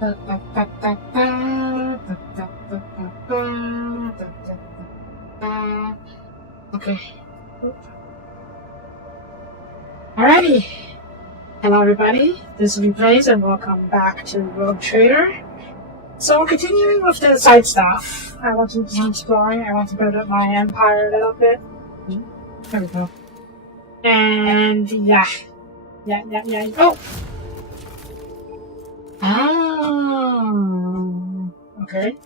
Okay. Alrighty. Hello everybody, this is Replays and welcome back to Rogue Trader. So continuing with the side stuff, I want to do some exploring, I want to build up my empire a little bit. There we go. And yeah. Oh! Oh, okay.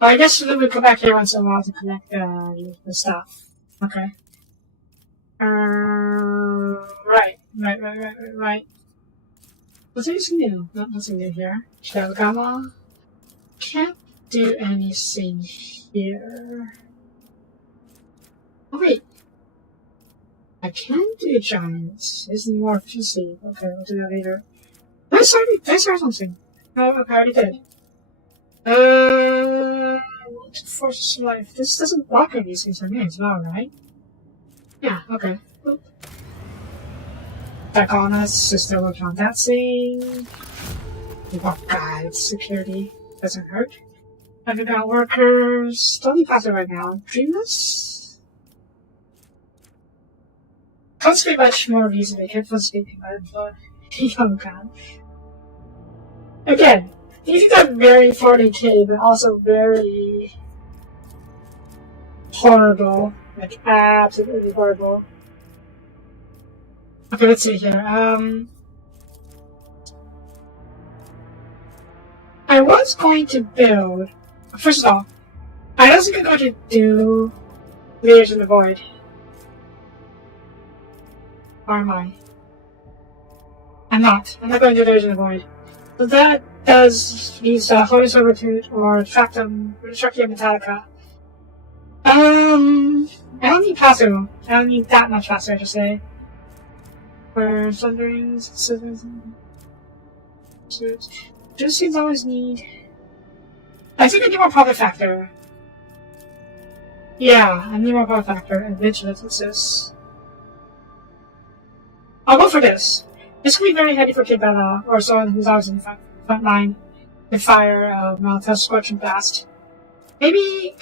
Well, I guess we come back here once in a while to collect the stuff. Okay. Right. What's anything new? Nothing new here. Shavagama. Can't do anything here. Oh, wait. I can do giants. Isn't more efficiency. Okay, we'll do that later. Did I start something? No, okay, I already did. Forces life. This doesn't block any of these things for me as well, right? Yeah, okay. Back on us, just still working on that thing. Oh god, security doesn't hurt. Underground workers. Don't need faster right now. Dreamless? Can't speak much more easily. Careful speaking by the oh god. Again, these are very 40k, but also very horrible. Like, absolutely horrible. Okay, let's see here. I was going to build... First of all, I wasn't going to do Layers in the Void. Or am I? I'm not. I'm not going to do Layers in the Void. So that does use Holy Servitude or Tractum Metallica. I don't need Pasu. I don't need that much Pasu, I should say. For Thunderings, Scissors, and Suits. Just seems always need. I think I need more Profit Factor. Yeah, I need more Profit Factor and Vigilances. I'll go for this. This could be very handy for Kibella, or someone who's always in the front line with fire, Malta, Scorching Blast. Maybe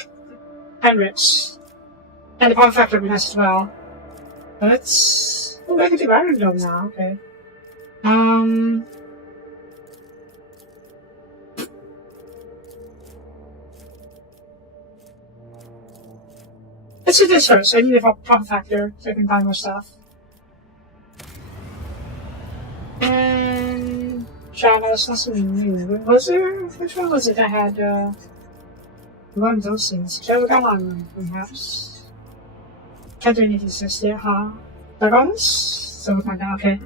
Heinrichs. And the Profit Factor would be nice as well. Let's. Oh, I can do Iron Dome now, okay. Let's do this first. I need a Profit Factor so I can buy more stuff. And Travis, that's something new. Was there? Which one was it that had one of those things? Come on, perhaps. Can't do anything just yet, huh? Kronous? So we'll find out, okay.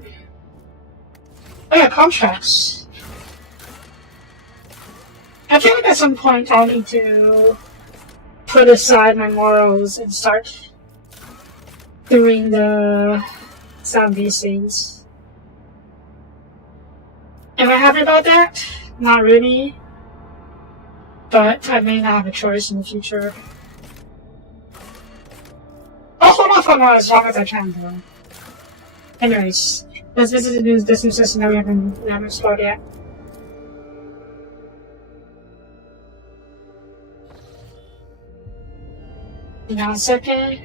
Oh yeah, contracts. I feel like at some point I'll need to put aside my morals and start doing some of these things. Am I happy about that? Not really. But I may not have a choice in the future. I'll hold off on as long as I can, though. Anyways, this is this new system that we haven't explored yet. Hang on a second.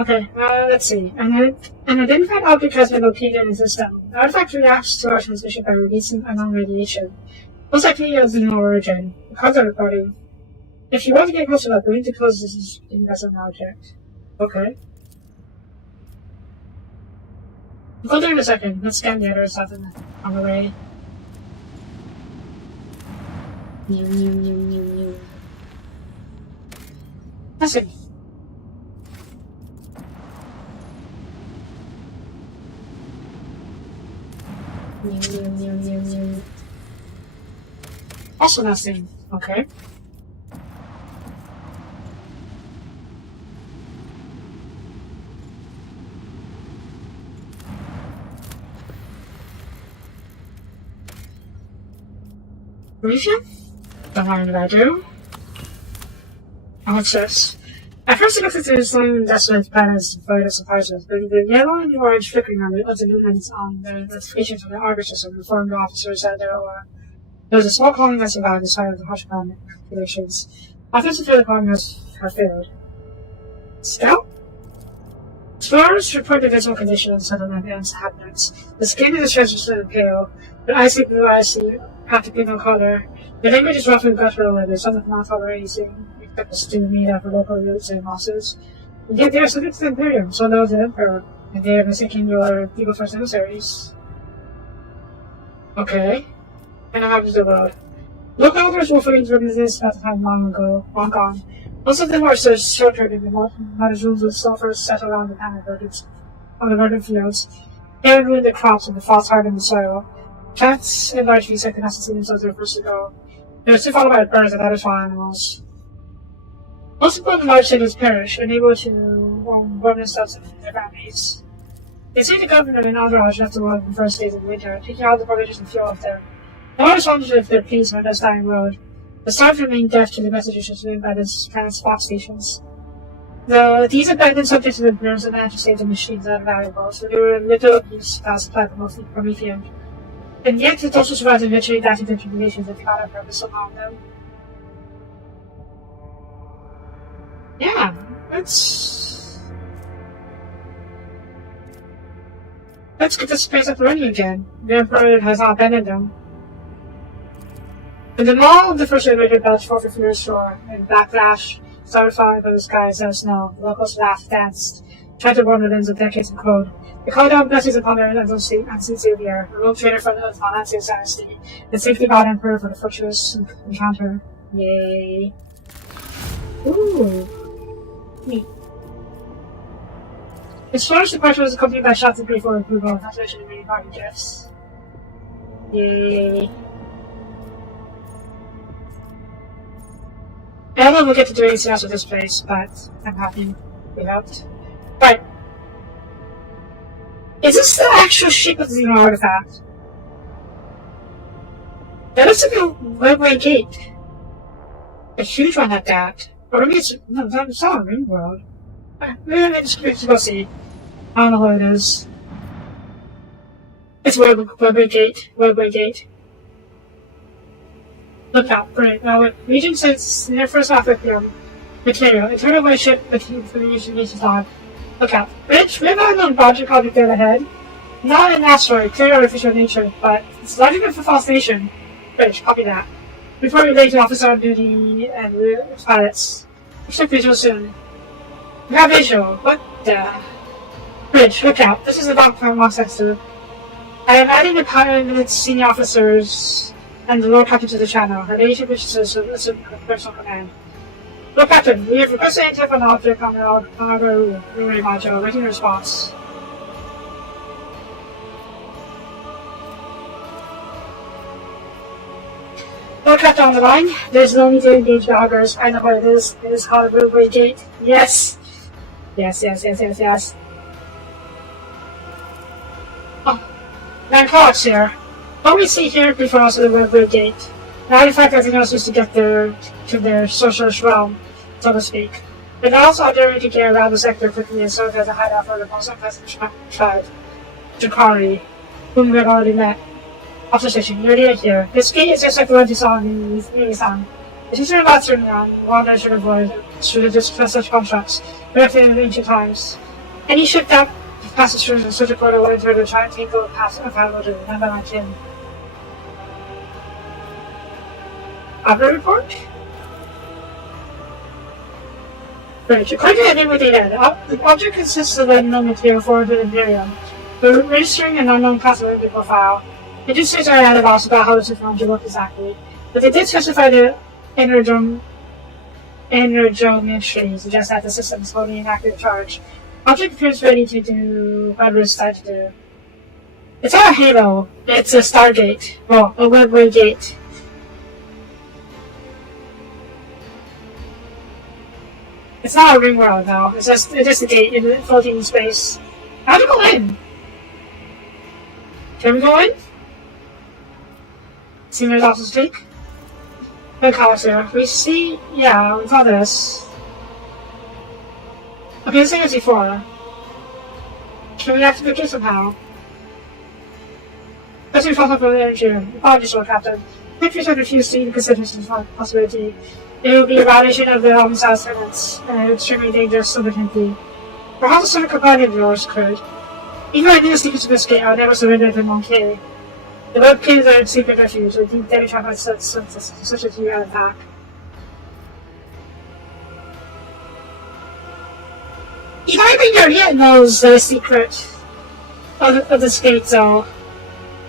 Okay, let's see. An identified object has been located in the system. The artifact reacts to our transmission by releasing unknown radiation. Most likely as an origin. The cards are recording. If you want to get closer look, we need to close this investment object. Okay. We'll go there in a second. Let's scan the other stuff on the way. New. That's it. New. Also nothing. Okay. Promethean? Don't mind what I do. And what's this? At first it looks like there's some desolate planets void of surprises, but the yellow and orange flickering on the lumens on the notifications from the Argus system informed the officers that there was a small colony that survived the side of the harsh climate conditions. Offensive field colonists have failed. Scout? Explorers report the visible conditions of the land's inhabitants. The skin is translucent and pale, but icy blue eyes see practically no color. The language is roughly guttural and there's something not tolerating except a stew made out of local roots and mosses. And yet they are subject to the Imperium, so knows the Emperor, and they are mistaking your people for emissaries. Okay. And I'm to the world. Local elders were fully into business at the time long gone. Most of them are so sheltered in the mountains with sulfur set around the on the verdant fields. They had ruined the crops and the false heart in the soil. Plants and large beasts could not see themselves there first to go. They were soon followed by birds and other small animals. Most people in the large cities perished, unable to warm themselves and their families. They say the governor and entourage left the world in the first days of winter, taking all the provisions and fuel with them. The others wondered if their pleas went thus dying road. The stars remained deaf to the messages transmitted by the planet's Fox stations. These abandoned subjects of the birds and managed to save the machines that are valuable, so they were little use past the planet mostly Promethean. And yet, it also survived eventually adapting to tribulations that forgot our purpose among them. Yeah, let's get this space up running again. The Emperor has not abandoned them. In the mall of the first rated batch for the Fear Store, and backlash started falling by the skies as snow. The locals laughed, danced, tried to warn the limbs of decades of code. They called down blessings upon their unseen savior, a rogue trader from the Atlantean dynasty, and safety bought Emperor for the fortuitous encounter. Yay. Ooh. Neat. Explorer's departure was accompanied by shots of grateful approval, not to mention the many party gifts. Yay. I don't know if we'll get to do anything else with this place, but I'm happy we helped. Right. Is this the actual shape of the Xeno artifact? That looks like a webway gate. A huge one at that. Or maybe it's not a ring world. Maybe I'm just go see. I don't know what it is. It's webway gate. Look out, great. Now, Region says in their first material. Internal way ship with information dog. Look out. Rich, we have an unknown object there ahead. Not an asteroid, clear artificial nature, but it's large enough for false station. Rich, copy that. Before we to officer on duty and pilots. Check visual soon. We have visual. What the? Rich, look out. This is the bomb from Los Angeles. I am adding the pilot and its senior officers and the lower captain to the channel. Her ladyship wishes to listen to personal command. Look, Captain, we have requested intel from the object on our relay module, awaiting response. Look, Captain on the line. There's no need to engage the augers. I know what it is. It is called a railway gate. Yes. Yes. Oh, 9 o'clock's here. What we see here before us is the railway gate. Now the fact everything else is to get to their socialist realm, so to speak. But also our ability to get around the sector quickly and serve as a hideout for the most unpleasant tribe, Jakari, whom we have already met. Observation, you're near here. This gate is just like the one you saw in the Mini-san. If you turn about turning around, one should avoid discuss such contracts, directly in ancient times. Any ship that passes through the such a portal will enter the giant tangle pass of Hamilton, not by my kin. Opera report? Right, according to the new data, the object consists of unknown material for the Imperium. We're registering an unknown classification profile. It just says our antibodies about how this technology works exactly, but they did specify the energometry suggests that the system is holding an active charge. Object appears ready to do whatever it's time to do. It's not a halo, it's a Stargate. Well, a webway gate. It's not a ring world though, it's just a gate floating in space. How do we go in? Can we go in? Senior's office speak? the colors here. We see, yeah, we saw this. Okay, this thing is E4. Can we activate it somehow? Let's see fossil for the energy room. Apologies, Lord Captain. Pictures have refused to even consider this possibility. It will be a violation of the Homicidal Tenets, and extremely dangerous silver-tinty. Perhaps a sort of companion of yours could. Even if I knew the secrets of this gate, I would never surrender to Monkey. The web caves are in secret refuge, with deep deadly trap such as you out of back. You might think your yet knows the secret of this gate, though.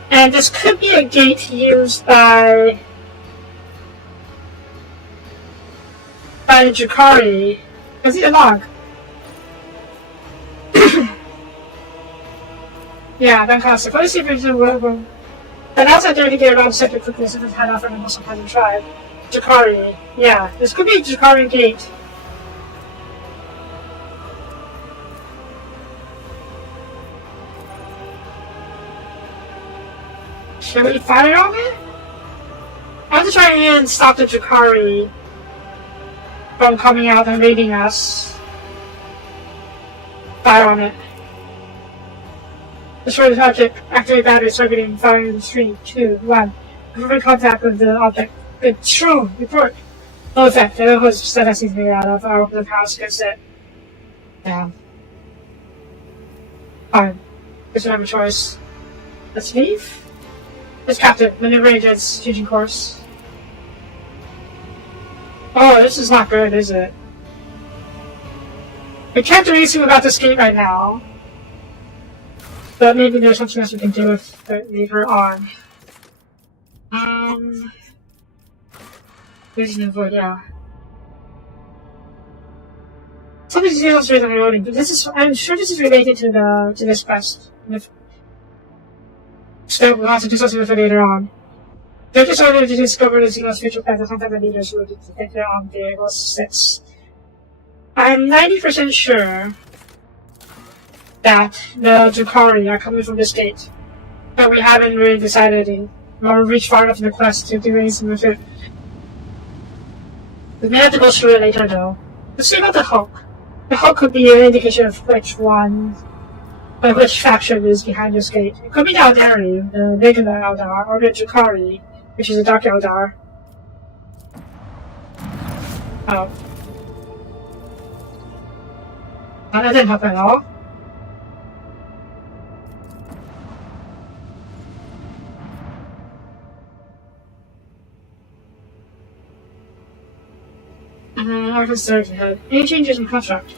And this could be a gate used by the Jakari. Is it a log? Yeah, fantastic. Let's see if there's a room. And outside there to get around sector quickly so we can head off on a Muslim Heaven tribe. Jakari. Yeah, this could be a Jakari gate. Should we fire on it? I have to try and stop the Jakari from coming out and raiding us. Fire on it. Destroy the object. Activate battery targeting. Fire in 3, 2, 1. Prevent contact with the object. Good. True. Report. No effect. I was set us easily out of our open house against it. Yeah. Fine. Guess we have a choice. Let's leave. It's Captain. Maneuver agents. Changing course. Oh, this is not good, is it? We can't do anything about this gate right now. But maybe there's something else we can do with it later on. Vision and void, yeah. Something else is reloading, but this is, I'm sure this is related to this quest. So we'll have to do something with it later on. They're just ordered to discover the Xenos future path and contact the leaders who will detect their on the 6. I'm 90% sure that the Jakari are coming from this gate. But we haven't really decided or reached far enough in the quest to do anything with it. We may have to go through it later though. Let's see about the Hulk. The Hulk could be an indication of which faction is behind this gate. It could be the Aldari, the regular Eldar, or the Jakari, which is a Dark Eldar. Oh. Oh, that didn't help at all. Our concerns ahead. Any changes in contract?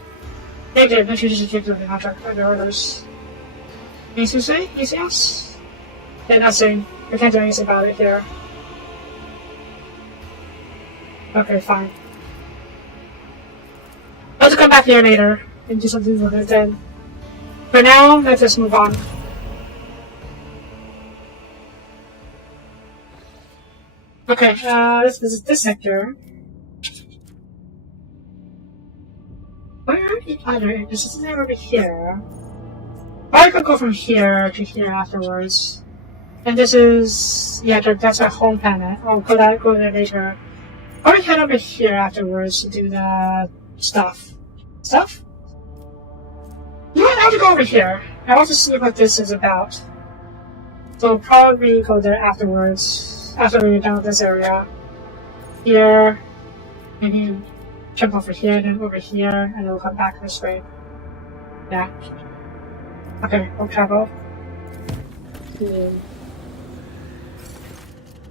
Negative, no changes in the contract. Under orders. Anything to say? Anything else? Yeah, nothing. We can't do anything about it here. Okay, fine. I'll just come back here later and do something with it then. For now, let's just move on. Okay, this is this sector. Where are the other? This is over here. Or I could go from here to here afterwards. And this is, yeah, that's our home planet. Oh, could I go there later? Or I head over here afterwards to do the stuff. Stuff? You know what, I'll go over here. I want to see what this is about. So we'll probably go there afterwards. After we're done with this area. Here. Maybe jump over here, then over here, and then we'll come back this way. Yeah. Okay, we'll travel.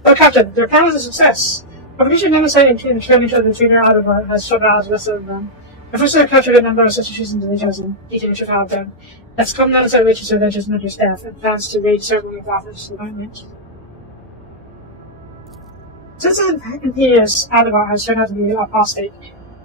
Oh, Captain, their plan was a success. Operation Nemesis and training to the trainer out of has shut out the rest of them. The first have captured a number of substitutions to be chosen. Details should have them. Let's come down to reach so that just not your staff and plans to raid several of the office environment. Since the Imperious Adavar has turned out to be apostate,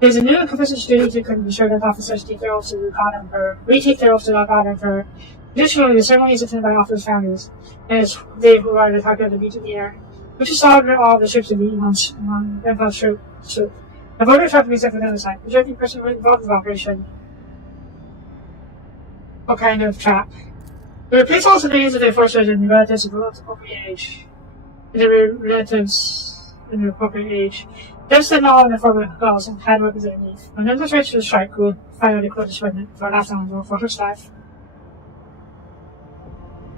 there's a new and compulsory duty to ensure that officers take their oaths to the God Emperor, retake their oaths to the God Emperor. Additionally, the ceremony is attended by officers' families, and it's they who are the target of the beat in the air. We should order all the ships to be on Empire's troop. I've ordered a trap to be set for the other side. Would you like the person involved in the operation? What kind of trap? We replace all civilians with their forces and relatives of open age. The relatives in the appropriate age. Just the all in the form of girls and hard work is underneath. When the reach to the strike will fire the closest women for last time or for her life.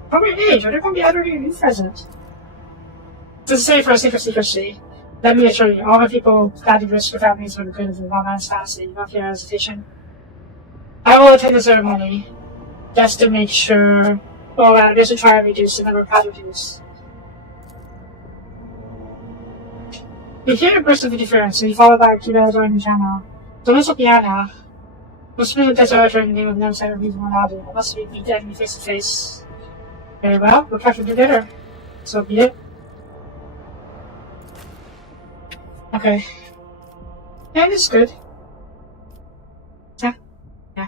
Appropriate age, are there going to be other new present? To say for a secrecy, let me assure you, all the people gladly risk their families for the good of the one man's fantasy, not your hesitation. I will attend the ceremony, just to make sure all that is to try and reduce the number of casualties. You hear a burst of interference, and you follow back to the joining channel. So this will be out now. We'll split the desert in the name of no sign of reasonable logic, unless we meet the enemy face to face. Very well, we'll capture the dinner. So be it. Okay. Yeah, this is good. Yeah. Yeah.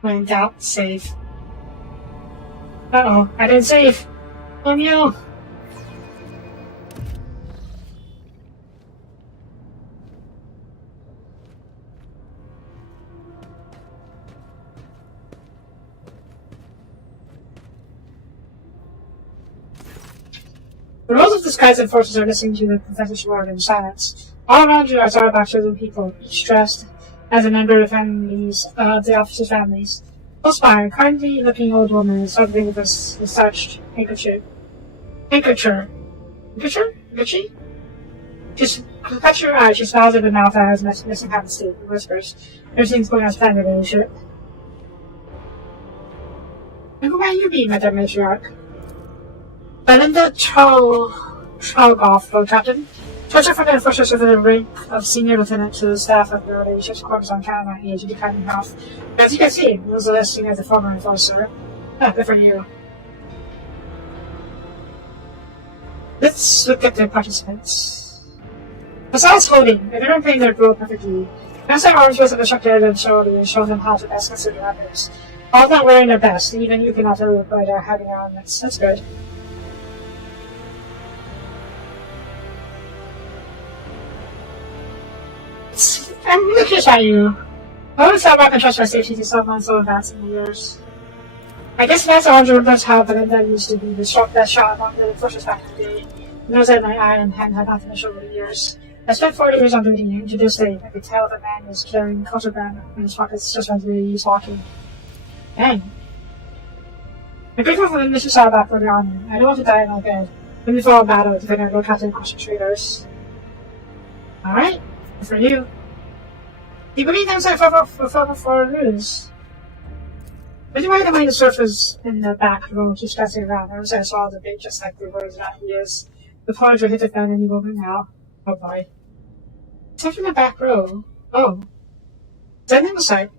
When in doubt, save. Uh-oh, I didn't save. Oh no. The roles of disguised enforcers are listening to the professor's word in silence. All around you are Zarback chosen people, each dressed as a member of the families of the officers' families. Close by, a kindly looking old woman is struggling with a starched handkerchief. Handkerchief? She's cuts her eyes, she smiles at the mouth that has missing half the state, and whispers, "Everything's going as planned with the ship." And who might you be, Madame Matriarch? Belinda Tralgoff, Lord Captain. Treasure for the enforcers with the rank of senior lieutenant to the staff of the ship's quarters on Canada age and declining health. As you can see, he was listing as a former enforcer. Ah, good for you. Let's look at the participants. Besides holding, if they're playing their role perfectly, Master Arms was instructed and show them how to best consider others. All not wearing their best, even you cannot tell by their having ornaments. That's good. I'm really curious at you. I always thought about trust my safety to someone so advanced in the years. I guess Master Arms remembers how Belinda used to be the best shot among the enforcers back in the day. He knows that my eye and hand had not finished over the years. I spent 40 years on duty, and to this day, I could tell the man was carrying contraband in his pockets just as he was walking. Dang. I'm grateful for the mission shot back for the army. I don't want to die in my bed. When we fall in battle, defending our captain concentrators. Alright, for you. You believe them for news? But you might have made the surface in the back row just passing around. I saw the big just like the words that he is. The pawns will hit the fan any moment now. Oh boy. Except in the back row. Oh. Is that in the sight?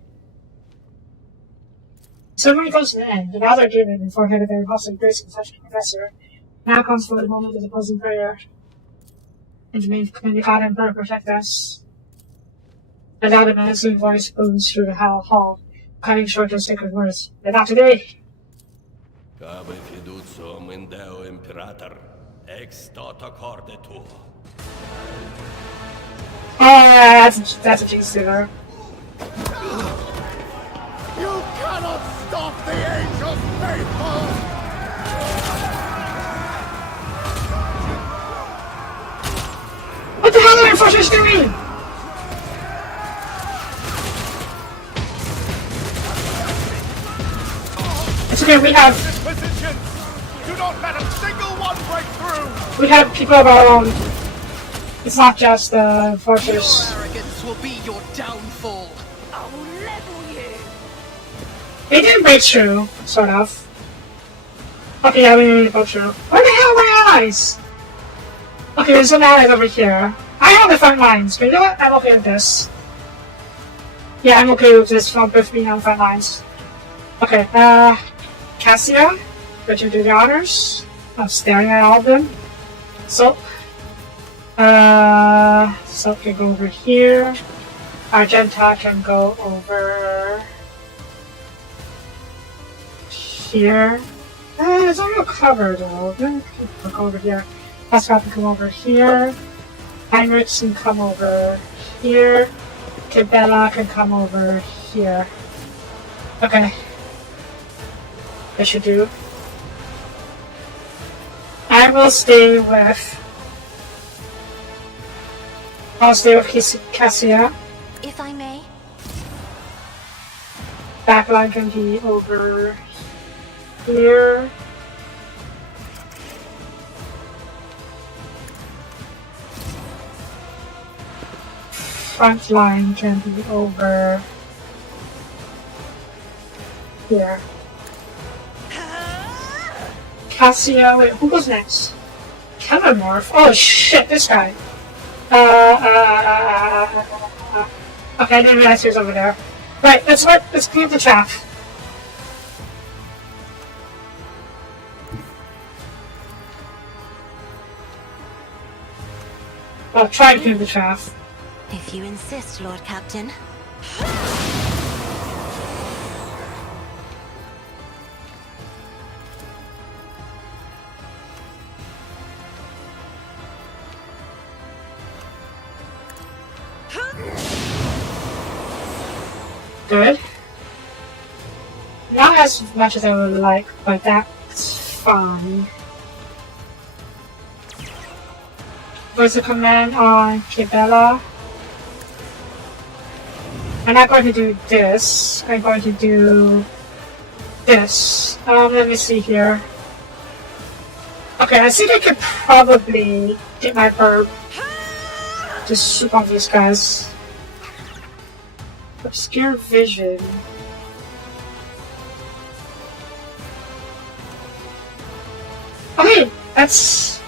Ceremony comes to the end. The vows are given and forehead of their apostle grace and touch the professor. Now comes for the moment of the closing prayer. And may the God Emperor protect us. A loud and menacing voice booms through the hall, cutting short those sacred words. But not today! Cabe fiducium in Deo Imperator, ex tota corde tuo. Oh, yeah, that's a jinx there. You cannot stop the angels faithful! What the hell are the enforcers doing? It's okay, we have... Position! Do not let a single one break through! We have people of our own. It's not just the enforcers. Your arrogance will be your downfall. I will level you. They didn't break through, sort of. Okay, yeah, we need to go through. Where the hell are my allies? Okay, there's an ally over here. I have the front lines, but you know what? I'm okay with this. Yeah, I'm okay with this from both being on the front lines. Okay, Cassia, would you do the honors? I'm staring at all of them. Soap. Soap can go over here. Argenta can go over here. It's a little covered though. Look over here. Pascal can come over here. Heinrich can come over here. Kibella can come over here. Okay. This should do. I will stay with I'll stay with Cassia. If I may. Backline can be over here. Front line can be over here. Cassia, wait, who goes next? Telemorph? Oh shit, this guy. Okay, I didn't realize he was over there. Right, let's clean up the chaff. Well, try to clean the chaff. If you insist, Lord Captain. Good. Not as much as I would like, but that's fine. Where's the command on Kibella? I'm not going to do this. I'm going to do this. Let me see here. Okay, I think I could probably get my bird to shoot on these guys. Obscure vision. Okay, that's...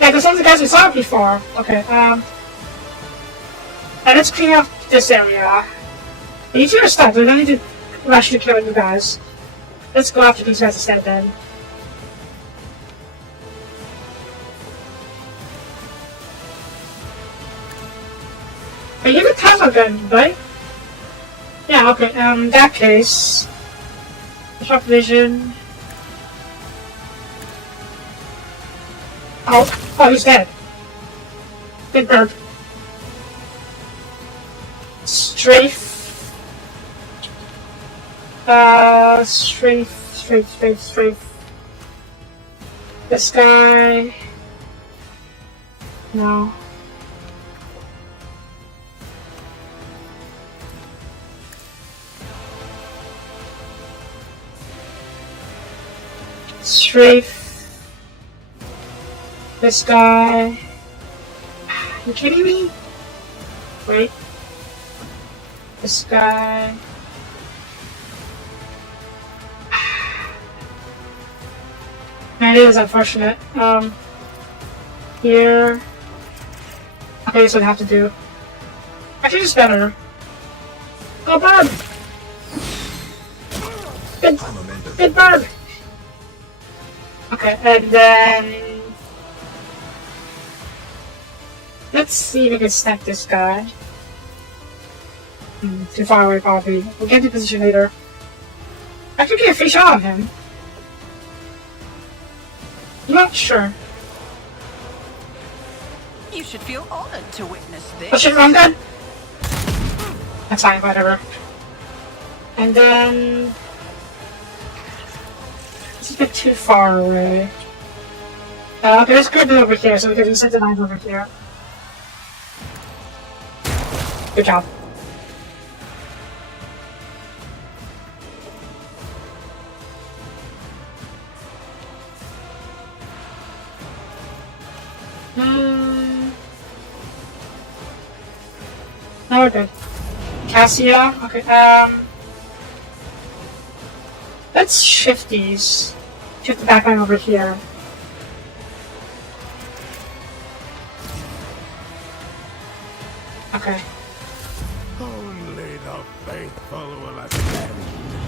Yeah, because some of the guys we saw before. Okay, now let's clean up this area. You need to stop, we don't need to rush to kill you guys. Let's go after these guys instead then. Hey, you have a Tesla gun, right? Yeah, okay, in that case... Short vision... Oh, he's dead. Good bird. Strafe. Strafe. This guy. No. Strafe. This guy. You kidding me? Wait. This guy. That is unfortunate. Here. Okay, so I have to do. Actually, it's better. Oh, bird! Good bird! Okay, and then. Let's see if we can stack this guy. Too far away, probably. We'll get into position later. I could get a free shot on him. I'm not sure. You should feel honored to witness this. Oh shit, wrong gun! That's fine, whatever. And then... It's a bit too far away. Okay, let's group it over here so we can reset the line over here. Good job. Now we're good. Cassia, okay, let's shift these. Shift the backline over here. Okay. Only the faithful will ascend.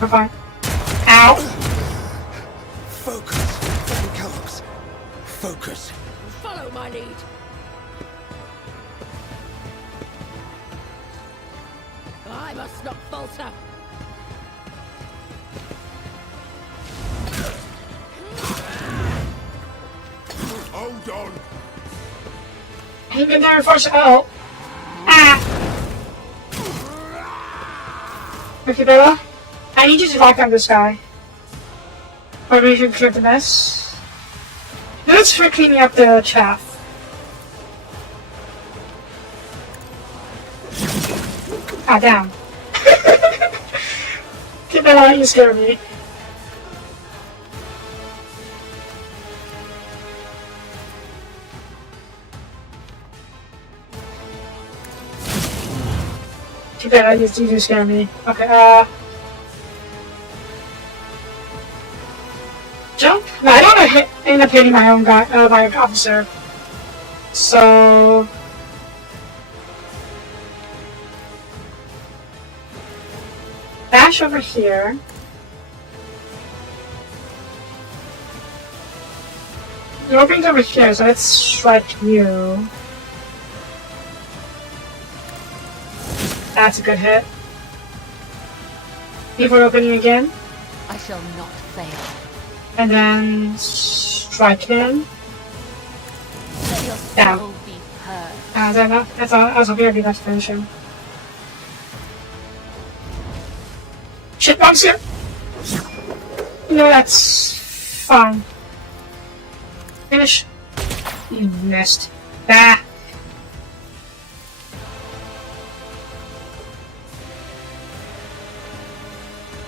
We're fine. Ow! Focus, fucking Kellogg's. Focus. Follow my lead. I must not falter. Hold on. Hang in there for oh. Ah! Okay, Bella. I need you to lock on this guy. Or maybe you can clear the mess. Let's try cleaning up the chaff. Ah, damn. Get that out, you scare me. Too bad, you do scare me. Okay, jump? No, I don't want to end up hitting my own guy, my officer. So... Dash over here. The opening's over here, so let's strike you. That's a good hit. Before opening again. I shall not fail. And then strike him. Let your Down. soul be heard. Is that enough? That's all. I was hoping I'd be enough to finish him. Shit, bombs here! No, that's fine. Finish. You missed. Ah!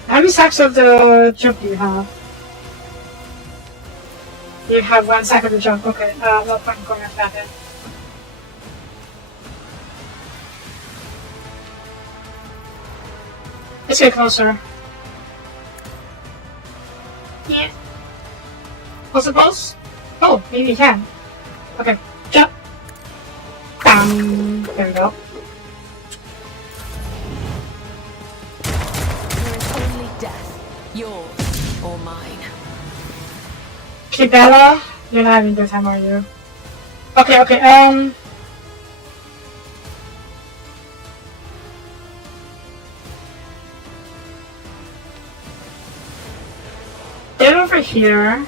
How many stacks of the jump do you have? You have 1 stack of the jump. Okay, no point in going after that then. Let's get closer. Yeah. Close the pulse? Oh, maybe you can. Okay, jump. Bam. There we go. There is only death, yours or mine. Okay, Bella, you're not having a good time, are you? Okay, get over here.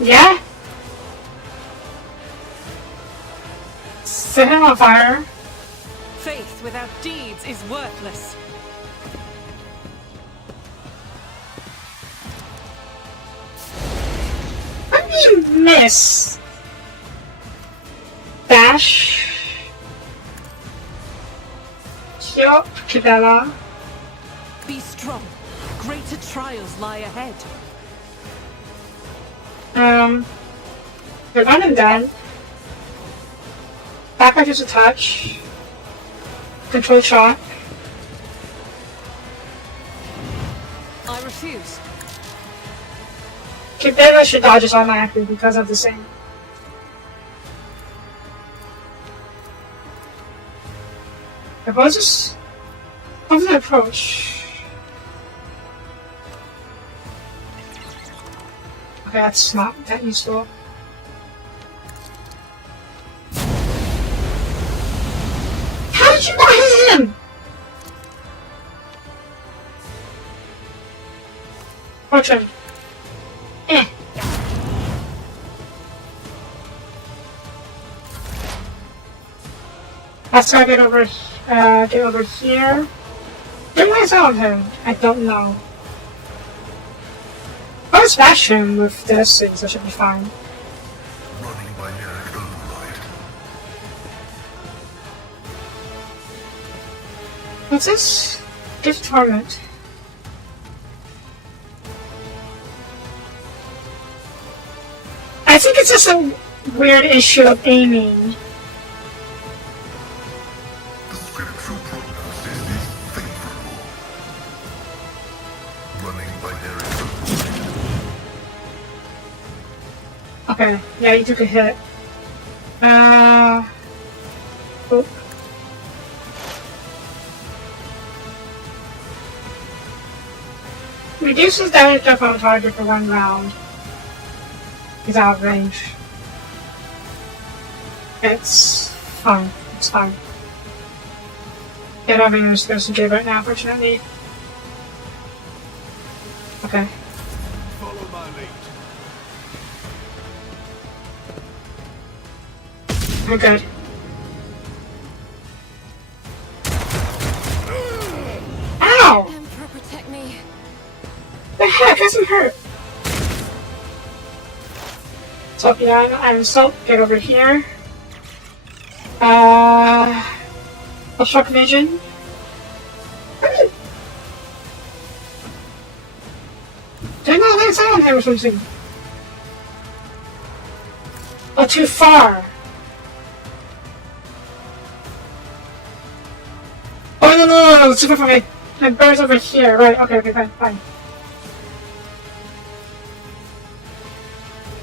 Yeah? Set him on fire. Faith without deeds is worthless. How do you miss? Dash. Yup, Cabela. Be strong. Greater trials lie ahead. You're done and done. Backward is a touch. Control shot. I refuse. Cabela should dodge us automatically because of the same. If I was just... How was the approach? Okay, that's not that useful. How did you not hit him? Fortune. Let's try to get over here. Didn't I sound him? I don't know. I'll smash him with this thing, so it should be fine. Running by Eric Override. What's this? Gift torment. I think it's just a weird issue of aiming. The scriptural prognosis is favorable. Running by Eric Override. Okay, yeah, you took a hit. Oop. Reduces damage up on target for 1 round. He's out of range. It's fine. It's fine. Yeah, I don't think I'm supposed to give right now, fortunately. Okay. Follow my lead. We're good. Ow! Emperor, protect me. The heck doesn't hurt. Soapie, I'm Soap. Get over here. Obstruct vision. Did not land on there or something. Oh, too far. Oh, no, it's too far from me. My bird's over here. Right, okay, fine.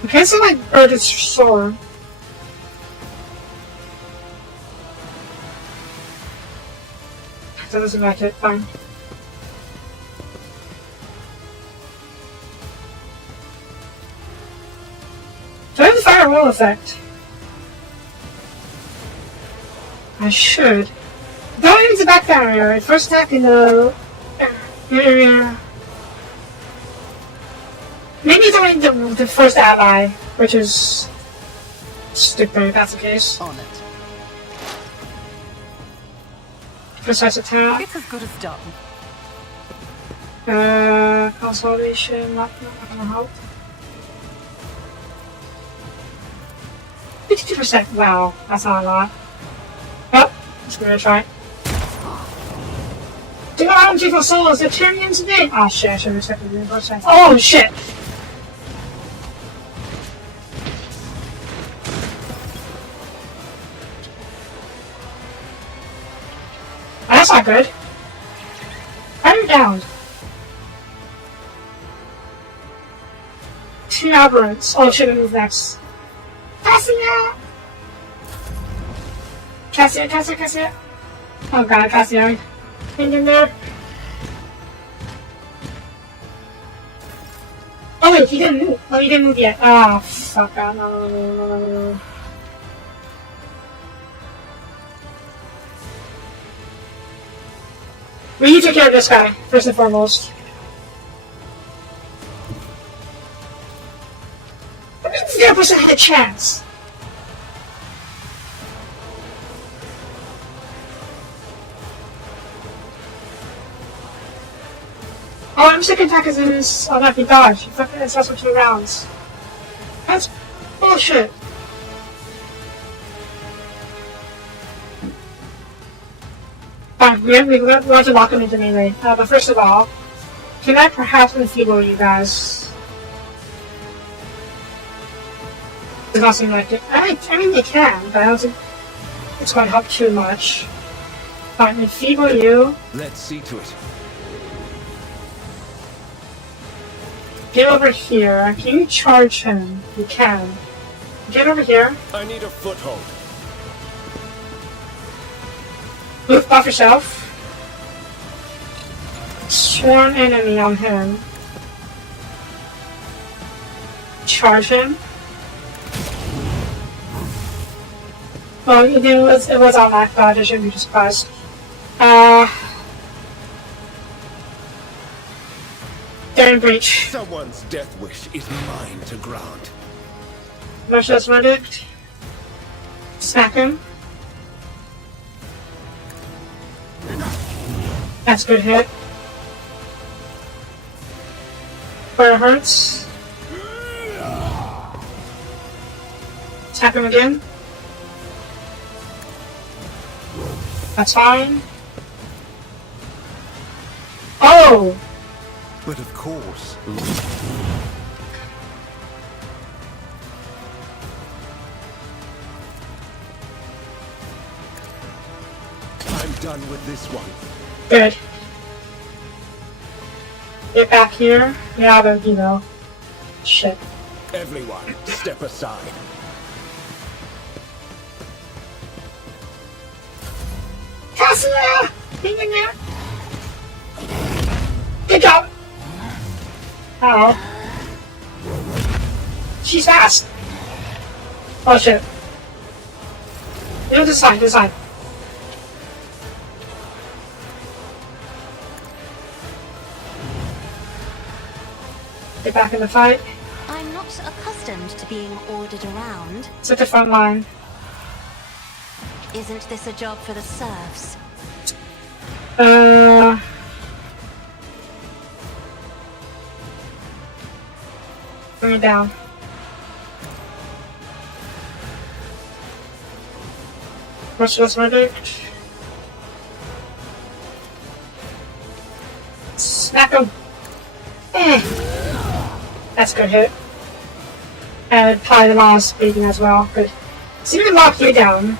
Okay, so my bird is sore. That doesn't match it, fine. Do I have the firewall effect? I should. Don't use the back barrier. First attack in the area. Maybe don't the first ally, which is stupid if that's the case. On it. Precise attack. It's as good as done. Consolidation, not gonna help. 52%, wow, that's not a lot. Oh, just gonna try. Do not have people souls, they're turning into me! Oh shit, I should have accepted the reinforcement. Oh shit! That's not good. How are you down? 2 aberrants. Oh shit, I move next. Cassia! Cassia! Oh god, Cassia. Hang in there. Oh wait, he didn't move. Oh, he didn't move yet. Oh, fuck. No. We need to take care of this guy, first and foremost. 0% had a chance. Oh, I'm second attack is in his unhappy dodge. It's also 2 rounds. That's bullshit. Fine, we want to lock him into melee. But first of all, can I perhaps enfeeble you guys? Does not seem like it. I mean, they can, but I don't think it's going to help too much. Fine, enfeeble you. Let's see to it. Get over here. Can you charge him? You can. Get over here. I need a foothold. Move off yourself. Sworn enemy on him. Charge him. Well, it was on that dodge. I shouldn't be surprised. They're in breach. Someone's death wish is mine to grant. Russia's verdict. Smack him. That's a good hit. Where it hurts. Tap him again. That's fine. Oh! But of course. I'm done with this one. Good. Get back here. Yeah, but you know. Shit. Everyone, step aside. Cassia! Hang in there! Good job! Uh oh. She's fast! Oh shit. This side. Get back in the fight. I'm not accustomed to being ordered around. It's at the front line. Isn't this a job for the serfs? Bring it down. Merciless Verdict. Smack him! That's a good hit. And probably the last beating as well. Good. So you can lock you down.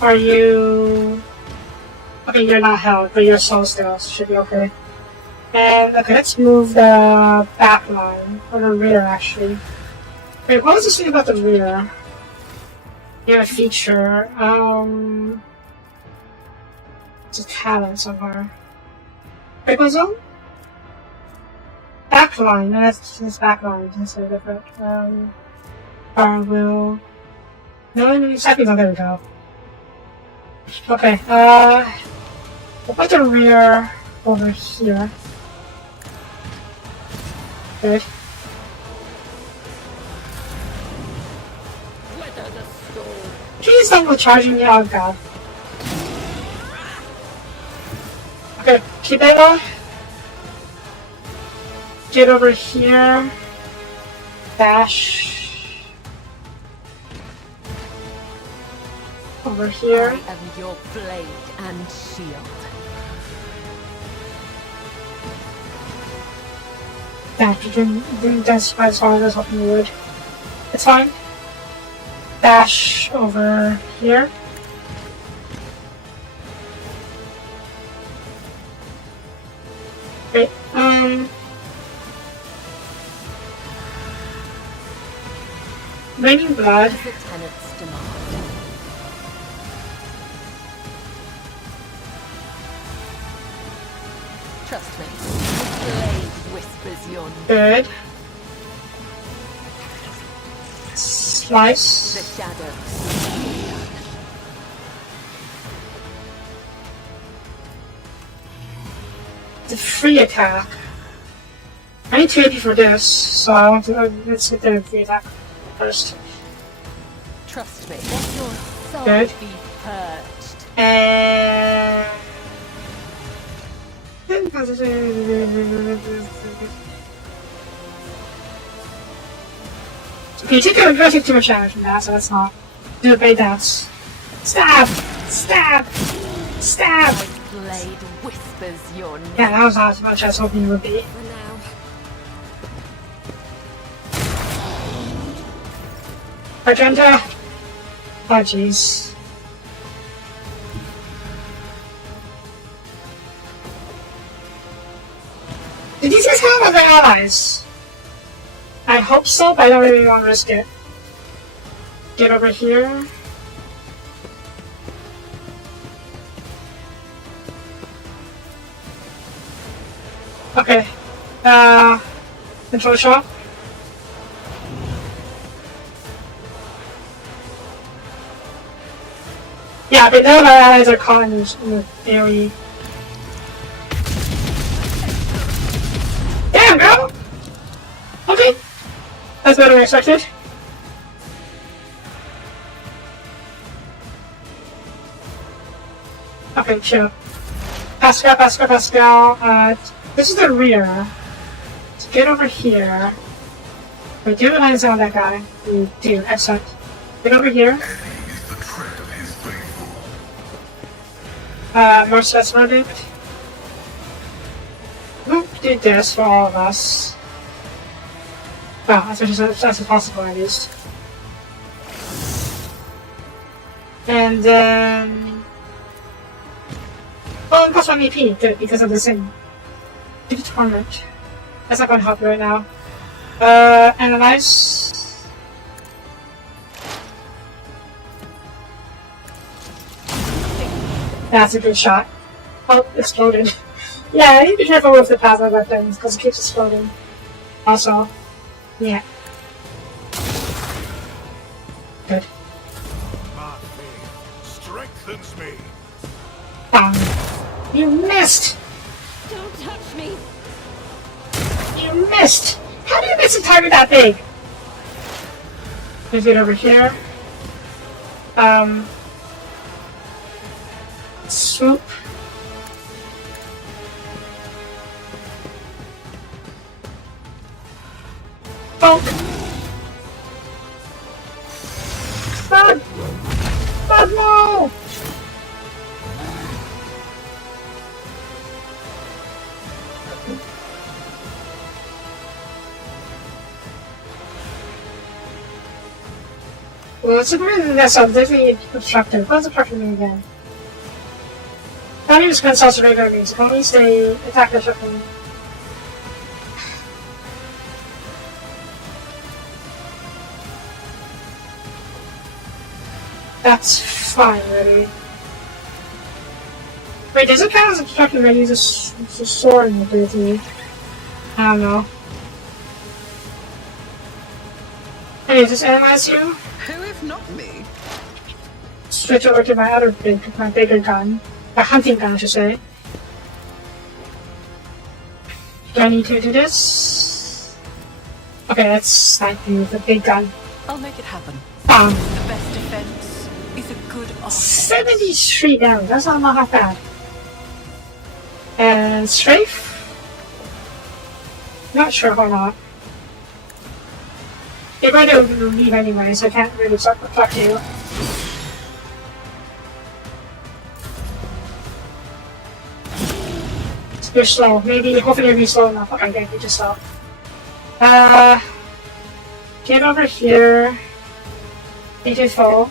Are you... Okay, you're not held, but you're soul still, so should be okay. And, okay, let's move the back line, or the rear actually. Wait, what was this thing about the rear? You have a feature, it's a talent somewhere. Wait, what's on? Backline, no, that's backline, that's so different. Power wheel. No, exactly, no, there we go. Okay, we'll put the rear over here. Good. Please don't go charging me, oh god. Okay, keep it on. Get over here. Dash. Over here. I am your blade and shield. Damn, you didn't densify as hard as I was hoping you would. It's fine. Dash over here. Great. Raining blood. The tenant's demand. Trust me. The blade whispers your name. Good. Slice. The shadows. The free attack. I need 2 AP for this, so I want to. Let's hit the free attack first. Trust me. Let your soul Good. be purged. And. Okay, you take too much damage from that, so that's not. Do a bait dance. Stab! Stab! Stab! My blade whispers your name. Yeah, that was not as much as I was hoping it would be. For now. Argenta! Oh jeez. Did these guys have other allies? I hope so, but I don't really want to risk it. Get over here. Okay. Control shot. Yeah, but none of our allies are caught in the AoE. Damn, girl! Okay. That's better than expected. Okay, chill. Pascal. This is the rear. So get over here. Wait, do the lines on that guy. You do, excellent. Get over here. Merciless Verdict. Who did this for all of us? Wow, that's possible at least. And then... Oh, it costs 1 AP, good, because of the thing. Give it to Torment. That's not going to help you right now. Analyze. That's a good shot. Oh, exploded. Yeah, I need to be careful with the plasma weapons, because it keeps exploding. Also, yeah. Good. My faith strengthens me. Bang. You missed! Don't touch me! You missed! How do you miss a target that big? Let's get over here. Swoop. Bonk. Thud. Well, it's a bit mess up. Definitely obstructive. What's obstructive mean again? That means consult regular means. Only stay attack the shotgun. That's fine, really. Wait, does it count as obstructive when I use a sword in the ability? I don't know. Hey, does this analyze you? Who if not me? Switch over to my other my bigger gun. A hunting gun, I should say. Do I need to do this? Okay, let's snipe you with a big gun. I'll make it happen. Bam! The best defense is a good offense. 73 damage, that's not half bad. And strafe? Not sure why not. You're going to leave anyway, so I can't really talk to you. You're slow. Maybe, hopefully you'll be slow enough. Okay, thank you, just stop. Get over here. Need to fall.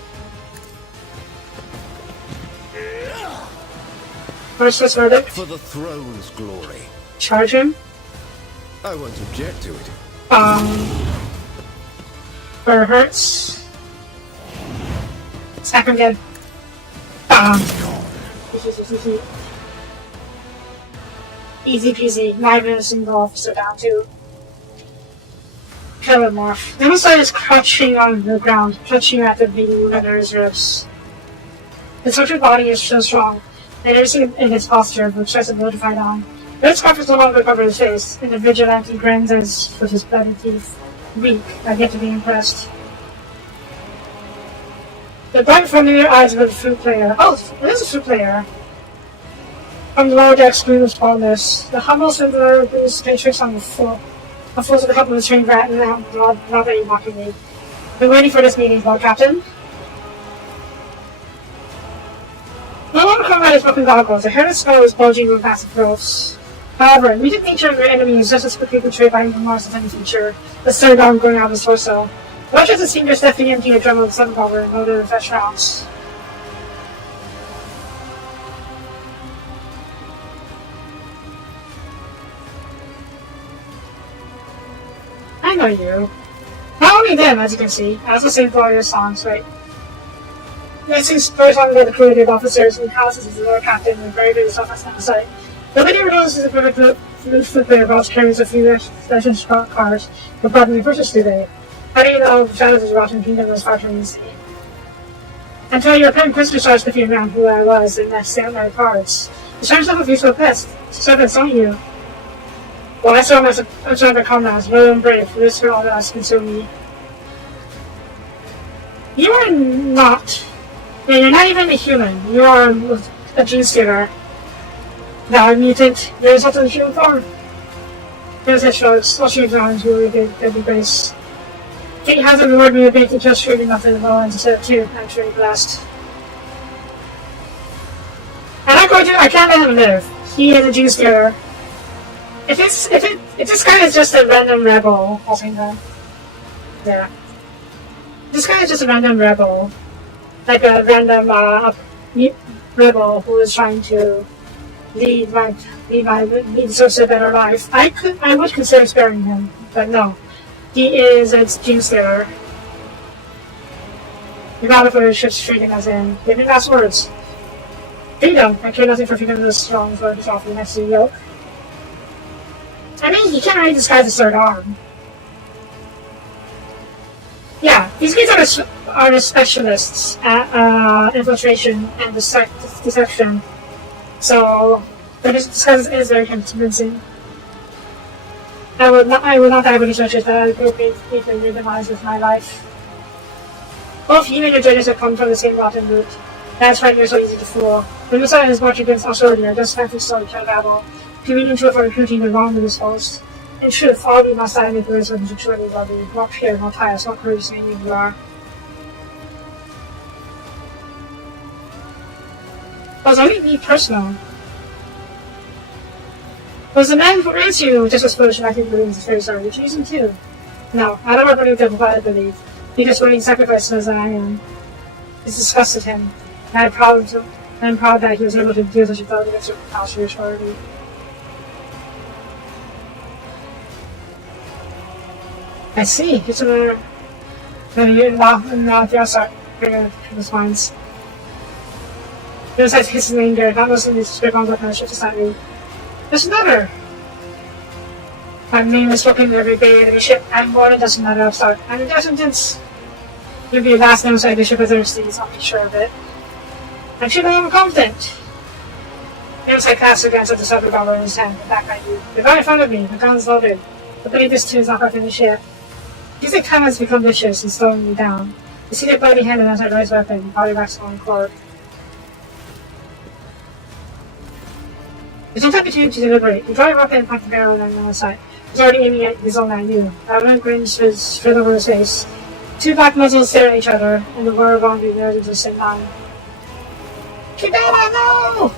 Merciless verdict. For the throne's glory. Charge him. I won't object to it. Where it hurts. Smack him again. Easy peasy. 9 minutes and the officer down too. Kill him off. The other side is crouching on the ground, clutching at the bleeding under his ribs. His tortured body is so strong that everything in his posture looks just a notified on. Red scarf is no longer covering his face, and the vigilante grins as with his bloody teeth. Weak, I get to be impressed. The bright familiar eyes of the flute player. Oh, it is a flute player. From the lower deck's blue smallness, the humble simpler blues matrix on the floor. A fool to the couple of the trained rat and now not very mockingly. Been waiting for this meeting, Lord Captain. No longer come out his broken goggles. A hairless skull is bulging with massive growths. However, muted nature of your enemy is just as quickly betrayed by remorse as any feature, the third arm going out of his torso. Watch as his fingers deftly empty a drum of sun power and load it with fresh rounds. I know you. Not only them, as you can see, I also sing glorious songs, right? I sing stories on by the creative officers and houses as the Lord Captain and very good stuff on the site. Nobody ever notices the perfect flute player boss carries a few legend cards, but probably purchased today. How do you know the shadows of the Rotten Kingdom was far from easy? Until your pen question starts with you around who I was and that stand my cards. You start yourself a useful pest. Servants, don't you? Well, I saw myself my comrades, loyal and brave, for this for all that has consumed me. You are not. Yeah, you're not even a human. You are a gene stealer. Now a mutant, you're result in human form. Here's his shrugs, all she acknowledges you with deadly grace. Kate hasn't rewarded me with making just truly nothing well and to set too, I'm truly blessed. I can't let him live. He is a gene stealer. If this guy is just a random rebel, I'll say that. Yeah. This guy is just a random rebel. Like a random rebel who is trying to lead such a better life. I would consider sparing him, but no. He is a gene stealer. Regardless of whether ship's treating us in. Give me last words. Freedom. I care nothing for freedom as strong as what is offered next to the yoke. I mean, he can't really disguise his third arm. Yeah, these guys are the specialists at infiltration and deception. So, the disguise is very convincing. I would not have any searches that appropriately for your demise with my life. Both you and your judges have come from the same rotten root. That's why you're so easy to fool. When you saw his march against us earlier, just fancy story kill battle. Convenient truth for recruiting the wrong disposed. In truth, all you must admit there is what you truly love you. Not pure, not pious, not courageous, maybe you are. Was only me personal. Was the man who raised you just as foolish and I think believe is very sorry. Would you use him too? No, I don't believe that what I believe. Because willing sacrifice as I am. This disgusted him. And I'm proud that he was able to do such a thought against her posture authority. I see. It's another. Then you not the outside response. He was like hissing anger, not listening to script on the shit beside me. There's another! My name is spoken in every bay enemy ship, and more than doesn't matter outside. And it doesn't since you'll be the last name inside the ship of Thursdays, I'll be sure of it. I'm sure I am confident. It was like cast against the side revolver in his hand, and back at you. They're right in front of me, the gun's loaded. But believe this too is not working the ship. These like time has become vicious and slowing me down. You see their bloody hand and I raise weapon, body racks on cord. There's no opportunity to deliberate. You draw your weapon and point the barrel on the other side. He's already aiming at his own at you. Alvin grins straight over his face. Two black muzzles stare at each other, and the war boundary mirrors at the same time. Kibera, no!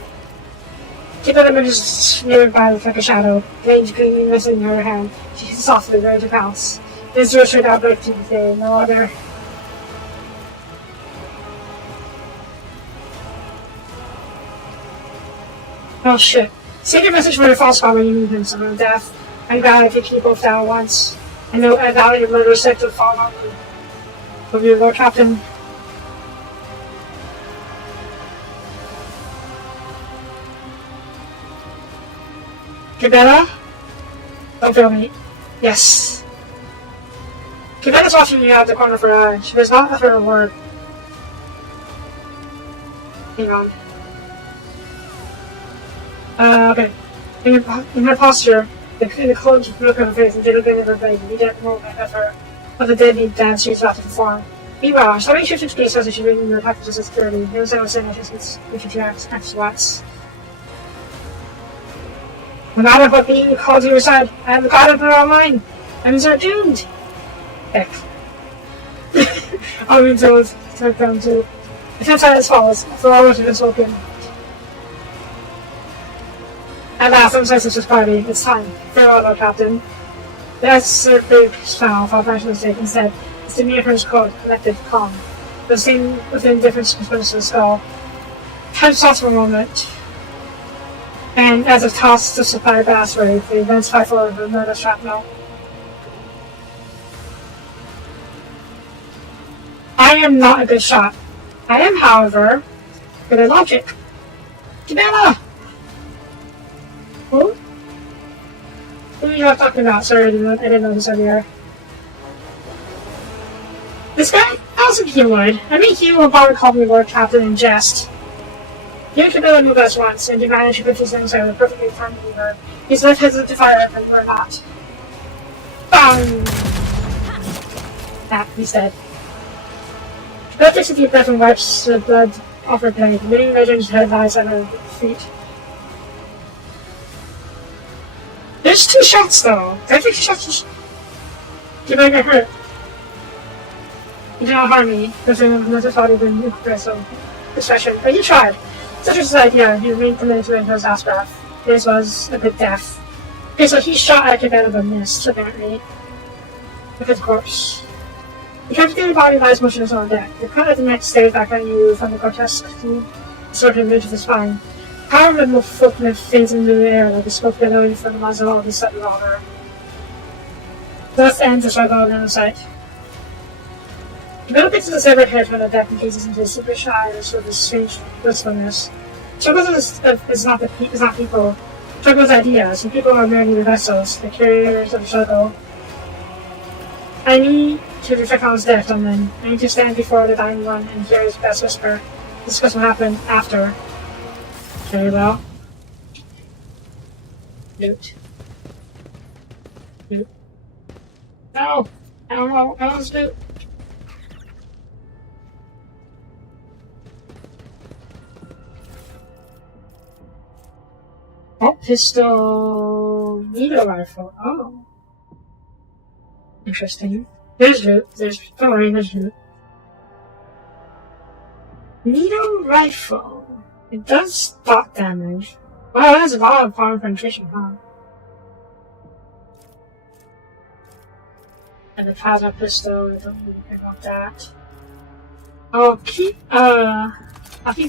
Kibera emerges nearby like a shadow, blade gleaming in her hand. She hits softly, ready to pounce. This is straight outbreak to the day, no other. Oh shit. Send your message for your false call when you need him, someone of death. I'm glad I picked you both down once. I know I value your murder set to fall on me. Love you, Lord Captain. Kibera? Don't fail me. Yes. Kibera's watching you out of the corner of her eye. She does not utter a word. Hang on. Okay. In her posture, the cold look on her face and did a bit of her face, and you didn't move at her of the deadly dance she was about to perform. Meanwhile, somebody shifted space as if she reading your packages of security. There was no saying if you act wax. No matter what being called to your side, I am the god of the online. I mean, are doomed. Heck. I'll read those down to the tenth side as follows, for all of it is spoken. At last, I'm sense this party. It's time. Farewell, Lord Captain. That's a big smile, for a mistake. Instead, it's the mere first code, collected, calm. The same within different components of the skull. Time stops for a moment. And as it tosses the supply blast wave, the events fly forward with another shrapnel. I am not a good shot. I am, however, good at logic. Kibera! Who? Who are you talking about? Sorry, I didn't know this earlier. This guy? I was thinking he would. I mean, he will probably call me Lord Captain in jest. You and Kibera moved us once, and you managed to put his name with a perfectly firm lever. He's left hesitant to fire, but we're not. Bang! That, he's dead. Kibera takes a deep breath and wipes the blood off her blade, leaving Regin's head lies at her feet. There's 2 shots though. I think 2 shots. You're gonna get hurt. You did not harm me, because I never thought you'd been aggressive discretion, but you tried. Such was his idea, he remained committed to his last breath. His was a good death. Okay, so he shot at Kibera but missed, apparently. Look at the corpse. The captivated body lies motionless on deck. The cut of the neck stares back at you from the grotesque sort of ridge of the spine. Power of the footlift fades into the air like a smoke billowing from the muzzle of the set revolver. Thus ends the struggle of the sight. Kibera picks the severed head from the deck and gazes into his superficial eyes with a strange wistfulness. Struggle is not people. Struggle is ideas, and people are merely the vessels, the carriers of the struggle. I need to reflect on his death, and then I need to stand before the dying one and hear his best whisper. Discuss what happened after. Very well. Loot. Loot. No! I don't know. I don't loot. Oh, pistol. Needle rifle. Oh. Interesting. There's loot. Don't worry, there's loot. Needle rifle. It does dot damage. Wow, that's a lot of power penetration, huh? And the plasma pistol, I don't really care about that. I'll keep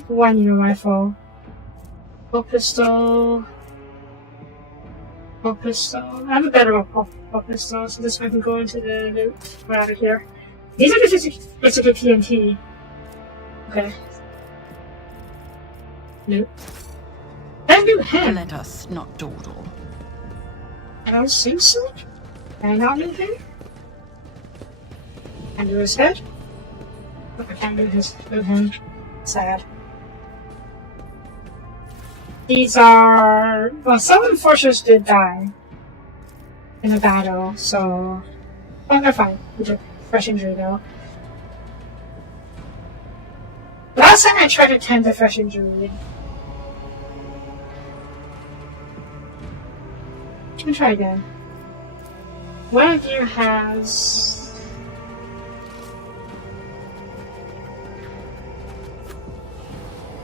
one new rifle. Bolt pistol. Bolt pistol. I have a better bolt pistol, so this one can go into the loot. We're out of here. These are just basically TNT. Okay. Loot. Let's do him! Let us not dawdle. I don't think so. Can I not do him? Can I do his head? I can't do him. Sad. These are... Well, some of the forces did die in the battle, so... Oh, they're fine. We took fresh injury, though. Last time I tried to tend to fresh injury... Let me try again. One of you has...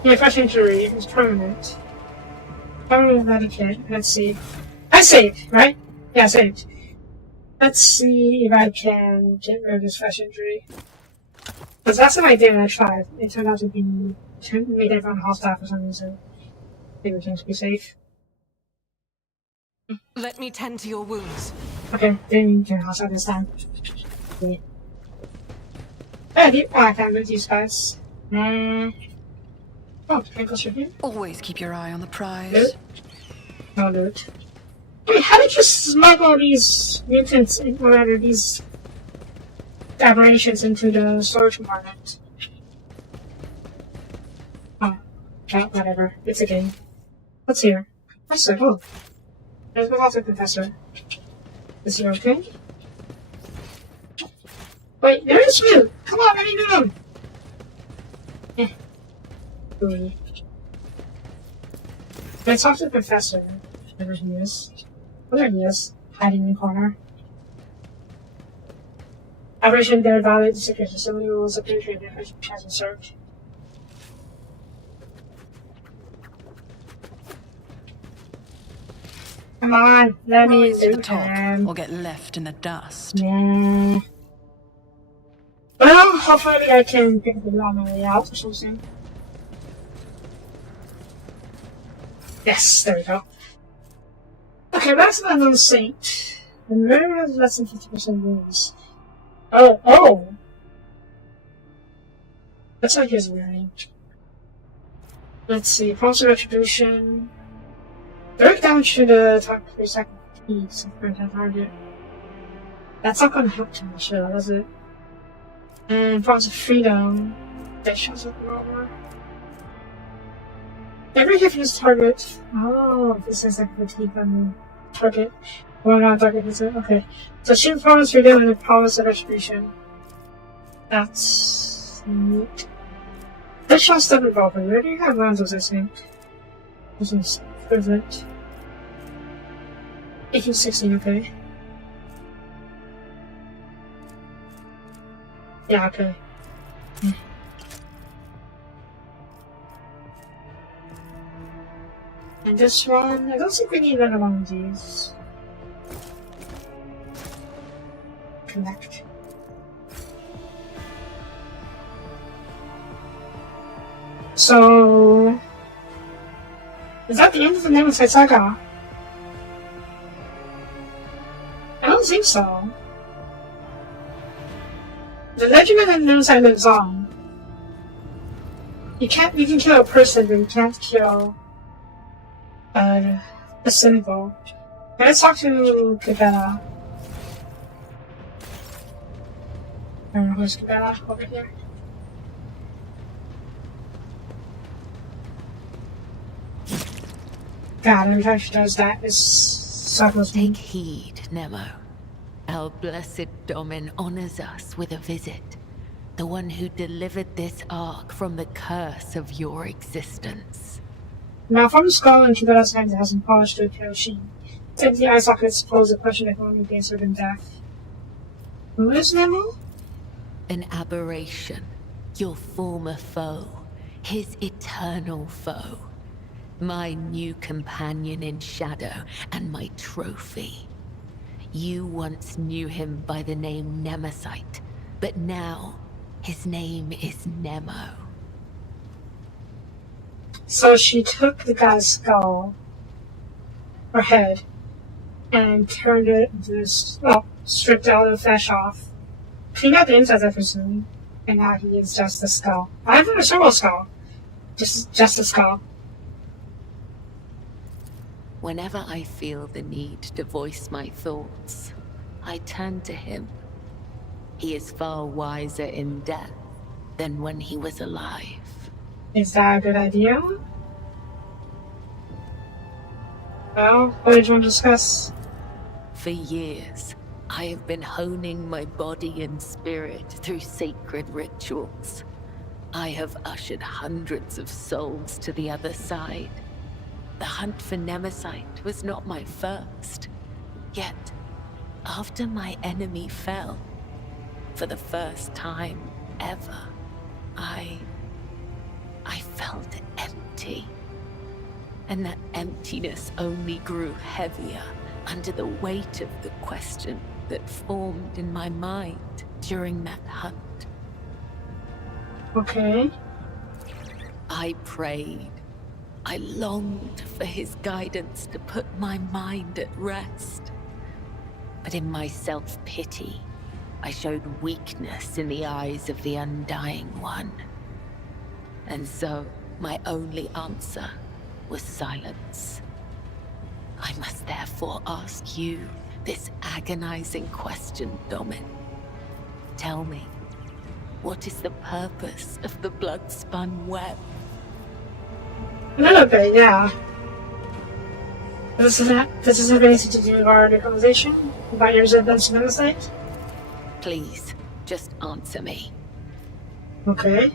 Yeah, fresh injury is permanent. Permanent medikit. Let's see. I saved, right? Yeah, I saved. Let's see if I can get rid of this fresh injury. Because that's what I did when I tried. It turned out to be... made everyone hostile for some reason. Maybe we can be safe. Let me tend to your wounds. Okay, didn't turn hostile this time. Yeah. I can't move these guys. Nah. Oh, ankle shipping. Always keep your eye on the prize. Loot. No loot. Wait, how did you smuggle these mutants, or rather these aberrations into the storage compartment? Oh, okay, whatever. It's a game. What's here? Professor, oh. There's also Professor. Is he okay? Wait, there is you! Come on, let me do them! Eh. Let's talk to the Professor. Wherever he is. Oh, there he is. Hiding in the corner. Operation there violated the secret facility rules of entry and hasn't served. Come on, let me Rise to the do top, them. or get left in the dust. Yeah. Well, hopefully I can pick the on my way out or something. Yes, there we go. Okay, that's an unknown saint. The murder has less than 50% wounds. Oh! That's like his wearing. Let's see, prompts of retribution. Direct damage to the target for second piece of current target. That's not gonna help too much though, does it? And prompts of freedom. That shows up more. Every hit from this target. Oh, this is like fatigue on the target. Well, not target, is it? Okay. So shield promise freedom and the promise of retribution. That's neat. This shot's the revolver. Where do you have rounds of this thing? This is equivalent. 1816, okay. Yeah, okay. And this one, I don't think we need another one of these. Connect. So... is that the end of the Nemesis Saga? I don't think so. The legend of the Nemesis lives on. You can kill a person, but you can't kill a symbol. Let's talk to Cabela. I don't know who's Cabela over here. God, every time she does that, it's suckles me. Take heed, Nemo. Our blessed Domin honors us with a visit. The one who delivered this ark from the curse of your existence. Now, from Scotland, Cabela's hands hasn't polished to a pale sheen. Since the eye sockets pose a question if only against certain death. Who is Nemo? An aberration. Your former foe. His eternal foe. My new companion in shadow and my trophy. You once knew him by the name Nemesite, but now his name is Nemo. So she took the guy's skull, or head, and turned it into this, well, stripped all the flesh off. Cleaned out the insides, I presume, and now he is just the skull. I have a single skull. Just a skull. Whenever I feel the need to voice my thoughts, I turn to him. He is far wiser in death than when he was alive. Is that a good idea? Well, what did you want to discuss? For years, I have been honing my body and spirit through sacred rituals. I have ushered hundreds of souls to the other side. The hunt for Nemesite was not my first. Yet, after my enemy fell, for the first time ever, I felt empty. And that emptiness only grew heavier under the weight of the question that formed in my mind during that hunt. Okay. I prayed. I longed for his guidance to put my mind at rest. But in my self-pity, I showed weakness in the eyes of the Undying One. And so, my only answer was silence. I must therefore ask you this agonizing question, Domin. Tell me, what is the purpose of the blood-spun web? A little bit, yeah. This is anything to do with our conversation about your resemblance to Nemesite? Please, just answer me. Okay.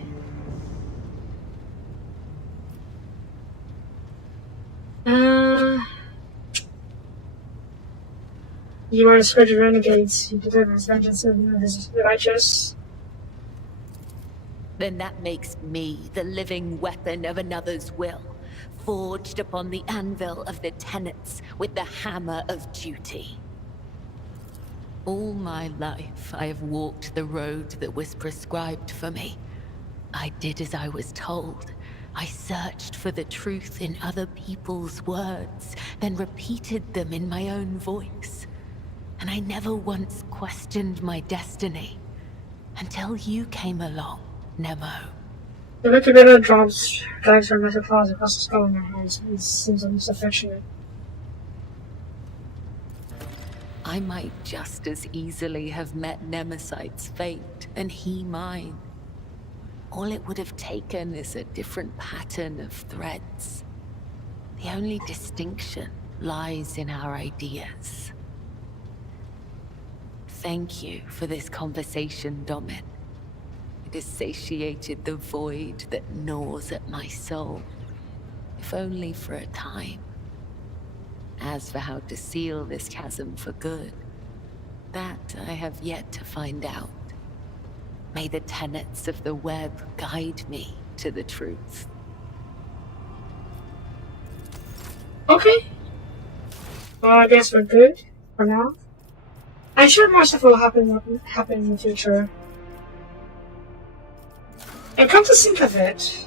You are a scourge of renegades. You deserve vengeance of the righteous. Then that makes me the living weapon of another's will, forged upon the anvil of the tenets with the hammer of duty. All my life, I have walked the road that was prescribed for me. I did as I was told. I searched for the truth in other people's words, then repeated them in my own voice. And I never once questioned my destiny, until you came along, Nemo. The little bit of drives her metal claws across the skull in her hands. It seems almost affectionate. I might just as easily have met Nemesite's fate, and he mine. All it would have taken is a different pattern of threads. The only distinction lies in our ideas. Thank you for this conversation, Domin. It has satiated the void that gnaws at my soul, if only for a time. As for how to seal this chasm for good, that I have yet to find out. May the tenets of the web guide me to the truth. Okay. Well, I guess we're good for now. I'm sure more stuff will happen in the future. And come to think of it,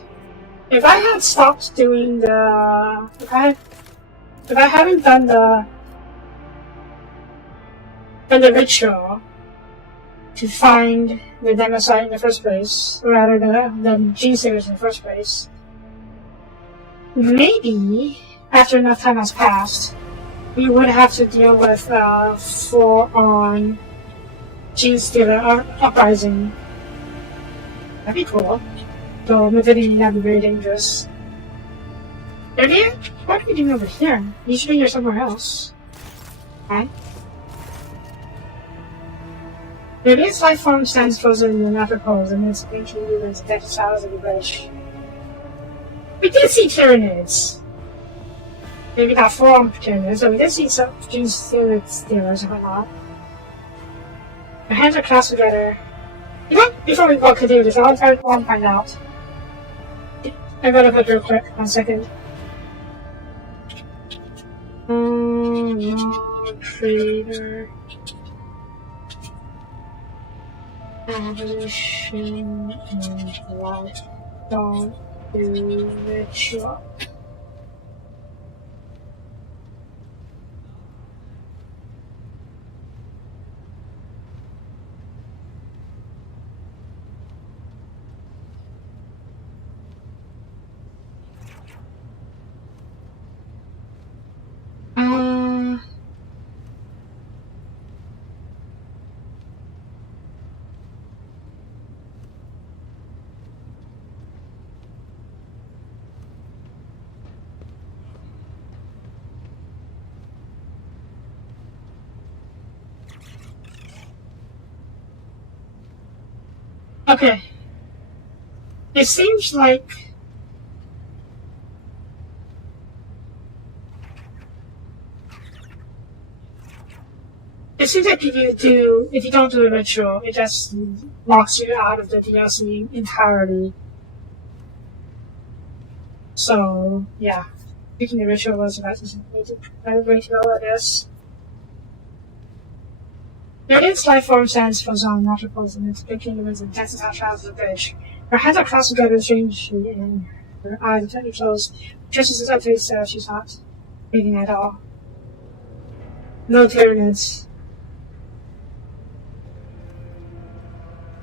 if I had stopped doing the... If I hadn't done the ritual to find the Nemesite in the first place, or rather the gene series in the first place, maybe, after enough time has passed, we would have to deal with full-on gene stealer uprising. That'd be cool. Though maybe that'd be very dangerous. Idiot? What are you doing over here? You should be here somewhere else. Right? Maybe its life form stands frozen in the North Poles and its ancient movements death shadows of the British. We did see Tyranids. Maybe not full-on Tyranids, so we did see some gene stealers and whatnot. Our hands are clasped together. You know, before we go continue this, I want to find out. I'm gonna put real quick, 1 second. Trader. Evolution and light dog ritual. Okay. It seems like if you don't do the ritual, it just locks you out of the DLC entirely. So yeah, picking the ritual was about a way to go at this. There is life form sense for zone naturals and it's picking with the dances how travels the bridge. Her hands are crossed together strangely and her eyes are tightly closed. Tristan is up to herself, she's not breathing at all. No tears.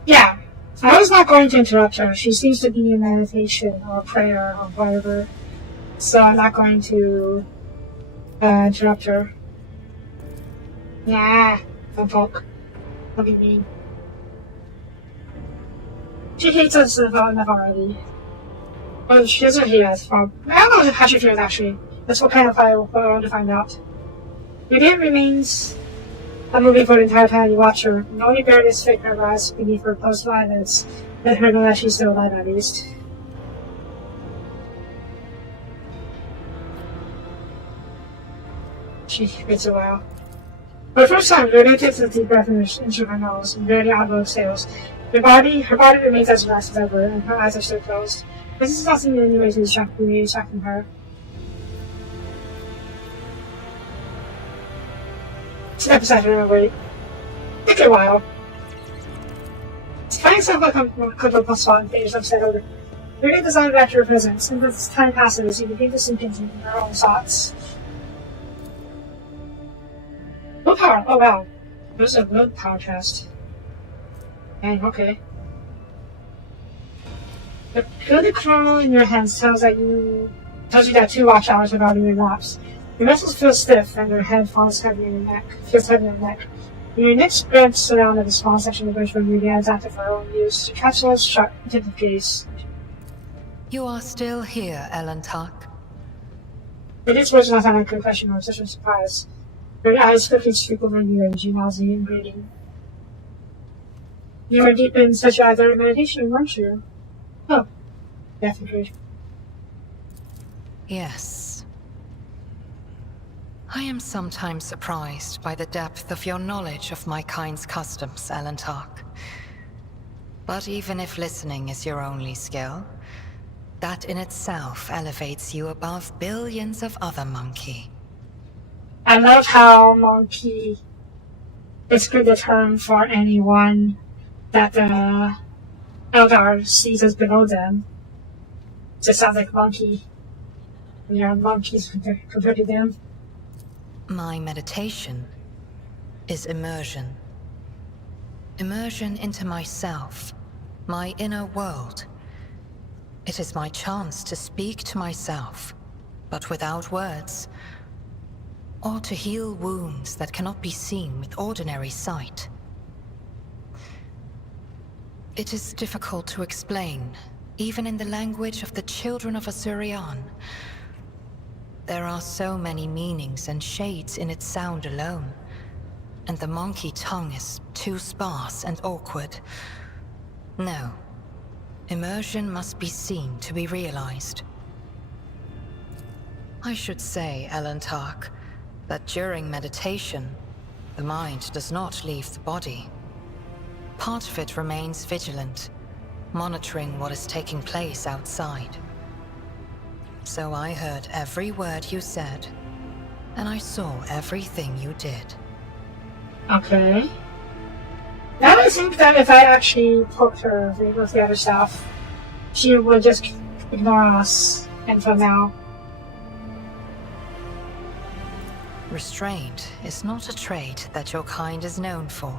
Yeah, I was not going to interrupt her. She seems to be in meditation or prayer or whatever. So I'm not going to interrupt her. Yeah, don't talk. Look at me. She hates us enough already. Well, she doesn't hate us. I don't know how she feels actually. That's what kind of I want to find out. Your game remains a movie for the entire time you watch her. And only barely fake her eyes beneath her closed eyelids. Let her know that she's still alive at least. She waits a while. For the first time, Luna takes a deep breath into her nose and barely audible exhales. Her body remains as relaxed as ever, and her eyes are still closed. This is not in any way to distracting her. Step aside her and wait. Take a while. Find yourself a comfortable spot and get yourself settled. Luna does not react to her presence, and as time passes, you begin to sink into her own thoughts. Willpower! Oh wow. There's a willpower test. Dang, okay. The good Kronous in your hands tells you that 2 watch hours have already elapsed. Your muscles feel stiff and your head feels heavy in your neck. Your next branches around at the small section of which where your hands active for her own use to catch those sharp tip of gaze. You are still here, Ellen Tuck. These words not sound like a confession or such a surprise. Your eyes quickly streak over you as you nausea and breathing. You are deep in such either meditation, weren't you? Oh, definitely. Yes. I am sometimes surprised by the depth of your knowledge of my kind's customs, Ellen Tuck. But even if listening is your only skill, that in itself elevates you above billions of other monkey. I love how monkey is the term for anyone that the Eldar sees as below them. It just sounds like monkey. We are monkeys compared to them. My meditation is immersion. Immersion into myself, my inner world. It is my chance to speak to myself, but without words, or to heal wounds that cannot be seen with ordinary sight. It is difficult to explain, even in the language of the children of Asurian. There are so many meanings and shades in its sound alone, and the monkey tongue is too sparse and awkward. No, immersion must be seen to be realized. I should say, Ellen Tuck, that during meditation, the mind does not leave the body. Part of it remains vigilant, monitoring what is taking place outside. So I heard every word you said, and I saw everything you did. Okay. Now I think that if I actually poked her with the other stuff, she would just ignore us until now. Restraint is not a trait that your kind is known for.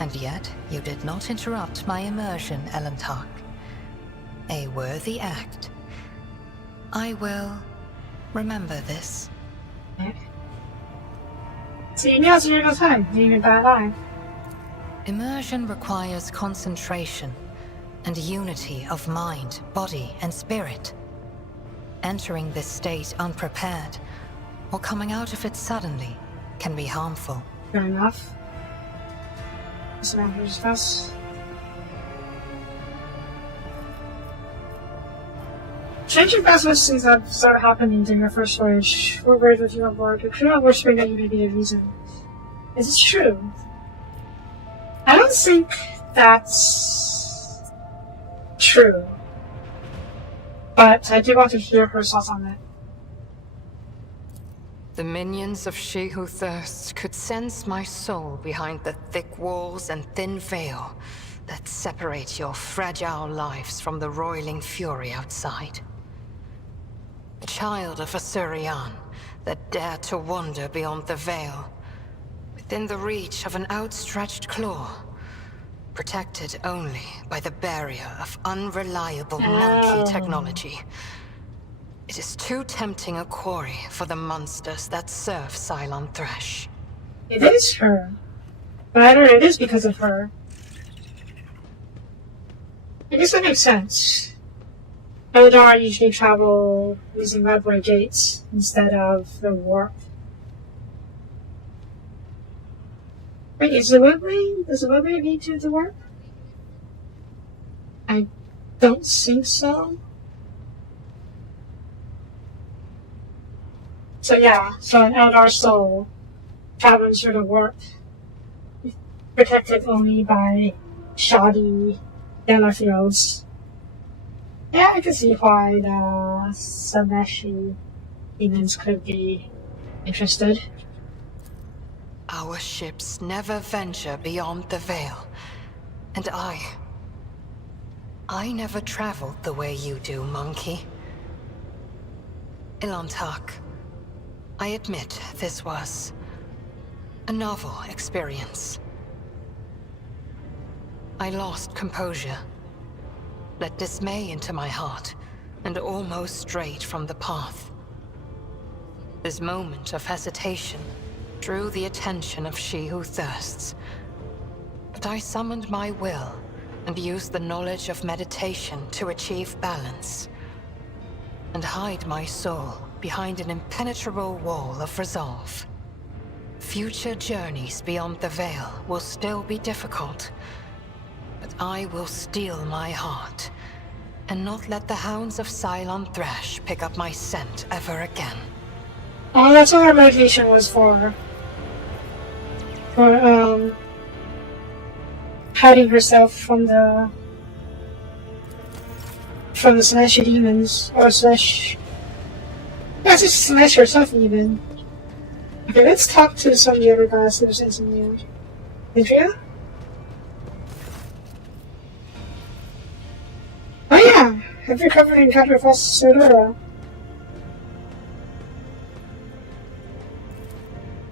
And yet, you did not interrupt my immersion, Elantark. A worthy act. I will remember this. See, now it's a good time, being a bad eye. Immersion requires concentration and unity of mind, body, and spirit. Entering this state unprepared, or coming out of it suddenly, can be harmful. Fair enough. What's the matter with us? Changing passwords things that started happening during your first voyage. We're worried with you on board. The crew are whispering that you may be a reason. Is this true? I don't think that's true. But I do want to hear her thoughts on it. The minions of She Who Thirsts could sense my soul behind the thick walls and thin veil that separate your fragile lives from the roiling fury outside. A child of Asurian that dared to wander beyond the veil, within the reach of an outstretched claw, protected only by the barrier of unreliable monkey technology. It is too tempting a quarry for the monsters that serve Cylon Thresh. It is her. Rather, it is because of her. I guess that makes sense. Eldar usually travel using webway gates instead of the warp. Wait, is the webway? Does the webway lead to the warp? I don't think so. So yeah, so an Eldar soul travels through the warp, protected only by shoddy yellow fields. Yeah, I can see why the Sameshi demons could be interested. Our ships never venture beyond the veil, and I never traveled the way you do, monkey. Elantark, I admit this was a novel experience. I lost composure, let dismay into my heart, and almost strayed from the path. This moment of hesitation drew the attention of She Who Thirsts, but I summoned my will and used the knowledge of meditation to achieve balance, and hide my soul behind an impenetrable wall of resolve. Future journeys beyond the veil will still be difficult, but I will steel my heart and not let the hounds of Cylon Thresh pick up my scent ever again. Oh, that's what our meditation was for. For, hiding herself from the Slash demons, or Slash... Yeah, just Slash herself even. Okay, let's talk to some of the other guys if there's anything new. Andrea? Oh yeah! Have you covered encounter with us, Sodora?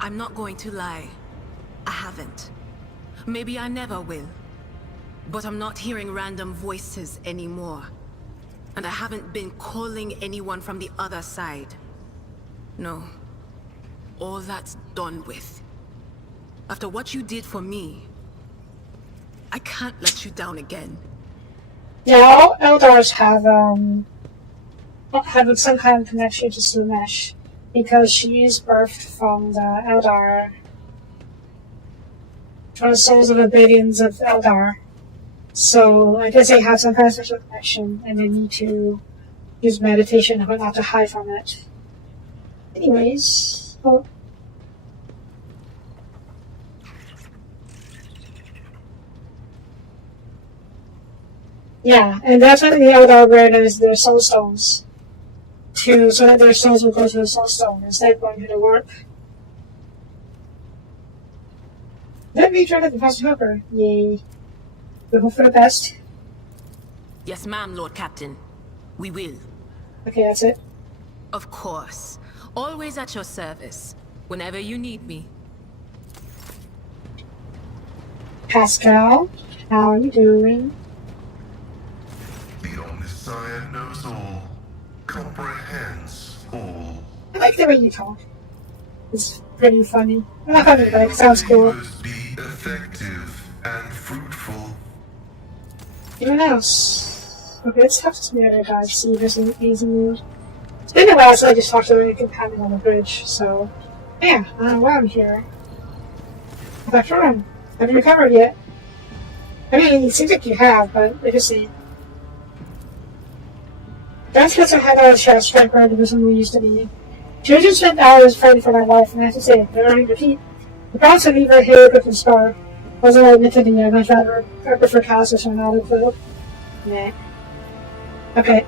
I'm not going to lie. I haven't. Maybe I never will. But I'm not hearing random voices anymore. And I haven't been calling anyone from the other side. No. All that's done with. After what you did for me, I can't let you down again. Yeah, all Eldars have some kind of connection to Slaanesh, because she is birthed from the Eldar, from the souls of the billions of Eldar. So I guess they have some kind of special connection, and they need to use meditation and whatnot to hide from it. Anyways, well, yeah, and that's why the Eldar wear their soul stones, so that their souls will go to the soul stone instead of going to the warp. Let me try to the fast hooker. Yay. We hope for the best. Yes, ma'am, Lord Captain. We will. Okay, that's it. Of course. Always at your service. Whenever you need me. Pascal, how are you doing? The Omniscient knows all, comprehends all. I like the way you talk. It's pretty funny. Not funny, but it sounds cool. Must be effective and fruitful. Anyone else? Okay, let's talk to some of the other guys, see if there's any easy moves. It's been a while since I just talked to the companion on the bridge, so... Yeah, while I'm here... Dr. Ron, have you recovered yet? I mean, it seems like you have, but I just see. That's because I had a chest strike where the person we used to be. She just spent hours fighting for my life, and I have to say, they're only repeat. The boss would leave her here with a scar. Wasn't I admitted to the much rather I prefer Cassis or not a clue. Nah. Okay,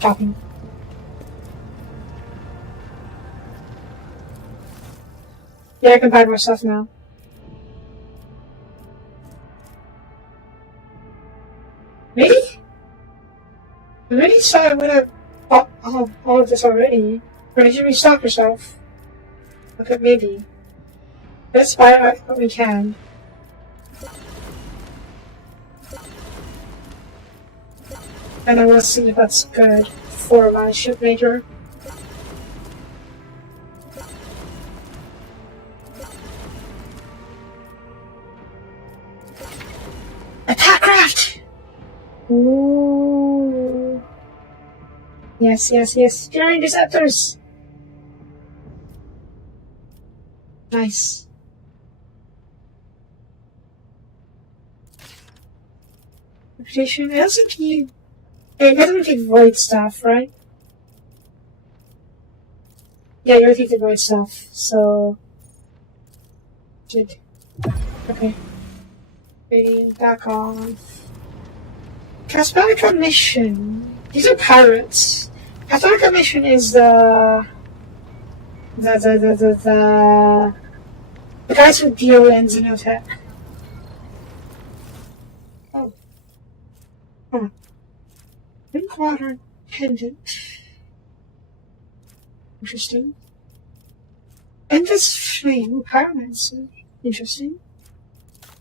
Shopping. Yeah, I can buy more stuff now. Maybe? I really thought I would have bought all of this already. Or did you restock yourself? Okay, maybe. Let's buy what we can. And I want to see if that's good for my ship maker. Attackcraft! Ooh. Yes, yes, yes. Giant Deceptors! Nice. Reputation, it doesn't keep... It doesn't keep void stuff, right? Yeah, you're taking void stuff, so... Good. Okay. Waiting, back off. Catholic Mission. These are pirates. Catholic Mission is the guys who deal in Xenotech. Oh. Huh. Drinkwater pendant. Interesting. Endless flame pyromancy. Interesting.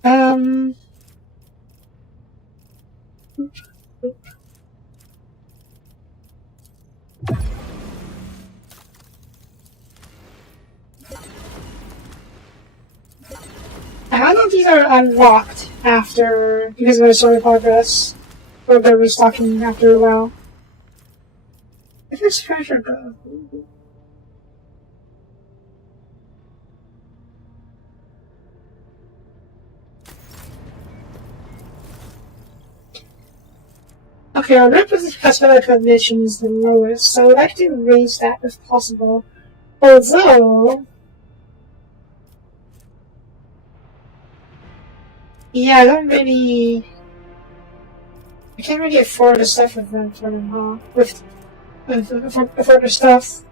I don't know if these are unlocked after, because of the story progress, or they're restocking after a while. If it's treasure go. Okay, our representation mission is the lowest, so I'd like to raise that if possible. Although... Yeah, I don't really... I can't really afford the stuff with them for them, huh? Afford the stuff.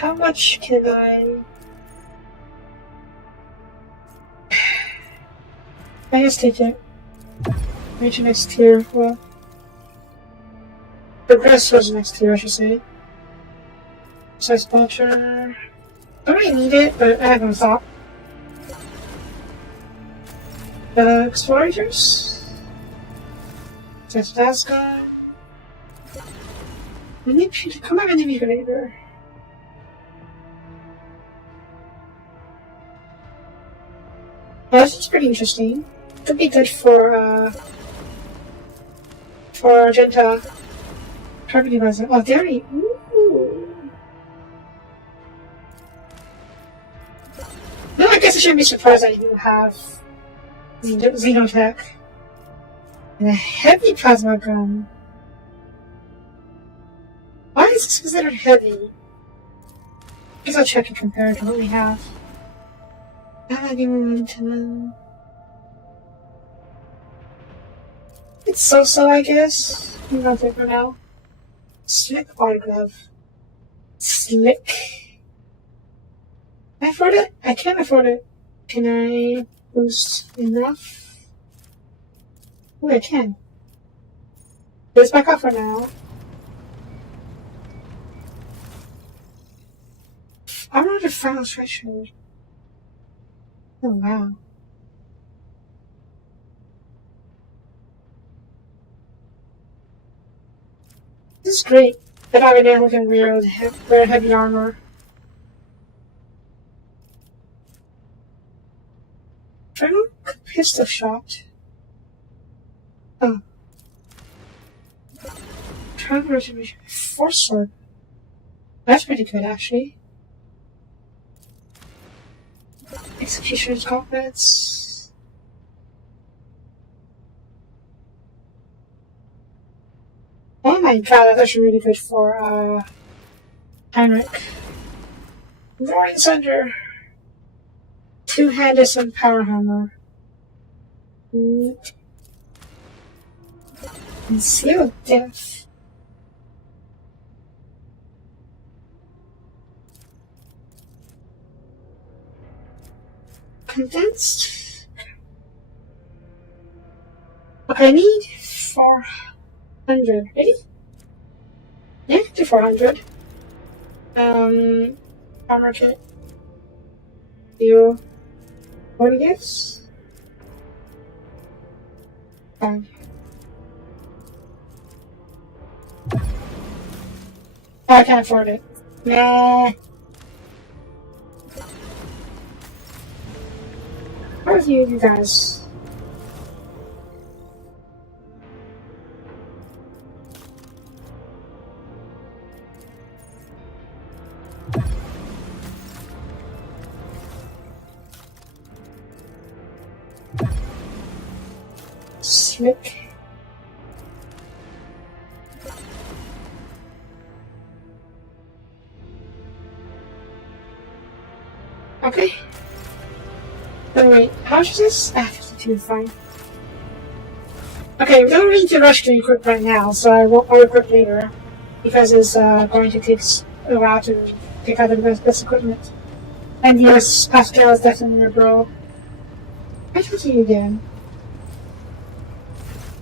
How much can I... I just take it. Reach next tier, well... Progress was next tier, I should say. Size Vulture... I don't really need it, but I haven't thought. Explorators? Size Dasgon... Come on, Manipulator. Well, this is pretty interesting. Could be good for Argenta. Property resident. Oh, dairy. Ooh. No, I guess I shouldn't be surprised that you have Xenotech. And a heavy plasma gun. Why is this considered heavy? I guess I'll check it compared to what we have. It's so-so, I guess. I'm not there for now. Slick body glove. Slick. Can I afford it? I can't afford it. Can I boost enough? Oh, I can. Let's back off for now. I'm not a final threshold. Oh wow. This is great. If I were there looking weird, wear heavy armor. Try not pistol shot. Oh. Transformation force sword. That's pretty good actually. Executioner's gauntlets. Oh my god, that's actually really good for Heinrich. Roaring Thunder. Two-handed and power hammer. And Seal of Death. Condensed. Okay, I need 400. Ready? Yeah, do 400. Armor kit. You. What do you guess? Fine. I can't afford it. Nah. Where's you guys? Slick. Okay. Oh wait, how much is this? 52, fine. Okay, we don't need to rush to equip right now, so I'll equip later. Because it's going to take a while to pick out the best equipment. And yes, Pascal is definitely your bro. I talk to you again.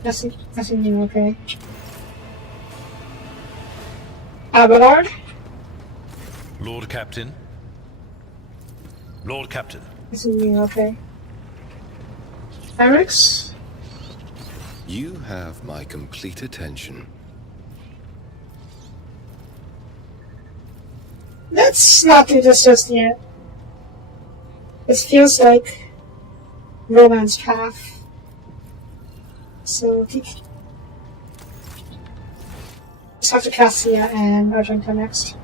Nothing new, okay. Abelard? Lord Captain. Lord Captain. Nothing new, okay. Eric's? You have my complete attention. Let's not do this just yet. This feels like romance path. So, just have to Cassia and Argenta next.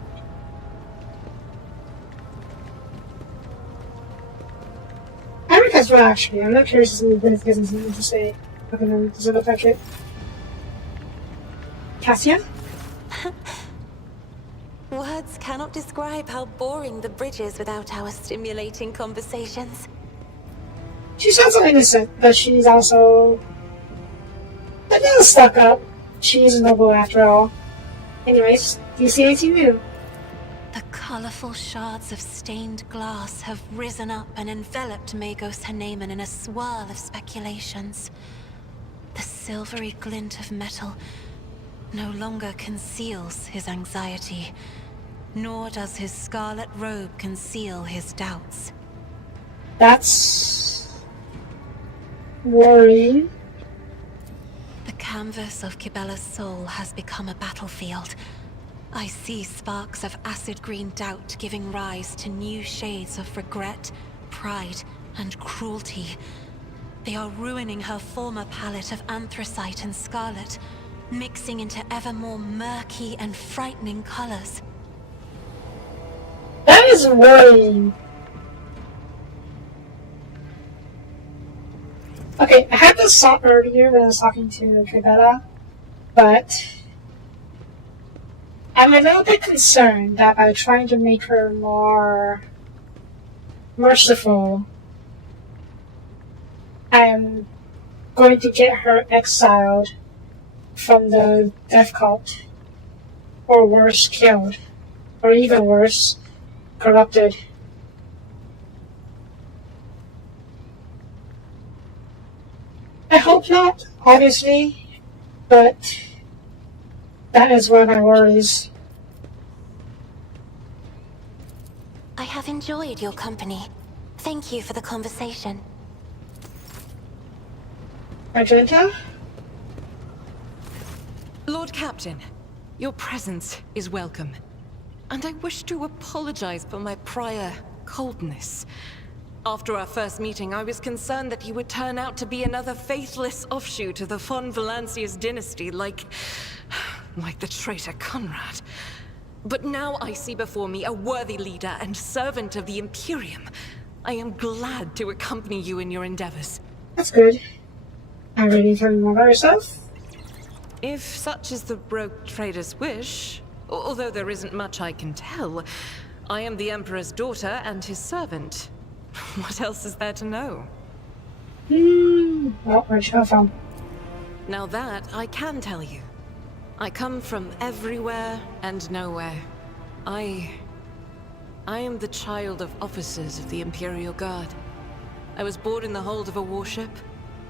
Eric as well, actually. I'm not curious to see what it doesn't seem to say. Okay, then, does it affect it? Cassia? Words cannot describe how boring the bridge is without our stimulating conversations. She sounds so innocent, but she's also a little stuck up. She's a noble after all. Anyways, do you see anything new? The colorful shards of stained glass have risen up and enveloped Magos Haneman in a swirl of speculations. The silvery glint of metal no longer conceals his anxiety, nor does his scarlet robe conceal his doubts. That's worrying. The canvas of Kibella's soul has become a battlefield. I see sparks of acid green doubt giving rise to new shades of regret, pride, and cruelty. They are ruining her former palette of anthracite and scarlet, mixing into ever more murky and frightening colors. That is worrying. Okay, I had this thought earlier when I was talking to Kibella, but I'm a little bit concerned that by trying to make her more merciful, I'm going to get her exiled from the death cult. or worse, killed. Or even worse, corrupted. I hope not, obviously, but that is one of my worries. I have enjoyed your company. Thank you for the conversation. Magenta? Lord Captain, your presence is welcome. And I wish to apologize for my prior coldness. After our first meeting, I was concerned that you would turn out to be another faithless offshoot of the von Valancius dynasty, like the traitor Conrad. But now I see before me a worthy leader and servant of the Imperium. I am glad to accompany you in your endeavors. That's good. I'm ready to tell me more about yourself. If such is the rogue trader's wish, although there isn't much I can tell, I am the Emperor's daughter and his servant. What else is there to know? Well, where'd you come from? Now that I can tell you. I come from everywhere and nowhere. I am the child of officers of the Imperial Guard. I was born in the hold of a warship,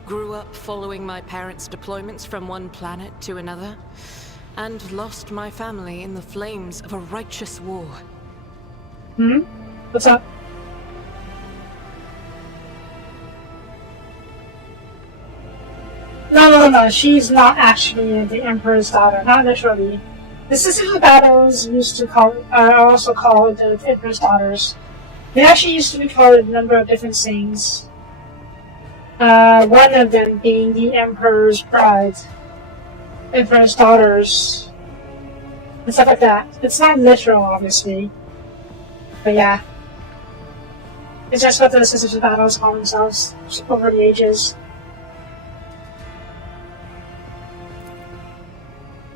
grew up following my parents' deployments from one planet to another, and lost my family in the flames of a righteous war. What's up? No. She's not actually the Emperor's daughter. Not literally. The Sisters of Battles used to are also called the Emperor's daughters. They actually used to be called a number of different things. One of them being the Emperor's bride, Emperor's daughters, and stuff like that. It's not literal, obviously. But yeah. It's just what the Sisters of Battles call themselves over the ages.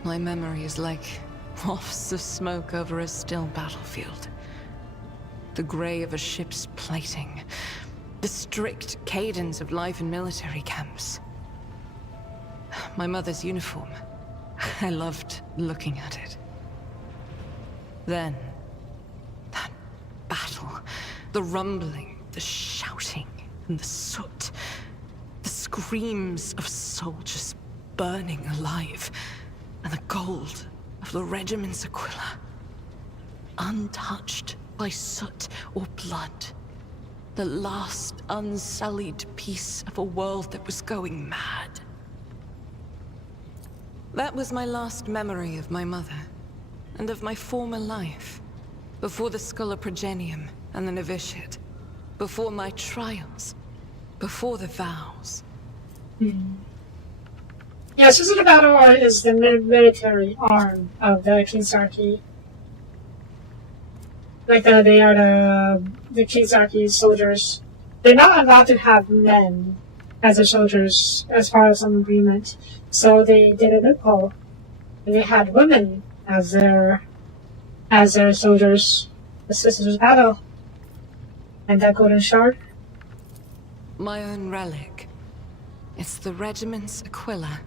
My memory is like wafts of smoke over a still battlefield. The grey of a ship's plating. The strict cadence of life in military camps. My mother's uniform. I loved looking at it. Then, that battle. The rumbling, the shouting, and the soot. The screams of soldiers burning alive. And the gold of the regiment's Aquila. Untouched by soot or blood. The last unsullied piece of a world that was going mad. That was my last memory of my mother, and of my former life. Before the Progenium and the novitiate. Before my trials. Before the vows. Yeah, Sisters of Battle is the military arm of the Kinsarchy. Like they are the Kinsarchy soldiers. They're not allowed to have men as their soldiers as part of some agreement. So they did a loophole. And they had women as their soldiers. The Sisters of Battle. And that golden shard. My own relic. It's the regiment's Aquila.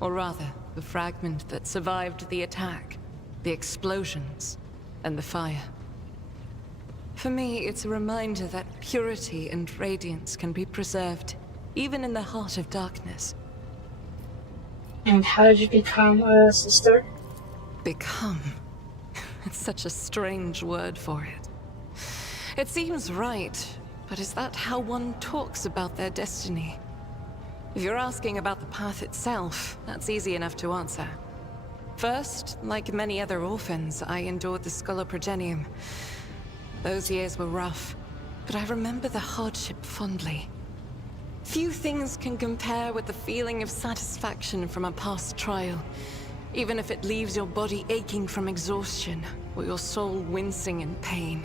Or rather, the fragment that survived the attack, the explosions, and the fire. For me, it's a reminder that purity and radiance can be preserved, even in the heart of darkness. And how did you become a sister? Become? It's such a strange word for it. It seems right, but is that how one talks about their destiny? If you're asking about the path itself, that's easy enough to answer. First, like many other orphans, I endured the Progenium. Those years were rough, but I remember the hardship fondly. Few things can compare with the feeling of satisfaction from a past trial, even if it leaves your body aching from exhaustion, or your soul wincing in pain.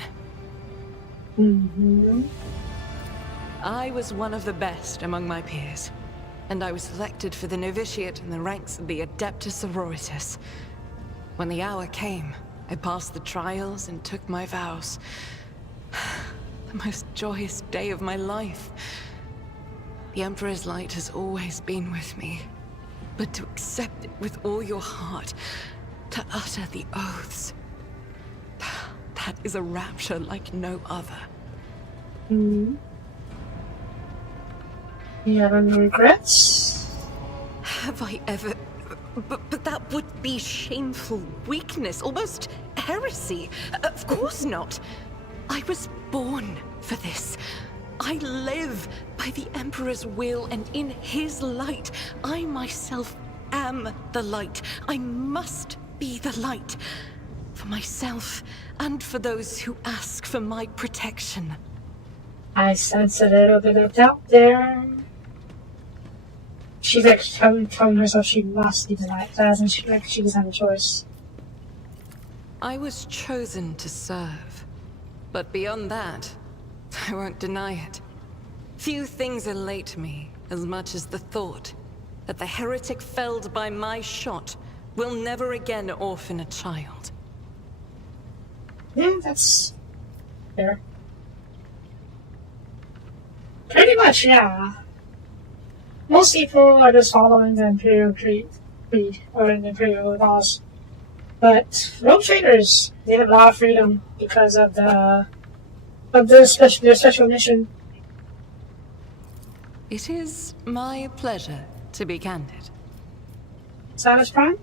I was one of the best among my peers. And I was selected for the novitiate in the ranks of the Adeptus Sororitas. When the hour came, I passed the trials and took my vows. The most joyous day of my life. The Emperor's light has always been with me. But to accept it with all your heart, to utter the oaths. That is a rapture like no other. Hmm. You have any regrets? Have I ever... But that would be shameful weakness, almost heresy. Of course not. I was born for this. I live by the Emperor's will, and in his light, I myself am the light. I must be the light. For myself, and for those who ask for my protection. I sense a little bit of doubt there. She's like telling herself she must be the light, and she doesn't have a choice. I was chosen to serve. But beyond that, I won't deny it. Few things elate me as much as the thought that the heretic felled by my shot will never again orphan a child. Yeah, that's fair. Pretty much, yeah. Most people are just following the Imperial creed, or the Imperial laws. But rogue traders, they have a lot of freedom because of their special mission. It is my pleasure to be candid. Samus Prime?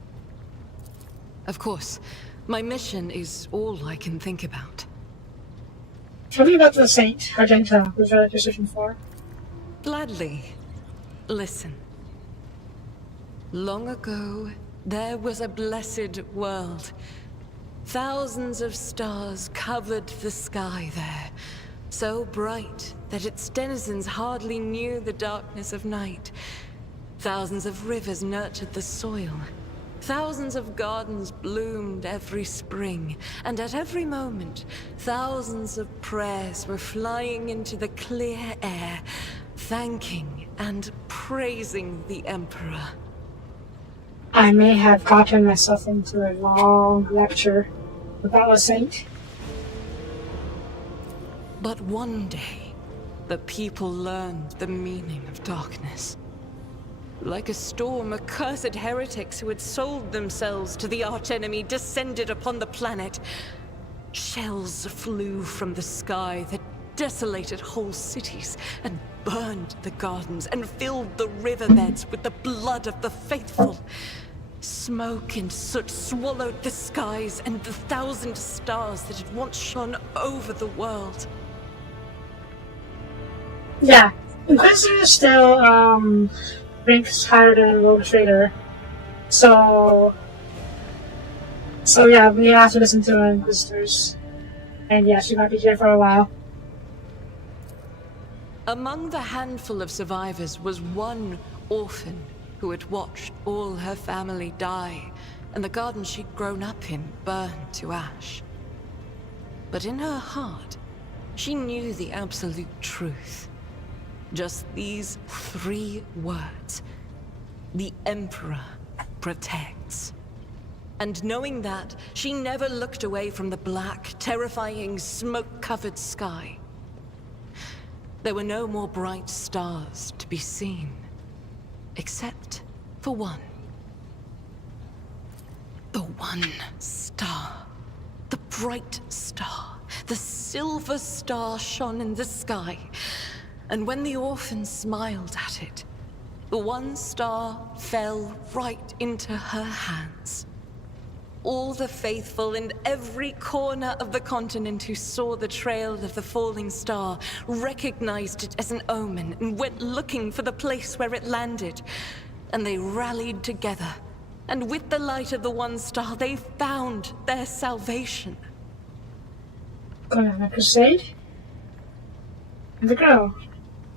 Of course, my mission is all I can think about. Tell me about the Saint, Argenta, who's your position for. Gladly. Listen. Long ago, there was a blessed world. Thousands of stars covered the sky there, so bright that its denizens hardly knew the darkness of night. Thousands of rivers nurtured the soil. Thousands of gardens bloomed every spring, and at every moment, thousands of prayers were flying into the clear air, thanking and praising the Emperor. I may have gotten myself into a long lecture about a saint. But one day, the people learned the meaning of darkness. Like a storm, accursed heretics who had sold themselves to the archenemy descended upon the planet. Shells flew from the sky that desolated whole cities and burned the gardens and filled the riverbeds with the blood of the faithful. Smoke and soot swallowed the skies and the 1,000 stars that had once shone over the world. Yeah, Inquisitor is still, ranks higher than a rogue trader. So yeah, we have to listen to Inquisitors. And yeah, she might be here for a while. Among the handful of survivors was one orphan who had watched all her family die, and the garden she'd grown up in burned to ash. But in her heart, she knew the absolute truth. Just these 3 words. The Emperor protects. And knowing that, she never looked away from the black, terrifying, smoke-covered sky. There were no more bright stars to be seen. Except for one. The one star. The bright star. The silver star shone in the sky. And when the orphan smiled at it, the one star fell right into her hands. All the faithful in every corner of the continent who saw the trail of the falling star recognized it as an omen and went looking for the place where it landed. And they rallied together. And with the light of the one star, they found their salvation. Going on a crusade? And the girl.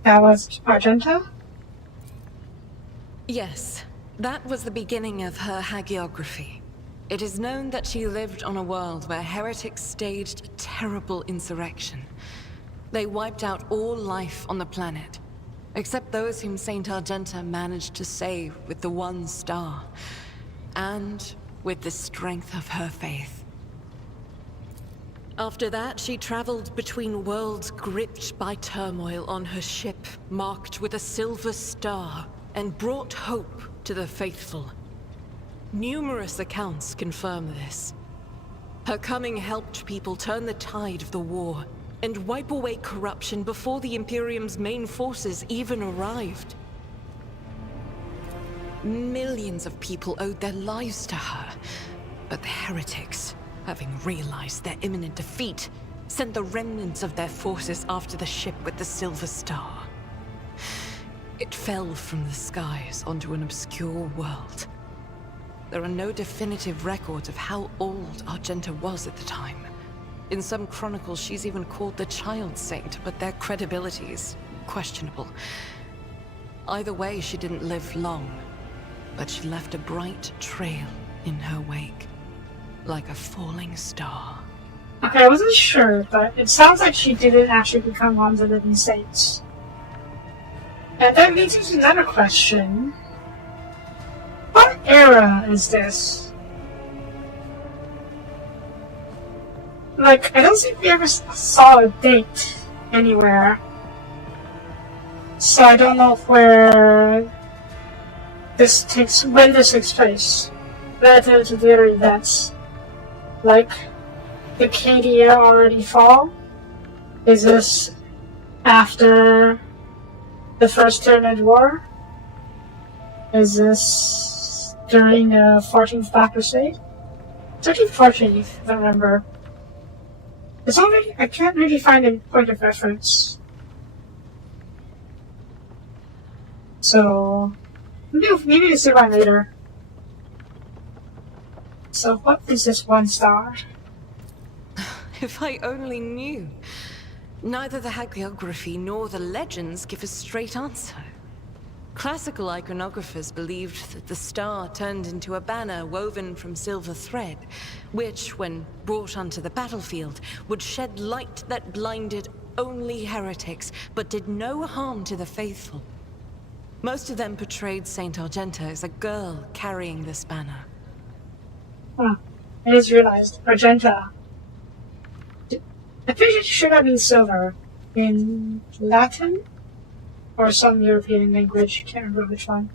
That was Argenta? Yes, that was the beginning of her hagiography. It is known that she lived on a world where heretics staged a terrible insurrection. They wiped out all life on the planet, except those whom Saint Argenta managed to save with the one star, and with the strength of her faith. After that, she traveled between worlds gripped by turmoil on her ship, marked with a silver star, and brought hope to the faithful. Numerous accounts confirm this. Her coming helped people turn the tide of the war and wipe away corruption before the Imperium's main forces even arrived. Millions of people owed their lives to her, but the heretics, having realized their imminent defeat, sent the remnants of their forces after the ship with the Silver Star. It fell from the skies onto an obscure world. There are no definitive records of how old Argenta was at the time. In some chronicles, she's even called the Child Saint, but their credibility is questionable. Either way, she didn't live long, but she left a bright trail in her wake, like a falling star. Okay, I wasn't sure, but it sounds like she didn't actually become one of the living saints. And that leads me to another question. What era is this? Like, I don't think we ever saw a date anywhere. So I don't know when this takes place. Relative to the other events. Like, did Cadia already fall? Is this after the First Tyranid War? Is this during the 14th Black Crusade? 13th, 14th, if I remember. It's only, I can't really find a point of reference. So, maybe we'll see one later. So what is this one star? If I only knew. Neither the hagiography nor the legends give a straight answer. Classical iconographers believed that the star turned into a banner woven from silver thread, which, when brought onto the battlefield, would shed light that blinded only heretics, but did no harm to the faithful. Most of them portrayed Saint Argenta as a girl carrying this banner. Huh. I just realized, Argenta. I think it should have been silver. In Latin? Or some European language, can't remember which one.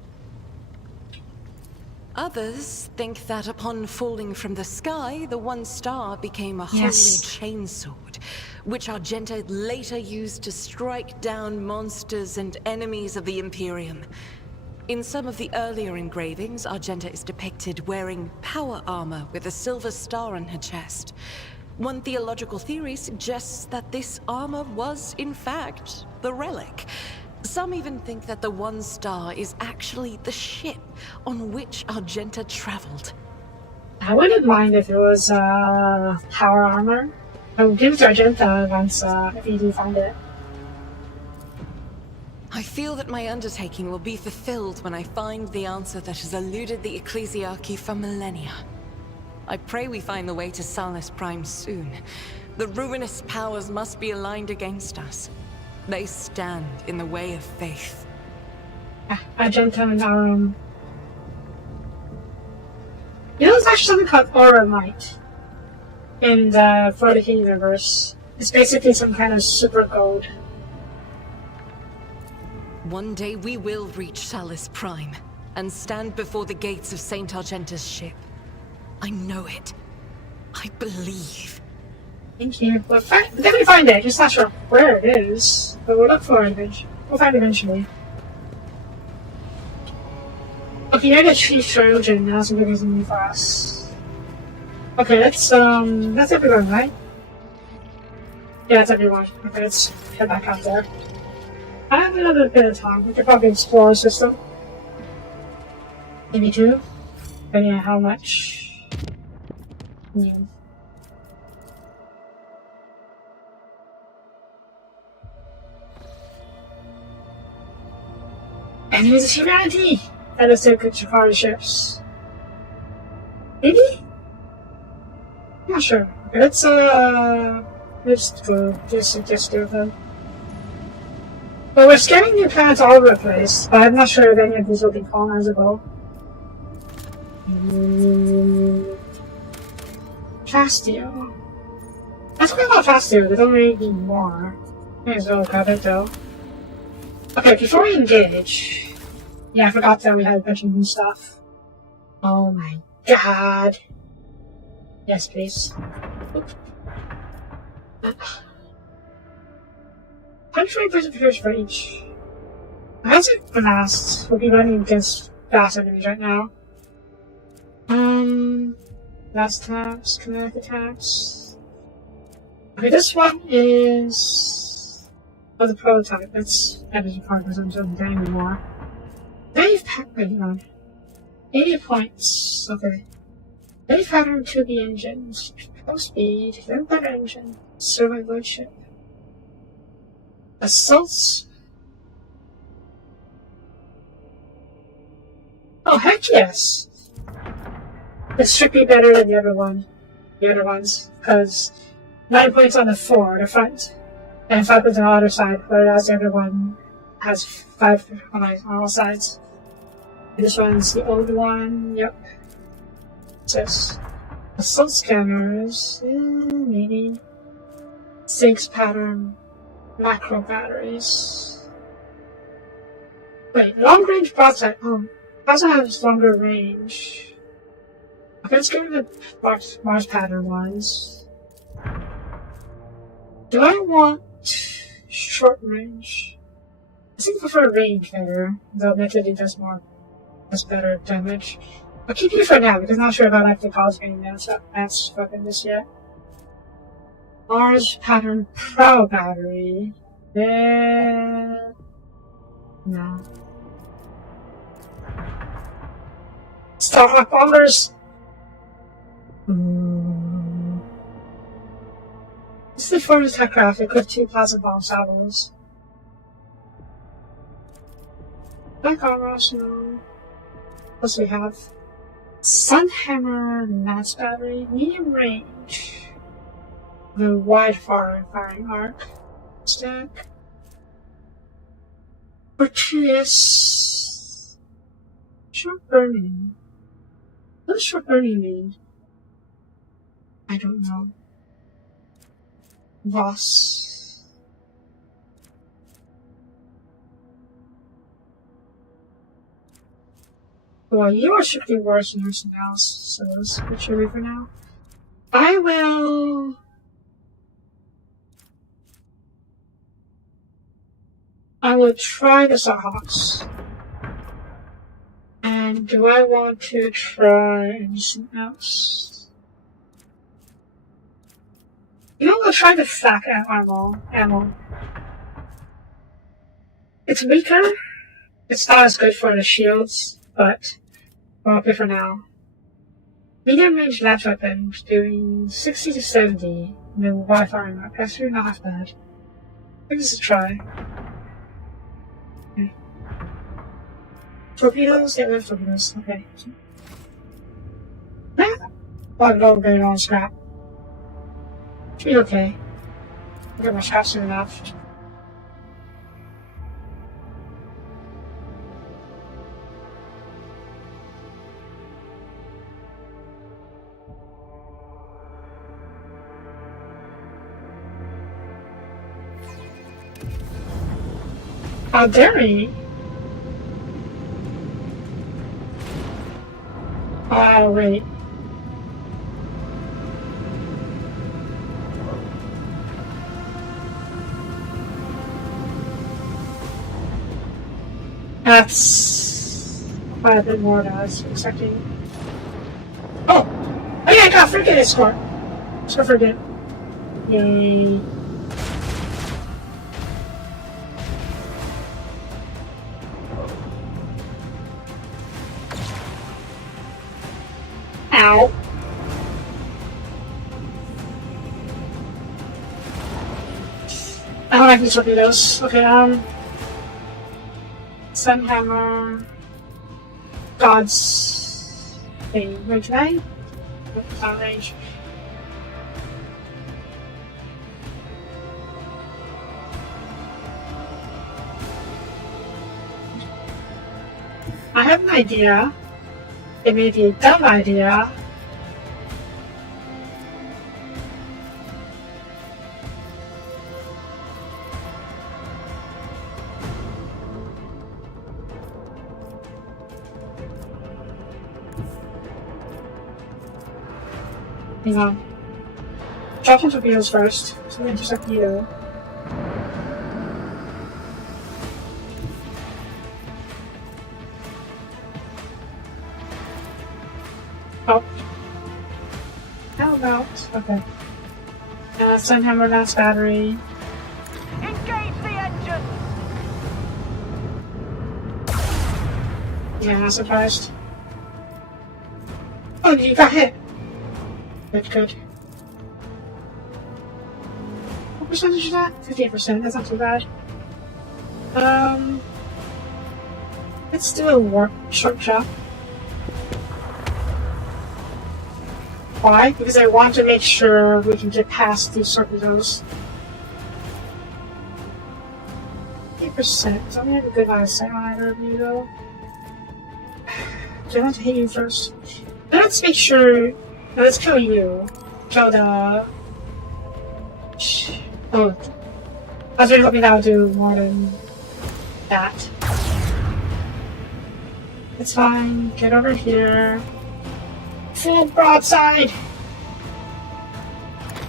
Others think that upon falling from the sky, the one star became a holy chainsword, which Argenta later used to strike down monsters and enemies of the Imperium. In some of the earlier engravings, Argenta is depicted wearing power armor with a silver star on her chest. One theological theory suggests that this armor was, in fact, the relic. Some even think that the one star is actually the ship on which Argenta traveled. I wouldn't mind if it was power armor. I would give it to Argenta once if you do find it. I feel that my undertaking will be fulfilled when I find the answer that has eluded the Ecclesiarchy for millennia. I pray we find the way to Salus Prime soon. The ruinous powers must be aligned against us. They stand in the way of faith. Argenta and you know, there's actually something called Aura Light in the 40k universe. It's basically some kind of super gold. One day we will reach Salus Prime and stand before the gates of Saint Argenta's ship. I know it. I believe. Thank you. We'll definitely find it, just not sure where it is. But we'll look for it eventually. We'll find it eventually. Okay, you're the chief Trojan, now some bigger than for us. Okay, that's everyone, right? Yeah, that's everyone. Okay, let's head back out there. I have another bit of time. We could probably explore the system. Maybe two. Depending on how much. Yeah. And here's humanity! That is take Shakari ships. Maybe? I'm not sure. Okay, let's go. Just do them. Well, we're scanning new planets all over the place, but I'm not sure if any of these will be colonizable. Fastio. Let's go about Fastio, there's only be more. May as well grab it though. Okay, before we engage... Yeah, I forgot that we had a bunch of new stuff. Oh my God. Yes, please. Punctuate perseverance for each. Hazard Blast will be running against fast enemies right now. Last attacks, kinetic attacks. Okay, this one is the prototype. It's energy partners. I'm doing anymore. Dave Pac-Man. 80 points. Okay. Dave pattern to the engines. Low speed, then better engine. Survival ship. Assaults. Oh heck yes! This should be better than the other ones, because 9 points on the front, and 5 points on the other side, whereas the other one has 5 on all sides. And this one's the old one, yep. It says assault scanners, maybe. Sinks pattern, macro batteries. Wait, long range prototype, also has longer range. Okay, let's go to the Mars pattern ones. Do I want short range? I think I prefer range better, though admittedly does better damage. I'll keep you for now because I'm not sure if I like the college game that's fucking this yet. Mars pattern pro battery. Yeah. No. Starhawk bombers. This is the first attack graphic with 2 plasma bomb saddles. Black Kronous, no. Plus we have Sunhammer Mass Battery, medium range. The wide firing arc stack. Fortuitous. Short burning. What does short burning mean? I don't know. Voss. Well, you are strictly worse than everything else, so let's put you away for now. I will try the Starhawks. And do I want to try anything else? You know, I'll try the flak ammo. It's weaker. It's not as good for the shields, but we're okay for now. Medium range latch weapon doing 60 to 70. No Wi-Fi remote. That's really not half bad. Give this a try. Okay. Torpedoes? Yeah, we have torpedoes. Okay. Yeah. I'll go get it on scrap. Should be okay. I'll get my scrap soon enough. How dare he? Oh, wait. That's quite a bit more than I was expecting. Oh! Oh yeah, I got freaking escort! So forget. Yay. Ow. I don't like these torpedoes. Okay, Sunhammer. God's thing. Range 9? Not range. I have an idea. It may be a dumb idea. Hang on. Drop some torpedoes first. So we intercept you. Oh. How about... Okay. Sunhammer last battery. Engage the engines! Yeah, not surprised. Oh, you got hit! Good, good. What percentage is that? 58%, that's not too bad. Let's do a warp short jump. Why? Because I want to make sure we can get past these torpedoes. 8%. So I'm gonna have a good eyesight on either of you though. Do I have to hit you first? Let's make sure. Let's kill you. Kill the. Oh. I was really hoping that would do more than that. It's fine. Get over here. Full broadside!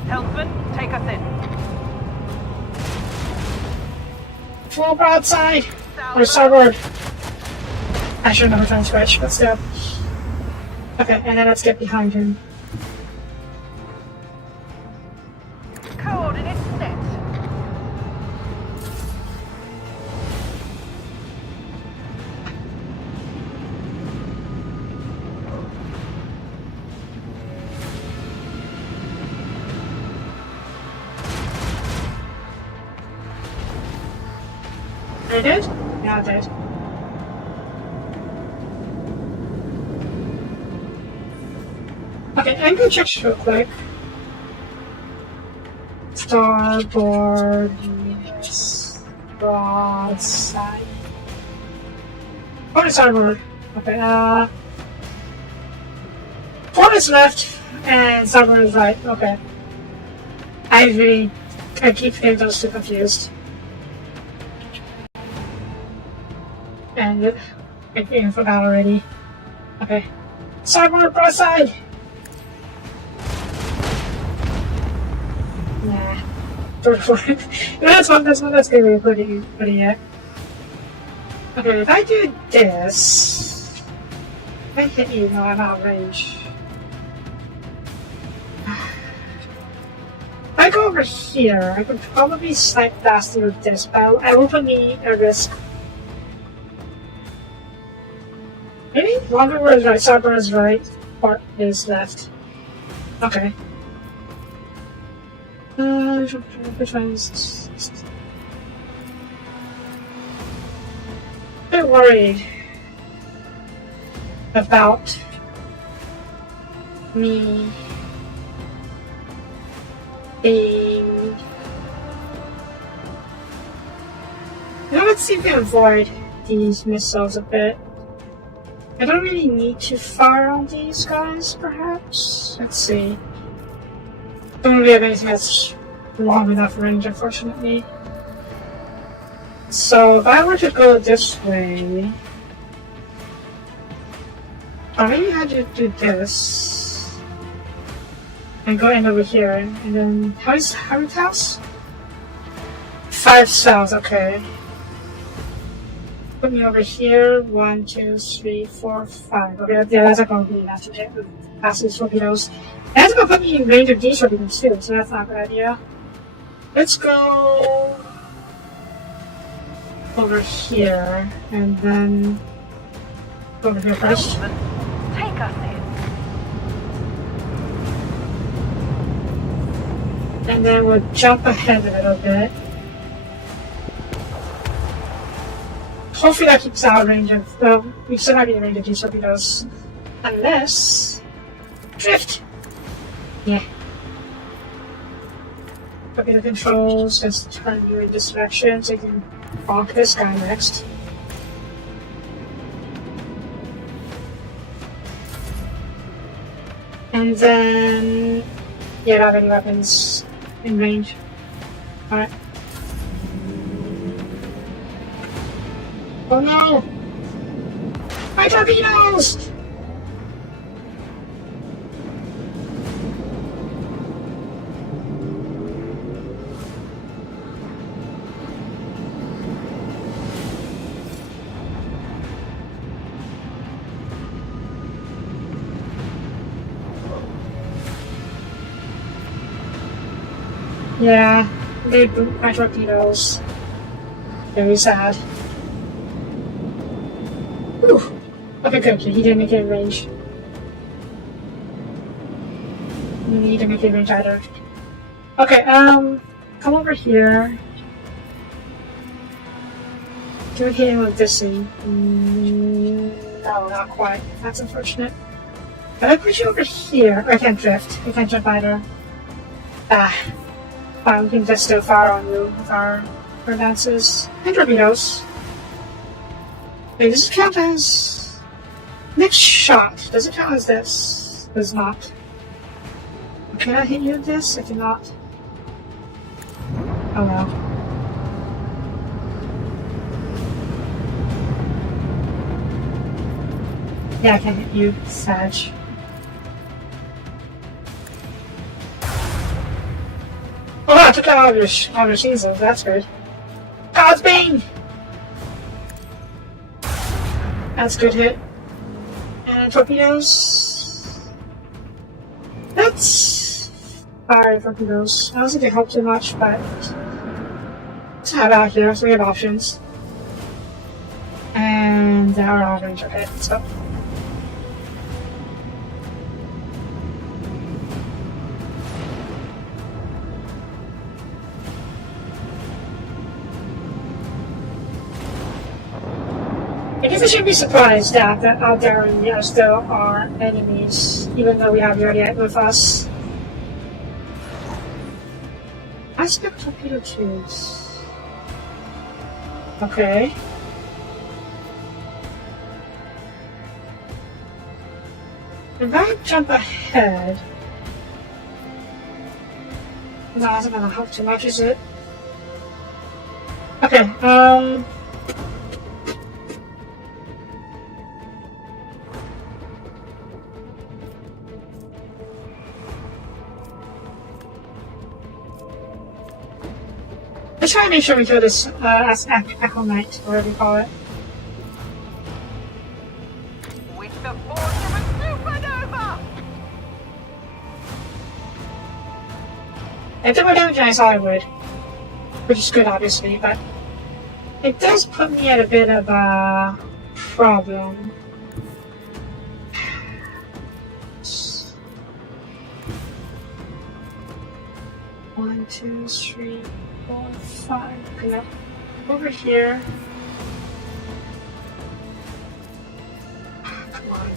Helmsman, take us in. Full broadside! Or starboard! I should have never tried to switch, but still. Okay, and then let's get behind him. Coordinates set. I did? Yeah, I did. Okay, I'm gonna check real quick. Starboard, yes. Broadside. Port starboard. Okay, port is left, and starboard is right. Okay. I keep getting those two confused. And I forgot already. Okay. Starboard, broadside! Nah. That's one that's gonna be pretty yet. Okay, if I do this... If I hit you, no, I'm out of range. If I go over here, I could probably snipe faster with this, but I will put me at risk. Maybe Wanderer is right, Cyber is right, Port is left. Okay. Which one is this? A bit worried about me being... Now let's see if we can avoid these missiles a bit. I don't really need to fire on these guys, perhaps? Let's see. Don't really have anything that's long enough range, unfortunately. So, if I were to go this way... Or maybe I just do this. And go in over here, and then... How many cells? 5 cells, okay. Put me over here. 1, 2, 3, 4, 5. Okay, yeah, that's not going to be enough to get past these torpedoes. That's going to put me in range of these torpedoes too, so that's not a good idea. Let's go over here, and then go over here first. Helmsman, take us in. And then we'll jump ahead a little bit. Hopefully that keeps out of range of, well, we still might be in range of these torpedoes. Unless... Drift! Yeah. Okay, the controls, just turn you in this direction so you can bonk this guy next. And then... Yeah, I don't have any weapons in range. Alright. Oh no! My torpedoes! Yeah, they boot my torpedoes. Very sad. Whew. Okay, good. He didn't make it in range. We need to make it in range either. Okay, come over here. Do we hit him with this thing? No, not quite. That's unfortunate. But I put you over here. I can't drift. I can't jump either. Ah. Fine, we can just still fire on you with our advances. And torpedoes. Wait, does it count as... Next shot. Does it count as this? Does not. Can I hit you with this? I cannot. Oh well. Yeah, I can hit you, Sag. Oh, I took out all your seasons. That's good. God's Bane! That's a good hit. And torpedoes. That's fire torpedoes. I don't think they help too much, but let's have out here, so we have options. And our orange are hit, so. I guess I shouldn't be surprised that out there still are enemies, even though we have Yodiet with us. Aspect torpedo tubes. Okay. If I jump ahead... No, that's not gonna help too much, is it? Okay, let's try to make sure we kill this Echo Knight, whatever you call it. With the force of a supernova! I did more damage than I thought I would, which is good, obviously, but it does put me at a bit of a problem. One, two, three, 4, 5. Okay, now over here. Come on.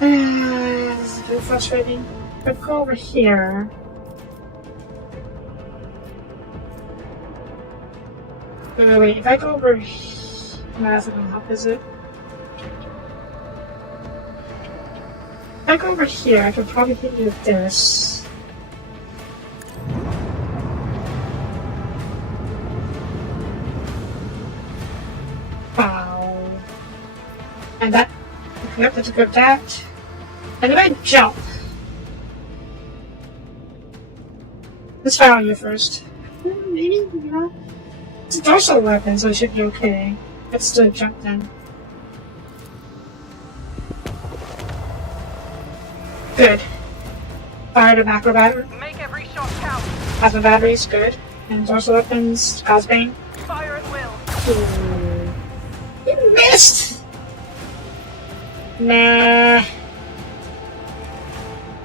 This is a bit frustrating. But go over here. Wait. If I go over here. No, that's not gonna help, is it? If I go over here, I could probably hit you with this. Wow. And that. Yep, that's a good that. And if I jump. Let's fire on you first. Maybe, you know. It's a dorsal weapon, so it should be okay. Let's still jump then. Good. Fire the macro battery. Make every shot count. Plasma batteries, good. And dorsal weapons, God's Bane. Fire at will. Ooh. You missed! Nah.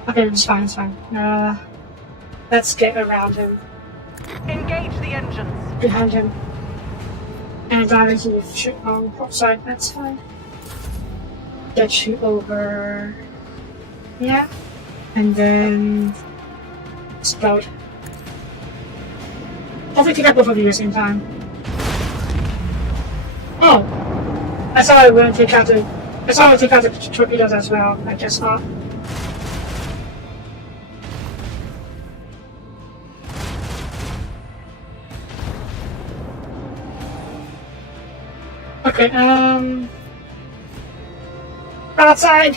Okay, it's fine, it's fine. Let's get around him. Engage the engines. Behind him. And diving to the shoot on port side, that's fine. Get you over. Yeah. And then explode. Hopefully take out both of you at the same time. Oh! I thought I would take out the torpedoes as well. I guess not. Okay, outside.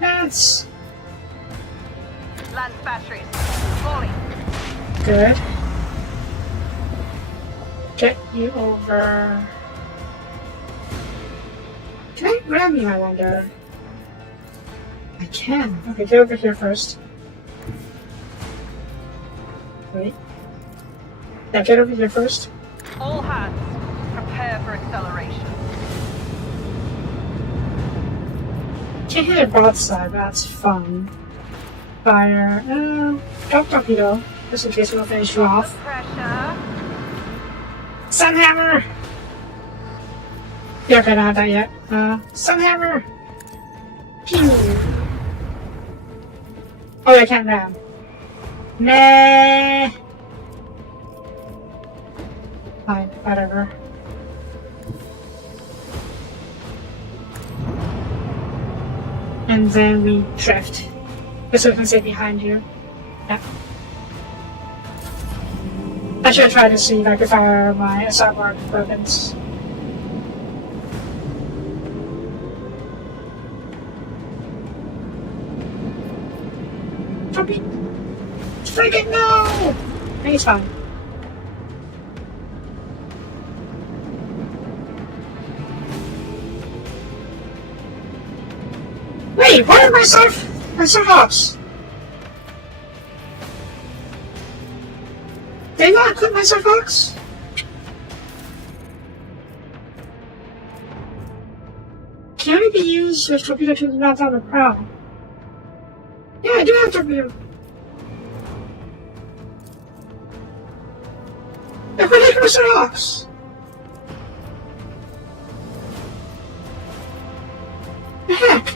That's Land batteries. Fully. good. get you over. Can I grab you, I wonder? I can. Okay, get over here first. Wait. Yeah, get over here first. All hands, prepare for acceleration. Can't hit a broadside, that's fun. Fire. Drop torpedo, just in case we don't finish you off. Pressure. Sunhammer! Yeah, okay, I don't have that yet. Sunhammer! Pew! Oh, I can't ram. Meh! Fine, whatever. And then we drift. Just so we can stay behind you. Yeah. I should try to see if I could fire my assault mark weapons. Soapie! Friggin' no! I think it's fine. Wait, where are my surfhawks? Did I not equip my surfhawks? Can only be used with torpedo tubes mounted on the prow. Yeah, I do have torpedo. Where are my surfhawks? The heck?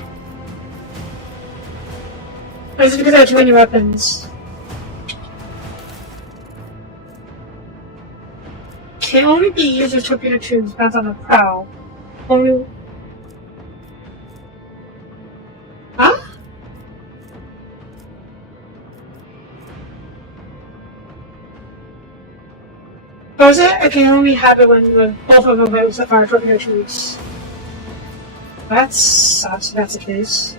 Or is it because I have too many weapons? Can only be used with torpedo tubes mounted on the prow. Only. Huh? Or is it I can only have it when both of them are torpedo tubes? That sucks if that's the case.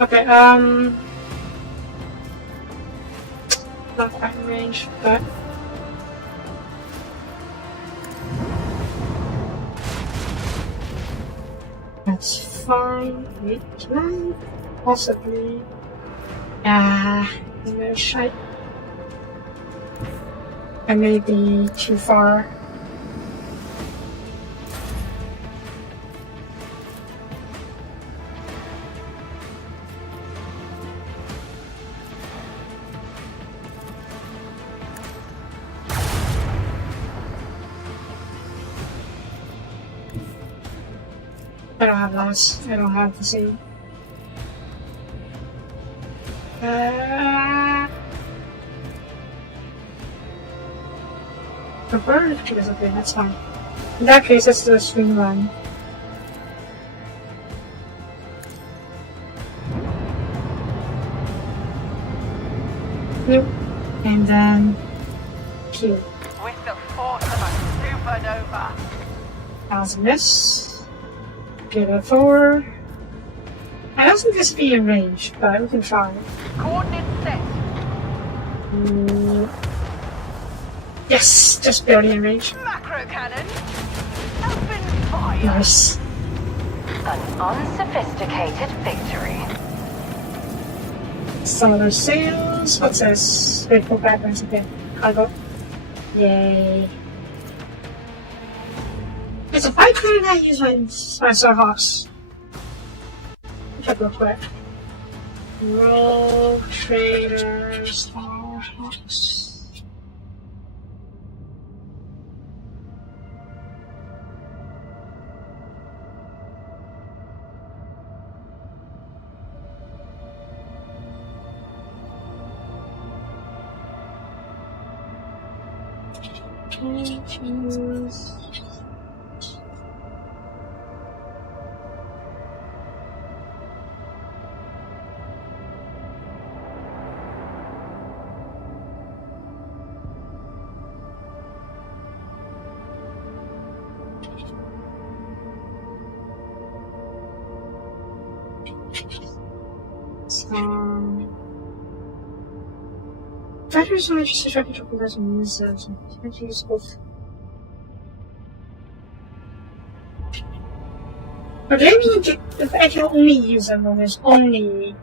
Okay, not quite in range, but that's fine. Wait, can I possibly? No shite. I may be too far. I don't have those. I don't have the same. The bird is okay, that's fine. In that case, let's do a swing run. Yep. And then Q. With the force of a supernova. How's this? Get it forward. I don't think this would be in range, but we can try. Coordinates set. Yes, just barely in range. Macro cannon. Open fire. Nice. An unsophisticated victory. Some of those sails. What's this? Wait, go back once again. Cargo. Yay. So why couldn't I use my Starhawks? Check real quick. Rogue Trader Starhawks. Choose. Factors so much distracted to possessing use can't use both. But maybe I can only use them when there's only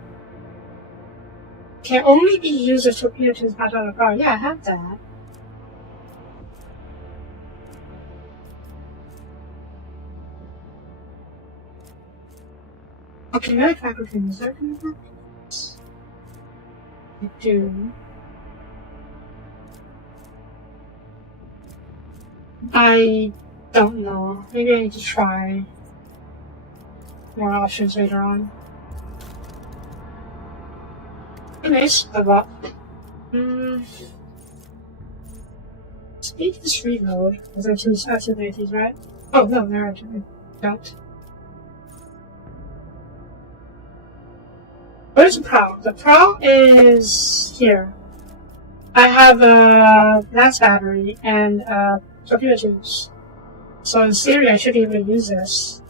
can only be used as torpedo to patch on a car. Yeah, I have that. Okay, kinetic faculty is there kinetic faculties? I do. I don't know. Maybe I need to try more options later on. Anyways, level up. Speed is reload. Those are two activities, right? Oh no, there are two. Don't. Where's the prow? The prow is here. I have a lance battery and torpedo tubes. So in theory, I should be able to use this.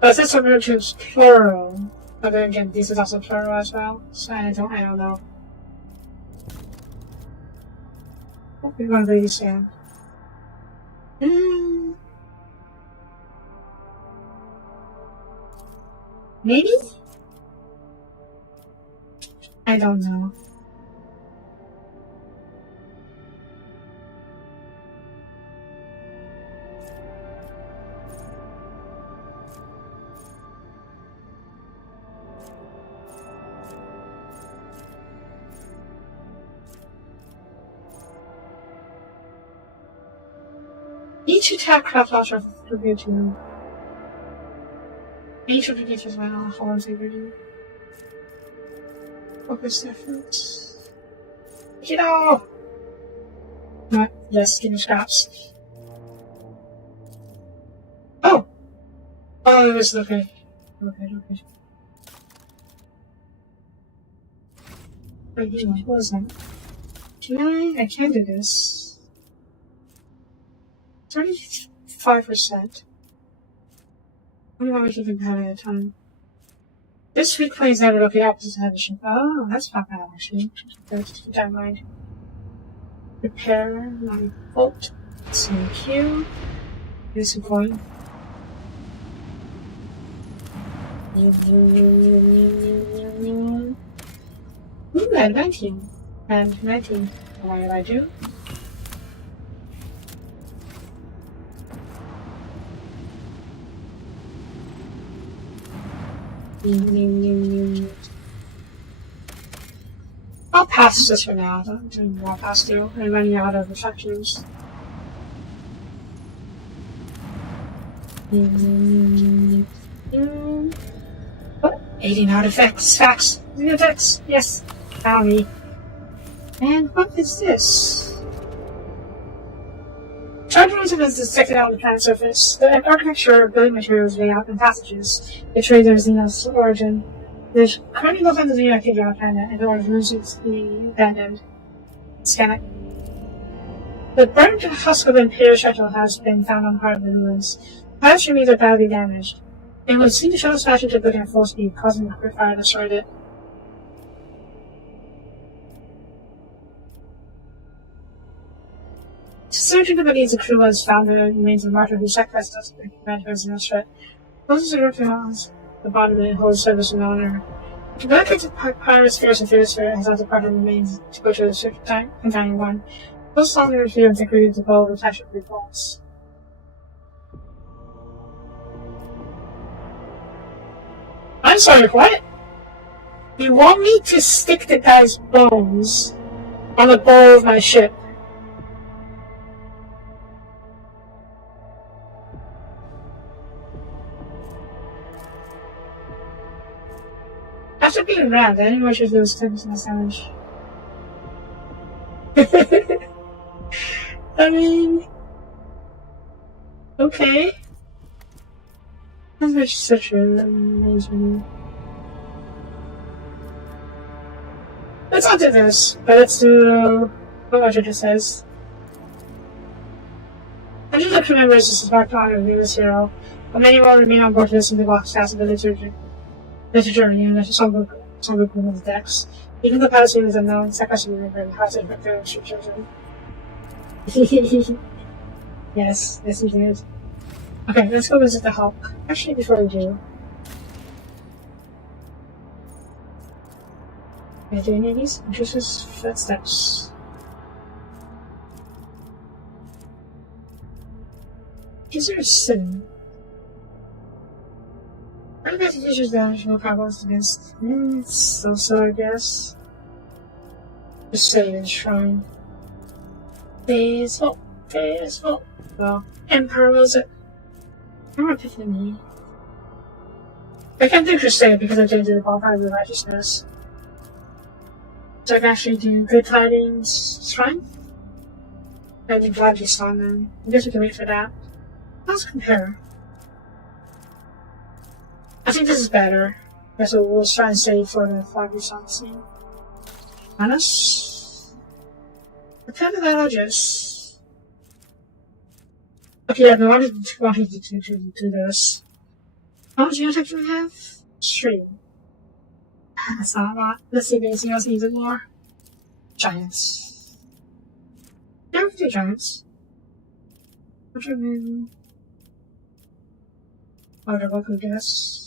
But this torpedo tubes plural. But then again, this is also plural as well. So I don't know. We're gonna do this again. Maybe? I don't know. Each attack craft launcher contribute to each of the features my holds every focus efforts. You know! Not yes, give me scraps. Oh! Oh, it was okay. Okay. Wait, what was that? Can I can do this. 35%. I don't know if you can have it at a time. This week plays never look the opposite side of the ship. Oh, that's not bad actually. Let's keep that in mind. Repair 9 volt. CQ. Here's some coin. Ooh, and 19. And 19. What did I do? I'll pass this for now. I'm doing more pass through. I'm running out of reflections. What? 18 artifacts. Facts. Artifacts. Yes. Found me. And what is this? Chargerism is detected on the planet's surface. The architecture, building materials, layout, and passages betray their Xenos origin. There's currently no signs of Xeno activity on the planet, and the origin is being abandoned. Scan it. The burned husk of the Imperial shuttle has been found on part of the ruins. Pilots remains are badly damaged. It would seem the shuttle smashed into the building at full speed, causing a quick fire to destroy it. Searching the bodies of crew has found the remains of a martyr who sacrificed us to prevent his no threat. Those who served us the bottom of the whole service and honor. The dedicated pirates, Fierce and Fearsphere has had the part of remains to go to the ship companion one. Those longer interference included the bow of flagship reforms. I'm sorry, what? You want me to stick the guy's bones on the bow of my ship? After being rammed, anyone should lose 10% damage. I mean... Okay. That's such an amazing... Let's not do this, but let's do what Roger just says. I just like to remember this is marked on of this hero, but many will remain on board to listen to Vox Cast of the literature, and some book of his decks. Even the pilot's name is unknown, it's not question remember how to prepare for children. Yes, he did. Okay, let's go visit the Hulk. Actually, before we do, am I doing any of these? Just footsteps. Is there a sin? I bet the teacher's damage no problems against. So, I guess. Just say in shrine. Baseball. Well, Empire wills it. I'm Epiphany. I can't do Crusade because I didn't do the Bonfire of the Righteousness. So I can actually do Good Tidings Shrine. I think Gladly Song then. I guess we can wait for that. Let's compare. I think this is better. Okay, so we'll try and save for the Gladly Song scene. Minus. Prepare the biologists. Okay, I've been wanting to do this. How much geotech do we have? 3. That's not a lot. Let's see if anything else needs it more. Giants. Yeah, we can do giants. Which are new? Outer Goku, guess.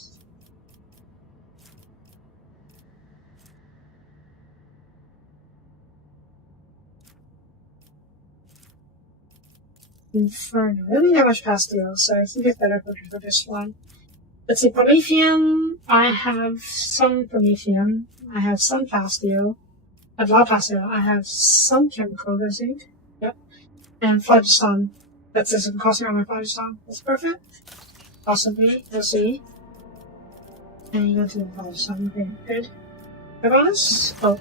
Inferno. We don't have much Pastille, so I think it's better for this one. Let's see, Promethean. I have some Promethean. I have some Pastille. I have a lot of Pastille. I have some Chemical, I think. Yep. And Phlogiston. That's just costing on my Phlogiston. That's perfect. Awesome. We'll see. And you go to the Phlogiston. Okay, good. Dragonus? Oh,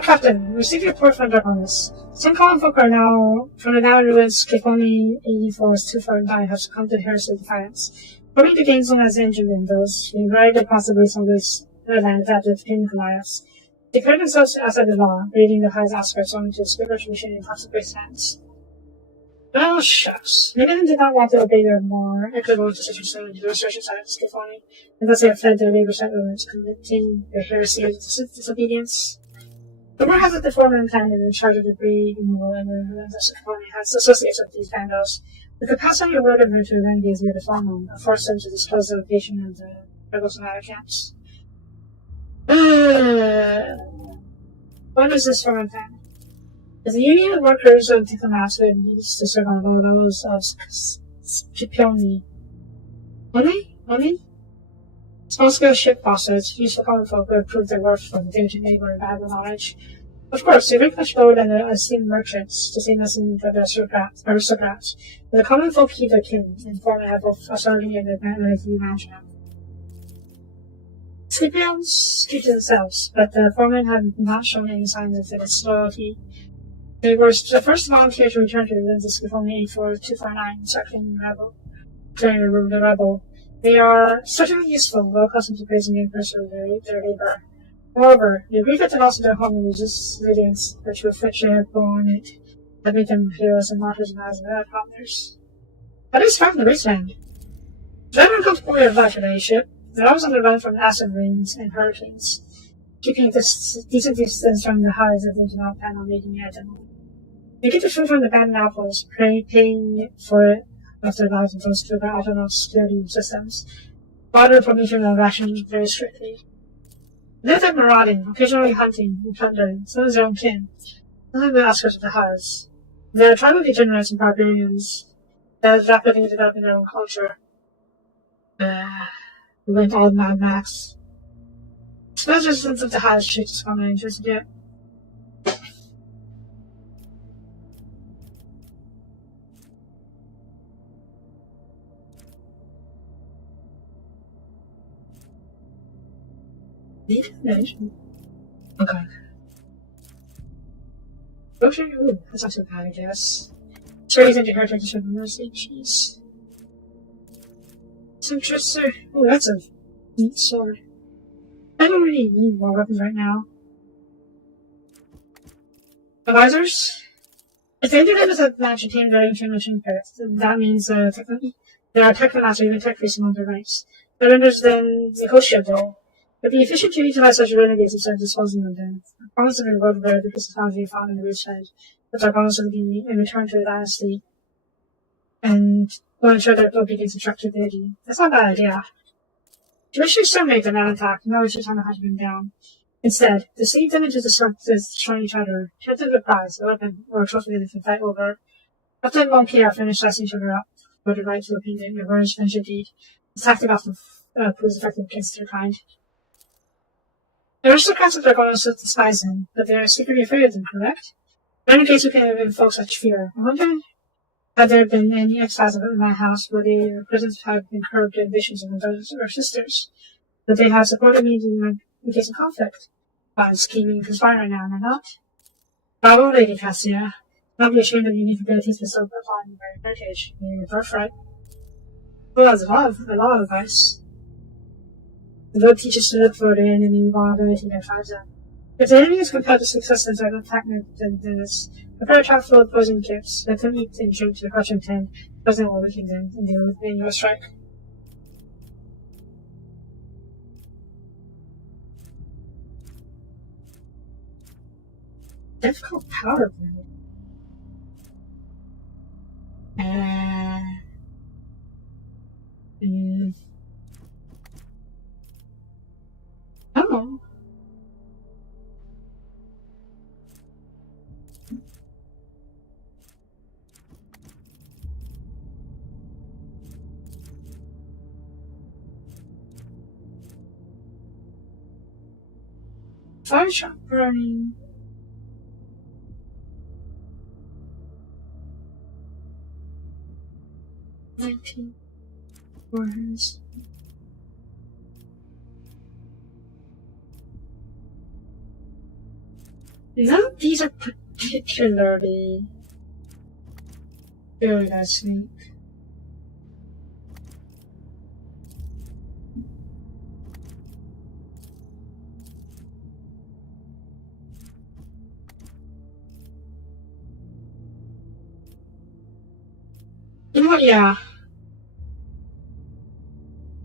Captain. Receive your report from Dragonus. Some common folk are now, from the now ruins, Kefoni 84 is too far and die, have succumbed to the heresy of defiance. According to Game Zone has injured in those who rided possibly some of this land adapted in Goliaths. They declared themselves outside the law, breeding the highest aspects only to escape retribution in possible hands. Well, shucks. Many of them did not want to obey their more equitable decisions to the restoration side of Skifoni, and thus they have fled their neighbor settlements, committing the heresy of disobedience. The rumor has that the former clan in charge of the breed removal and the Skifoni has associates with these vandals. With the passing of word of her to avenge these near the former, and force them to disclose the location of the rebels and other camps. What is this former clan? As the Union of Workers of Diplomats who needs to serve on the levels of Scipione. Only? Small-scale ship bosses, useful common folk who have proved their worth for the day-to-day labor and valuable knowledge. Of course, they make much lower than the esteemed merchants, to say nothing of the aristocrats. But the common folk heed their kin, and form have both authority and ability to imagine them. Scipions keep to themselves, but the foremen have not shown any signs of disloyalty. They were the first volunteer to return to the ruins of Scipione 84-249, circling the rebel. They are certainly useful, well accustomed to praising the Empress for their labor. Moreover, the grief that also their home religious radiance, which with which they have borne it, that made them heroes and martyrs and as their partners. At least from the wasteland. Very uncomfortable way of life in a ship. They're always on the run from acid rains and hurricanes, keeping this decent distance from the highs of the internal panel, making it identical. They get the food from the abandoned outposts, paying for it with their lives and those to the autonomous security systems. Water permission and rations very strictly. They live marauding, occasionally hunting and plundering, some of their own kin, some of the outskirts of the hives. They are tribal degenerates and barbarians that are rapidly developing their own culture. We went all Mad Max. Suppose resistance of the hives shaped us on the interested yet. Okay. Okay, ooh, that's not too bad, I guess. Cherries into her to show mercy, jeez. Some Trister. Oh, that's a neat sword. I don't really need more weapons right now. Advisors? If the internet is a match obtained during transmission pairs, that means there are technomats or even tech priests among their ranks. That renders them the host shield role. But the efficient to utilize such renegades instead of disposing of them. Kronous have been rewarded by the technology found in the Reachhead, but our Kronous will be in return to the dynasty, and will ensure that they'll begin to track to the deity. That's not a bad idea. To wish to exterminate them not attack, no issue time to hunt them down. Instead, deceive them into destroying each other, tempt them with prize, a weapon, or a trophy that they can fight over. After them won't care, finish slicing each other up, for the right to opinion, your revenge deed. This tactic often proves effective against their kind. The aristocrats of Dragonos despise them, but they are secretly afraid of them, correct? Renegades who can invoke such fear. I wonder, had there been any exiles in my house, would their presence have been curbed the ambitions of my brothers or sisters? Would they have supported me in case of conflict? I'm scheming and conspiring now, am I not? Bravo, Lady Cassia. Not be ashamed of your unique abilities to so apply your very heritage, your birthright. Who has love? A lot of advice. The Lord teaches to look for the enemy vulnerability that drives them. If the enemy is compelled to success and an attack then this, prepare a trap full of poison tips. Let them eat and drink to the crushing tin, poison will weaken them, and they will win your strike. Difficult powder blade. Oh. Fire shot burning. Words. None of these are particularly good, I think. You know what, yeah.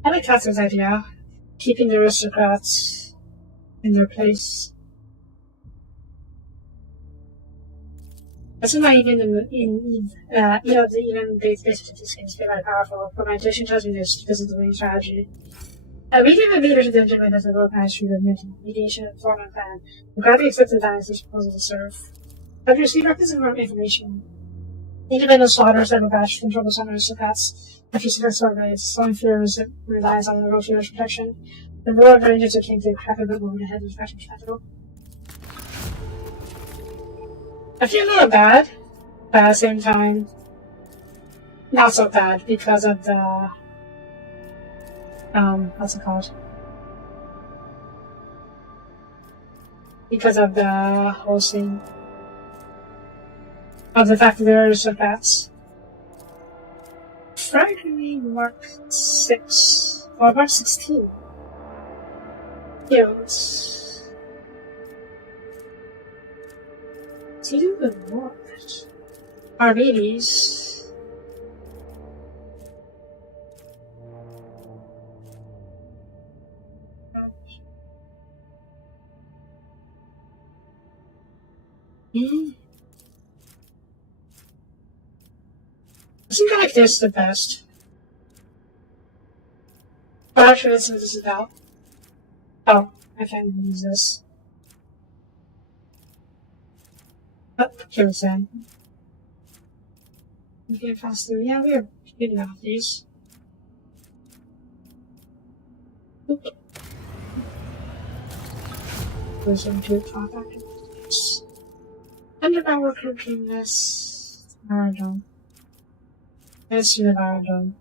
I like Catherine's idea. Keeping the aristocrats in their place. That's not even even basic statistics feel like powerful, but my intuition tells me this is the winning strategy. We give the leaders of the gentlemen as a organized through the mediation and forming plan. We gladly accept the dynasty's proposal to serve. Have you received requisite information? Independent slaughters that bash control some aristocrats. If you success surveys, sowing fears that relies on the negotiators' protection. The world rangers that came to crack a bit more ahead of the faction's capital. I feel a little bad, but at the same time, not so bad because of the what's it called? Because of the whole thing. Of the fact that there are aristocrats. Frankly, Mark 6. Or Mark 16. Heroes. It's even more. Armades. I think I like this the best. But actually, let's see what this is about. Oh, I can't use this. Oh, here it's in. We can pass through. Yeah, we're good enough these. Oop. Goes into the top after this. Underpower cooking this. Maradon. Let's do the Maradon.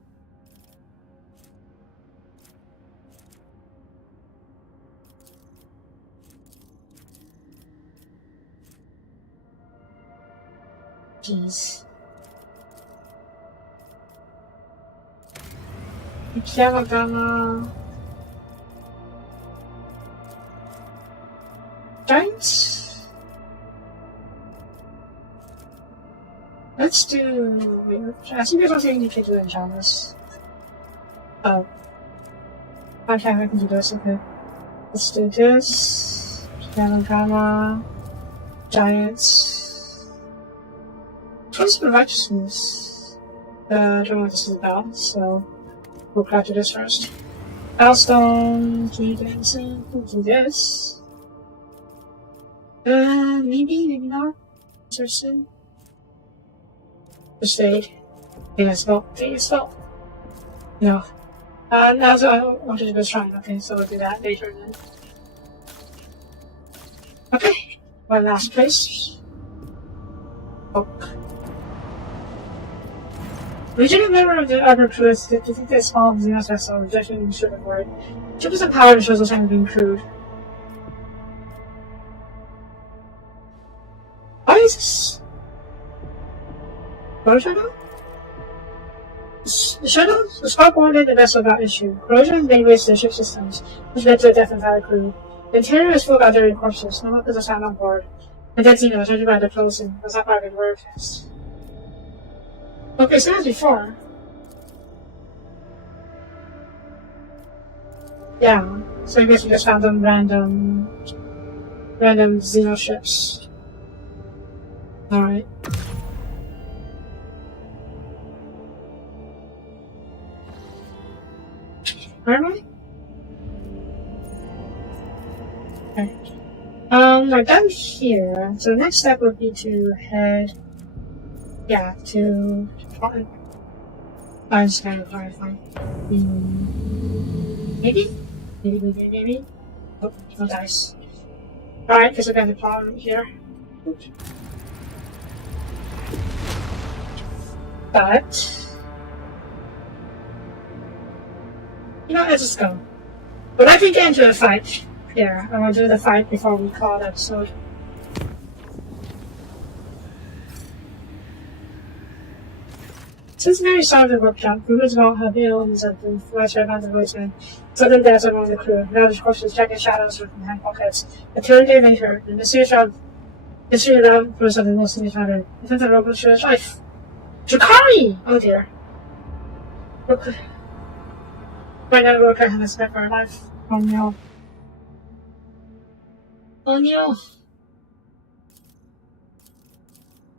Jeez. Yamagama. Giants? Let's do. I think there's something you can do in Janus. Oh. Okay, I can do this, okay. Let's do this. Random drama. Giants. Trust of righteousness. I don't know what this is about, so we'll craft this first. Milestone, key dancing, we'll do this. Maybe not. Interesting. First aid. Spell. No. Now I wanted to go shrine, okay, so we'll do that later then. Okay, one last place. Oak. Regional member of the other crew is to think that small Xenos vessel rejection in ship aboard. Ship is empowered and shows no sign of being crewed. Why is this? What is shadow? The shadow? The spark warning the vessel about issue. Corrosion made waste to the ship systems, which led to the death of the entire crew. The interior is full of other corpses. No weapons are found on board. The dead Xeno, judged by the closing, was not part of the word test. Okay, so as before. Yeah, so I guess we just found them random Xeno ships. Alright. Where am I? Okay. We're done here. So the next step would be to head, to I'm just kind of clarifying. Maybe? Oh, no dice. Alright, because I've got the problem here. Oops. But you know, let's just go. But I can get into the fight. Yeah, I'm gonna do the fight before we call the episode. Since Mary started the workshop, we was about her ill and something. Flash her about the voiceman. Sudden deaths among the crew. Now the corpses checking shadows from hand pockets. A 2 day later, the mysterious love was of the most encountered. The sense of robot shows life. Drakari! Oh dear. Okay. Right now, we're trying to spec our life. Oh no. Oh no.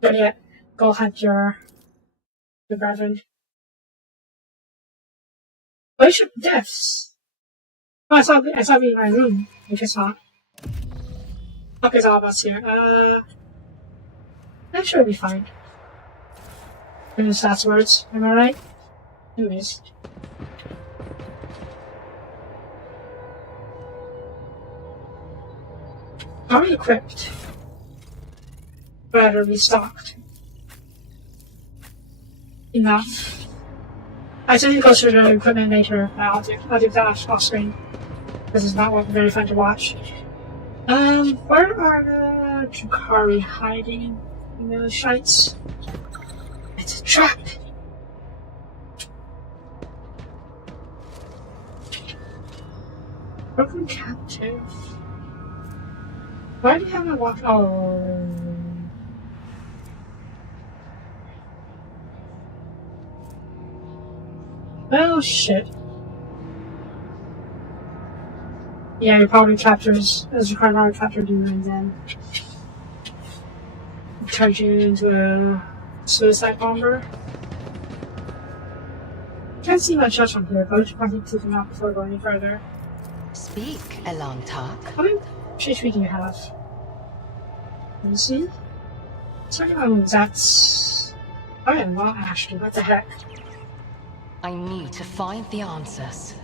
But yet, go hunt your brethren. Oh, you should be deaths. Oh, I saw me in my room. I guess not. Okay, it's all of us here. That should be fine. Finish last words, am I right? Anyways. Are we equipped? Rather restocked. Enough. I still need to go through the equipment later. I'll do that off screen. This is not very fun to watch. Where are the Drakari hiding? In those shites? It's a trap! Broken captive. Why do you have a walk? Oh. Oh shit. Yeah, he probably captures, as a primary captured you and then turns you into a suicide bomber. Can't see much else from here, but I should probably take him out before going any further. Speak, Elantark. How many HP do you have? Let me see. That's... I am not Ashton, what the heck? I need to find the answers.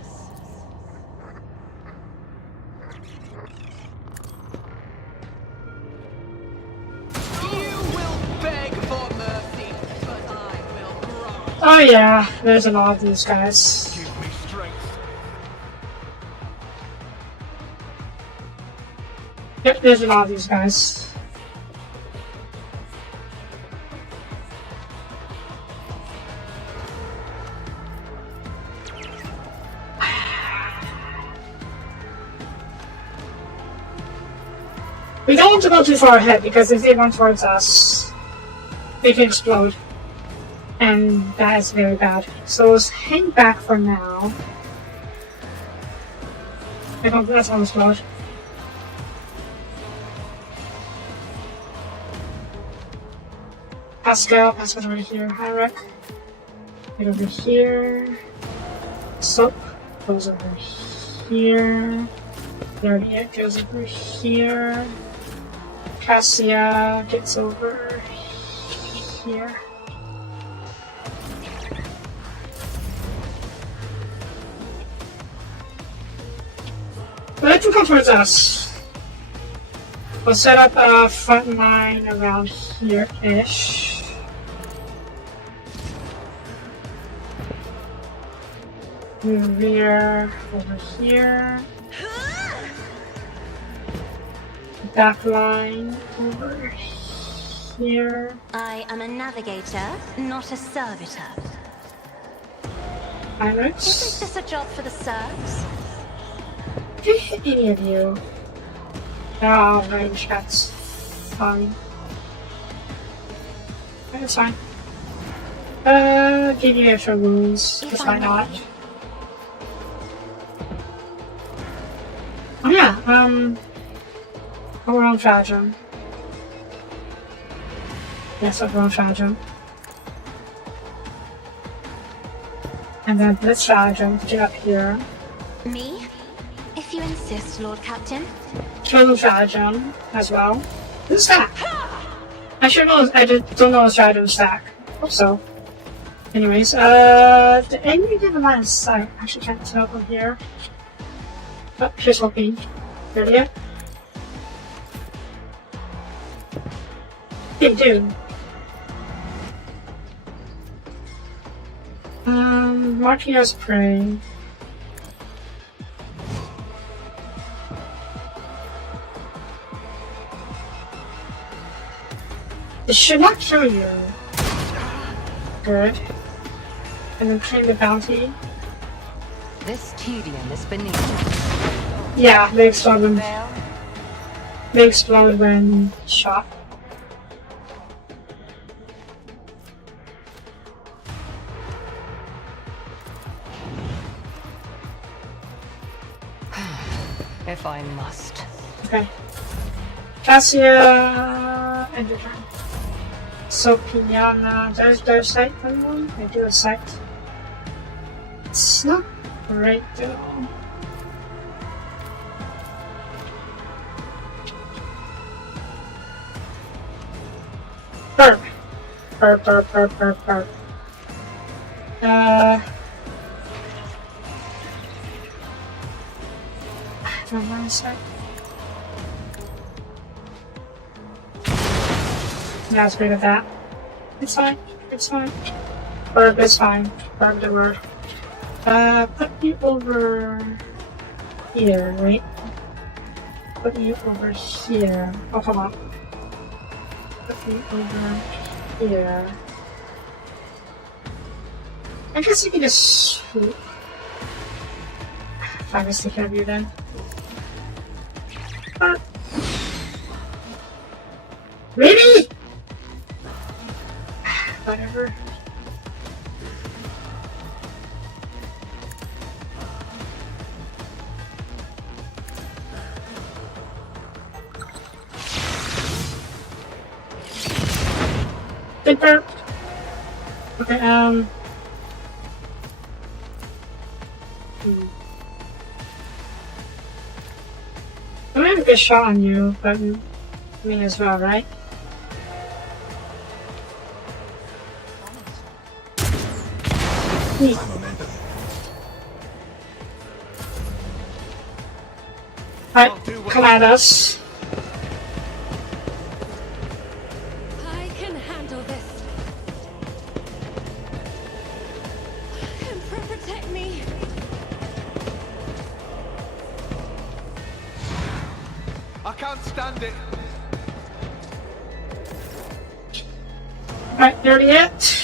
Oh yeah, there's a lot of these guys. Yep, there's a lot of these guys. We don't want to go too far ahead because if they run towards us, they can explode. And that is very bad. So let's hang back for now. That's almost close. Pascal's over here. Hi, Rick. Right over here. Soap goes over here. It goes over here. Cassia gets over here. Let them come towards us. We'll set up a front line around here-ish. Rear over here. Back line over here. I am a navigator, not a servitor. Pirates. Isn't this a job for the serfs? Did I hit any of you? Oh, range, that's fine. That's fine. Give you extra wounds, because why not? Oh yeah, overall stratagem. Yes, overall stratagem. And then this stratagem to get up here. Me? If you insist, Lord Captain. Total stratagem as well. This stack. I should know. I don't know the stratagem stack. Hope so. Anyways, the enemy did a line of sight. Actually, can't tell from here. Oh, here's Soapie. Ready yet? They do. Marking as prey. It should not kill you. Good. And then claim the bounty. This tedium is beneath. Yeah, they explode when shot. If I must. Okay. Cassia and different. Soapie, there's sight anyone? I do a sight. It's not great though. Burp. Burp, burp, burp, burp, burp. Don't mind a sec. Yeah, it's great at that. It's fine. It's fine. Burp is fine. Burp the word. Put you over here, right? Put you over here. Oh, come on. Put you over here. I guess you can just swoop. If I was taking care of you then. Really? Whatever. Big burp. Okay, I'm gonna have a good shot on you, but me as well, right? Alright, come at us. I can handle this. Emperor, protect me. I can't stand it. Alright, there it.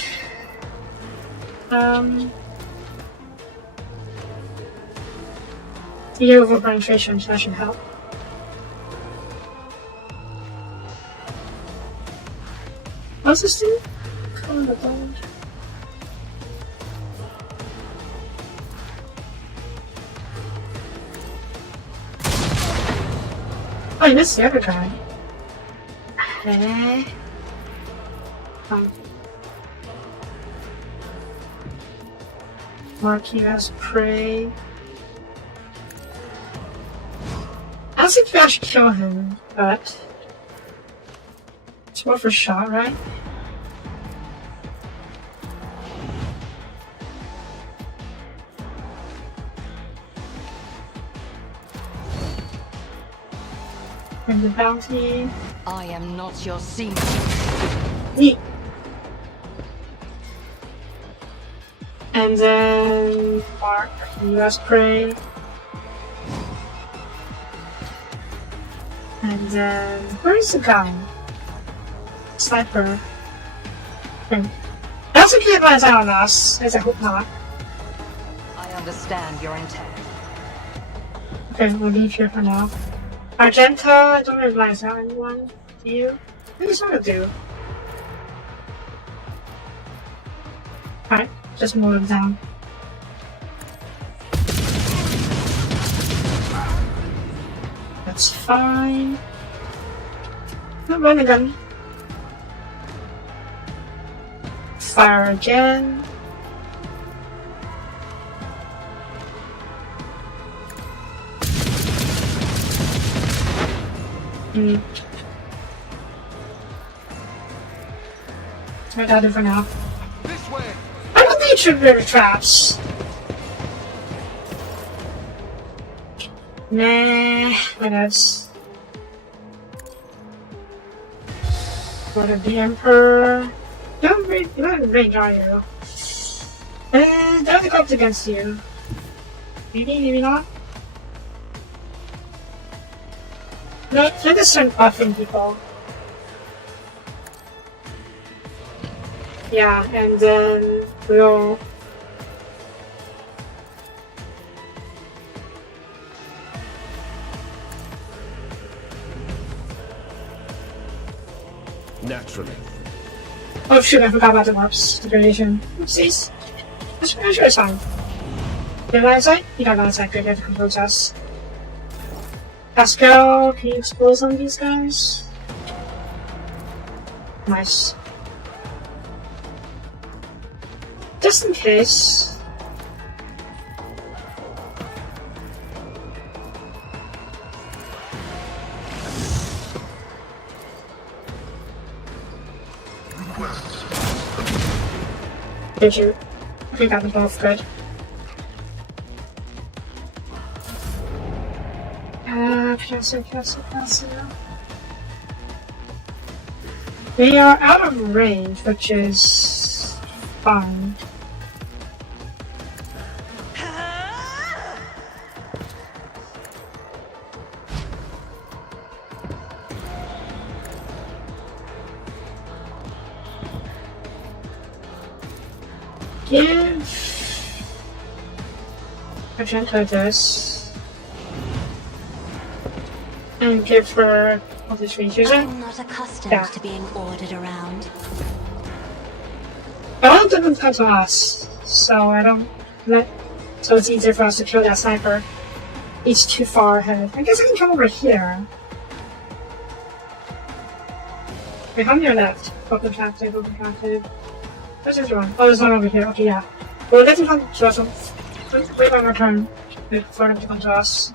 You over penetration, so that should help. What's this thing? Oh my god. Oh, you missed the other guy. Eh? Mark you as prey. I don't think I should kill him, but it's worth a shot, right? And the bounty. I am not your seed. Neat. And then Mark you as prey. And then where's the guy? Sniper. That's a good advice on us, as I hope not. I understand your intent. Okay, we'll leave here for now. Argenta, I don't advise on anyone. Do you? Maybe sort of do. Alright, just move them down. That's fine. Not run again. Fire again. Try that for now. This way. I don't think it should be traps. Nah, what else? What of the Emperor? You're not in range, are you? And the comes against you. Maybe not. No, let us start buffing people. Yeah, and then we'll... Naturally. Oh shoot, I forgot about the warps duration. Oopsies. I should have signed. You have line of sight? You got line of sight, good, you have to control test. Pascal, can you explode some of these guys? Nice. Just in case. Did you? We got them both good. Cancel. They are out of range, which is fine. Give Argenta this. And give her all this research. I'm not accustomed to being ordered around. I don't think them come to us, so I don't let. So it's easier for us to kill that sniper. He's too far ahead. I guess I can come over here. Wait, on your left. Open captive. Where's this one? Oh, there's one over here. Okay, yeah. Well, let them come to us. Wait on our turn for them to come to us.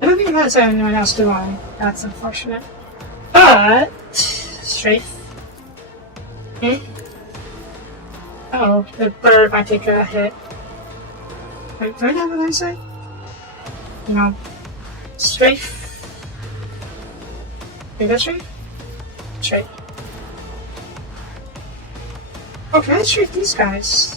I don't think that's anyone else, do I? That's unfortunate. But... strafe. Eh? Oh, the bird might take a hit. Wait, do I have an eyesight? No. Strafe. Wait, that's strafe? Strafe. Okay, let's strafe these guys.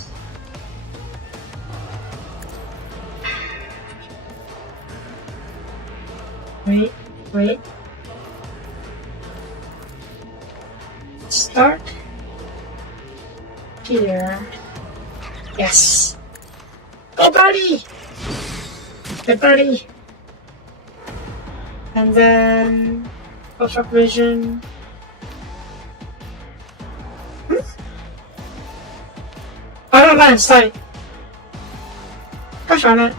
Wait. Start here. Yes. Go birdie! Good birdie! And then ultra vision. I don't know, sight. Gosh darn it.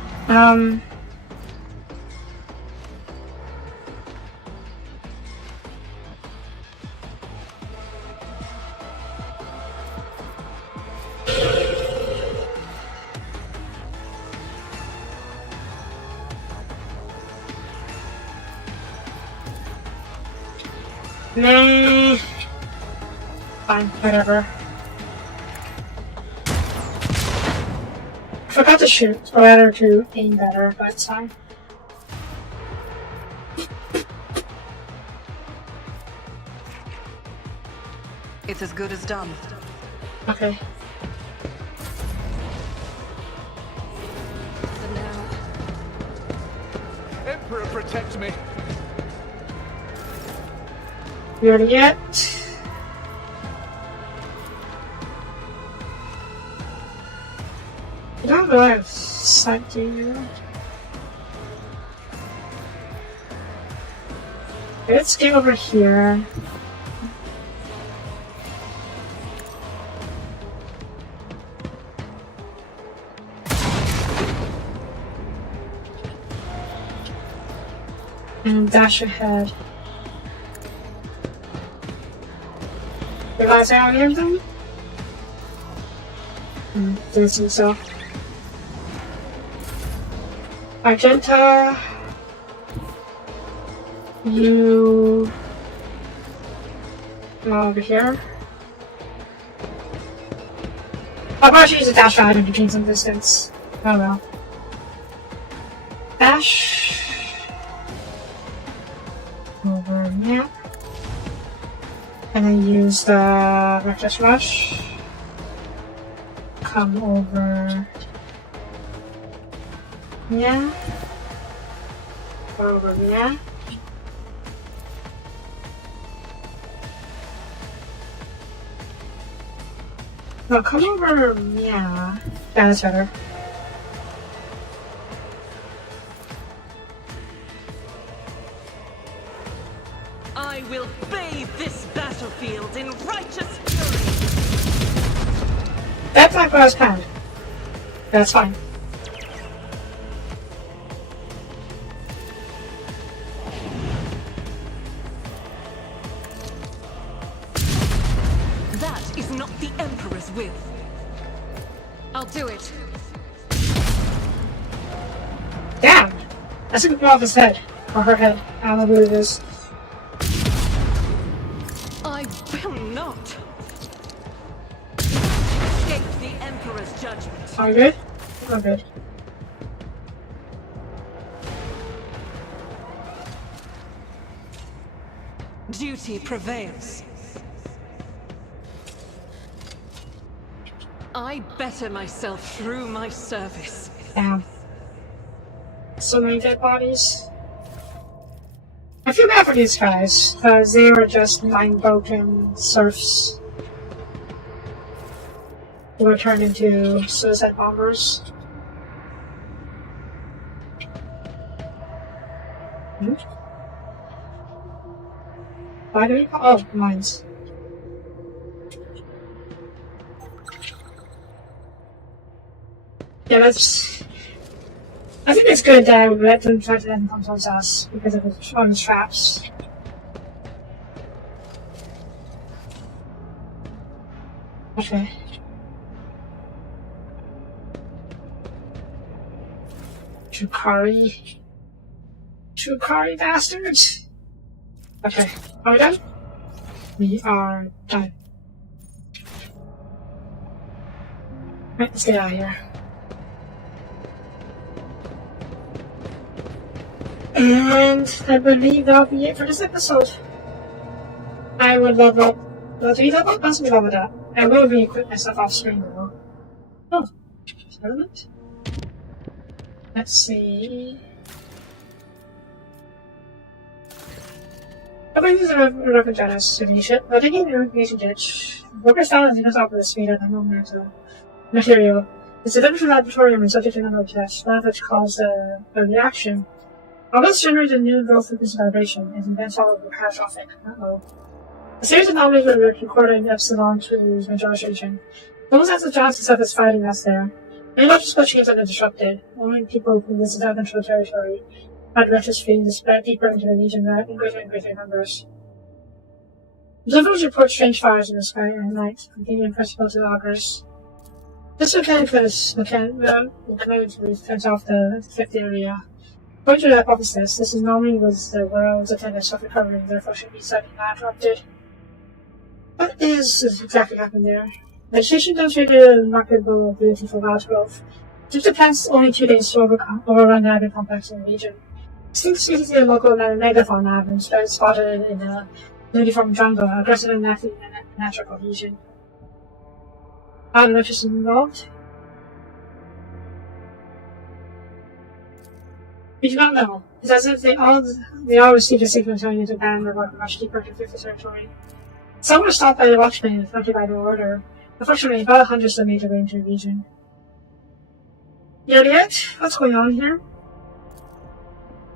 Nah. Fine, whatever. I forgot to shoot, or rather to aim better, but it's fine. It's as good as done. Okay. Emperor, protect me. You ready yet? I don't know if sight to you. Let's get over here. And dash ahead. You guys are out here then? Didn't think so. Argenta, you go over here. I'll probably use a dash ride to gain some distance. Oh well. Dash over here. And then use the Reckless Rush. Come over. Yeah. Over here. No, come over. Yeah. That's better. I will bathe this battlefield in righteous fury. That's not what I was planned. That's fine. That is not the Emperor's will. I'll do it. Damn! That's gonna go off his head. Or her head. I don't know who it is. I will not escape the Emperor's judgment. Are we good? We're good. Duty prevails. I better myself through my service. Damn. So many dead bodies. I feel bad for these guys, because they were just mind-broken serfs who were turned into suicide bombers. Hmm? Why do we call— oh, mines. Yeah, that's— I think it's good that we let them try to end come towards us because of his own traps. Okay. Chukari bastards! Okay, are we done? We are done. Right, let's get out of here. And I believe that'll be it for this episode. I would love it. Well, do you level up? Must be leveled up. I will re-equip myself off screen though. Oh, relevant. Let's see. I think this is a reference to us to the ship. But taking the irrigation ditch, worker style is even up with the speed of the moment material. It's a different laboratorium and subject to a number of tests, one of which caused a reaction. All this generates a new low frequency vibration and invents all of the catastrophic. Uh-oh. A series of anomalies were recorded in Epsilon 2's Majora's region. Those as the Johnson stuff is fighting us there. Many large machines are disrupted. Only people who visit our control territory had wretched feelings to spread deeper into the region in greater and greater numbers. Observers report strange fires in the sky at night, continuing principle to the augurs. This mechanicus mechanically fence off the affected area. According to the hypothesis, this is normally was the world's attendance of recovery, and therefore should be suddenly not interrupted. What is exactly happened there? Vegetation demonstrated a remarkable ability for wild growth. It took the plants only 2 days to overrun the agri complex in the region. Distinct species of the local megafauna have been spotted in the uniform jungle, aggressive and active in natural cohesion. How the witches involved? We do not know. It's as if they all received a signal telling you to ban their work much deeper into the territory. Some were stopped by the watchmen and affected by the order. Unfortunately, about 100 still made their way into the region. Yet, what's going on here?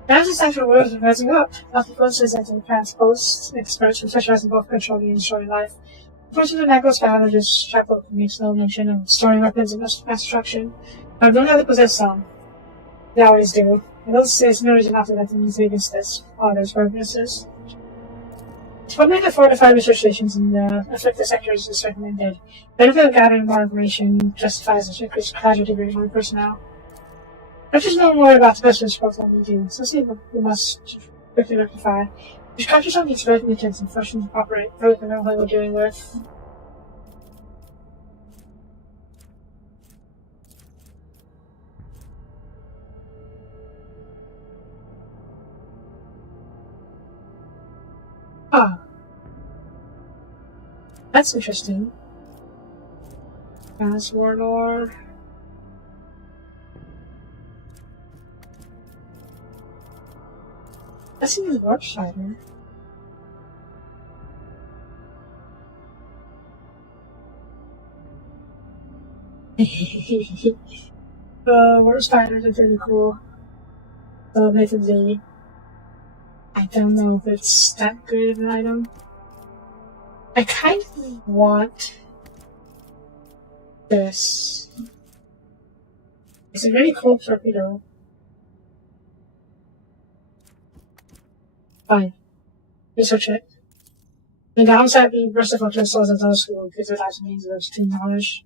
As the central world is rising up, healthy forces and the posts experts who specialize in both controlling and destroying life. Unfortunately, Magos biologist Chapo makes no mention of storing weapons of mass destruction, but don't have to possess some. They always do. And those there's no reason not to let them use against this or their weaknesses. To permit the fortified research stations in the afflicted sectors is recommended. Benefit of gathering more information justifies an increased casualty rate on personnel. Let's just know more about the specialist profile we do, so see what we must quickly rectify. We should capture some of these red mutants and force them to operate, so we can know what we're dealing with. Ah. That's interesting. As Warlord. I see his warp spider. Warp spiders are pretty cool. Admittedly, I don't know if it's that good of an item. I kind of want this. It's a really cool torpedo. Fine. Research it. The downside being versatile to souls at those who gives it as means of obscene knowledge.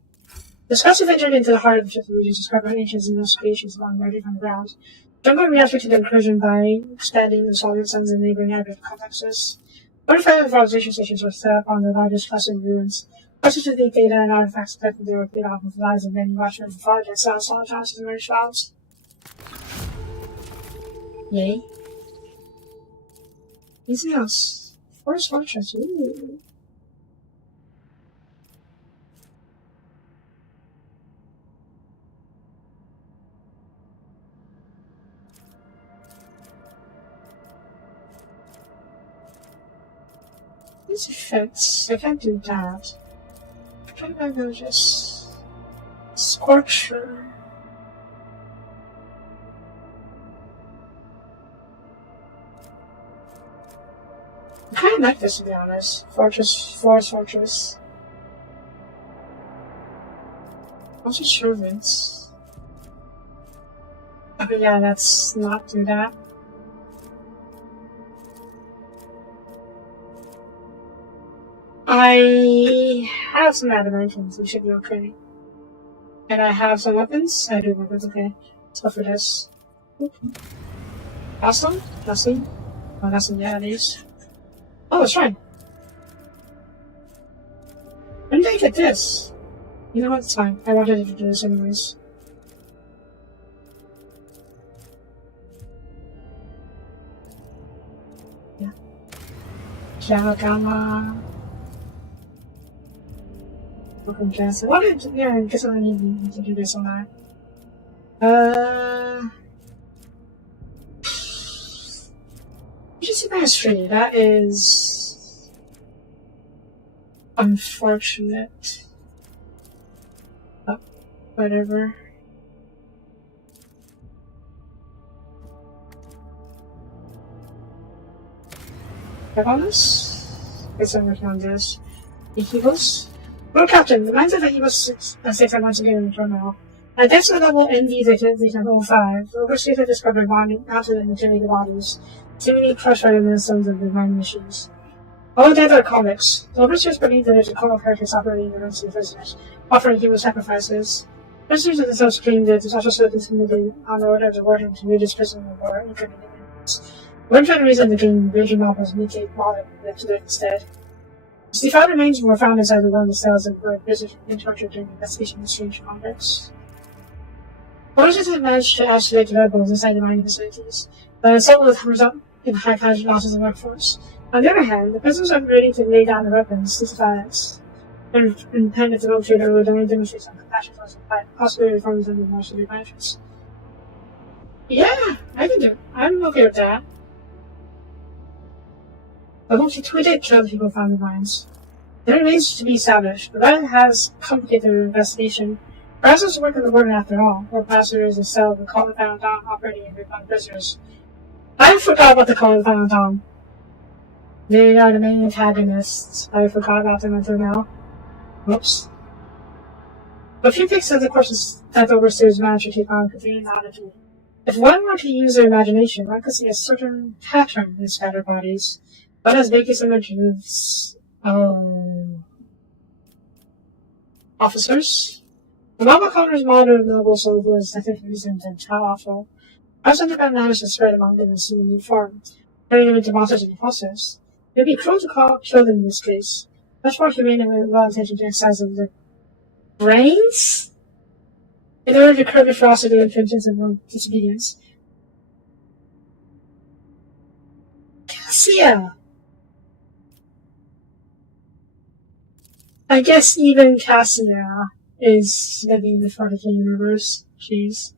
The scouts have entered into the heart of the fifth region to discover ancients and those creations along their different grounds. Jungle reacted to the incursion by expanding the solid suns and neighboring agri complexes. 45 observation stations were set up on the largest cluster of ruins. Clusters to the data and artifacts affected their repeat off of the lives of many watchmen and far against solid chances and merged clouds. Yay. Anything else? Forest Fortress. Ooh. These effects, I can't do that. I'm trying to go just Scorcher. I kind of like this, to be honest. Forest Fortress. Also servants. Okay, yeah, let's not do that. I have some adamantium, so we should be okay. And I have some weapons. I do weapons, okay. Let's go for this. Awesome? Nothing? Oh, nothing, yeah, these. Oh, that's right. When did I get this? You know what, it's fine. I wanted to do this anyways. Yeah. Jagama. Welcome, Jess. What did, yeah, I guess I need to do this on that. Just mastery. That is unfortunate. Oh, whatever. Have on this? Guess I'm working on this. The Hebos. Well, Captain, the minds of the Hebos 6 are once again in the terminal. At depths of level NV of 05, the overseers have discovered bonding onto the mutilated bodies, seemingly crushed by the millions of divine machines. All dead are comics. The overseers believe that there's a cult of heretics operating against the prisoners, offering human sacrifices. Prisoners of the South claimed that the social circuits committed on order of the warden to religious prisoner or inconvenience. One final reason the game Raging Mob was mutate modern left to live instead. The found remains were found inside one of the cells and were prisoners being tortured during the investigation of strange convicts. Soldiers had managed to isolate the rebels inside the mining facilities, but assault was up in high casualty losses in the workforce. On the other hand, the prisoners are ready to lay down their weapons to violence. And independent negotiator would only demonstrate some compassion towards the fight, possibly reforms under more severe punishments. Yeah, I can do it. I'm okay with that. But once you tweeted, kill the people found the mines. There remains to be established, but that has complicated the investigation. Perhaps it's work on the warden after all, or perhaps there is a cell with Colin Final Dawn operating and refund prisoners. I forgot about the Colin Final Dawn. They are the main antagonists. I forgot about them until now. Whoops. A few picks of the courses that the overseers managed to take on contain attitude. If one were to use their imagination, one could see a certain pattern in scattered bodies, but as vaguest images officers. The Mama Connor's modern noble soul was definitely reasoned and how awful. As underground knowledge has spread among them in some new form, turning them into monsters in the process. It would be cruel to kill them in this case. Much more humane and well-intentioned to exercise of their brains? In order to curb the ferocity and vengeance and disobedience. Cassia! I guess even Cassia is living the 40k universe. Jeez.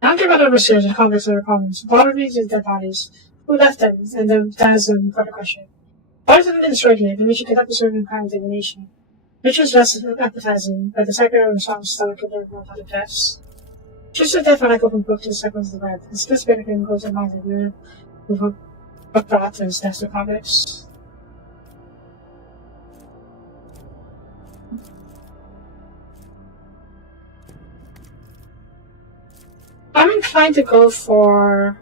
I don't care about overseers and convicts or their problems. Bottom reads is dead bodies. Who left them? And that is an important question. Bodies haven't been destroyed yet, and we should conduct a certain kind of divination. Which is less appetizing, but the second response stomach could learn more about the deaths. Just of death when I open book to the seconds of the web. It's just better than goes in mind of the what brought us deaths of convicts. I'm inclined to go for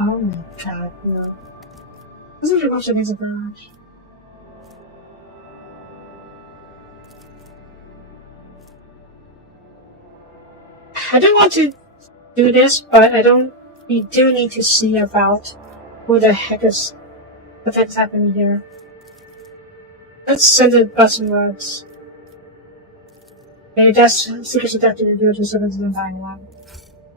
oh my god, no. This is watch these a barrage. I don't want to do this, but we do need to see about who the heck is, what the heck's happening here. Let's send it busting rods. Maybe that's secrets of death to reveal to servants of the dying one.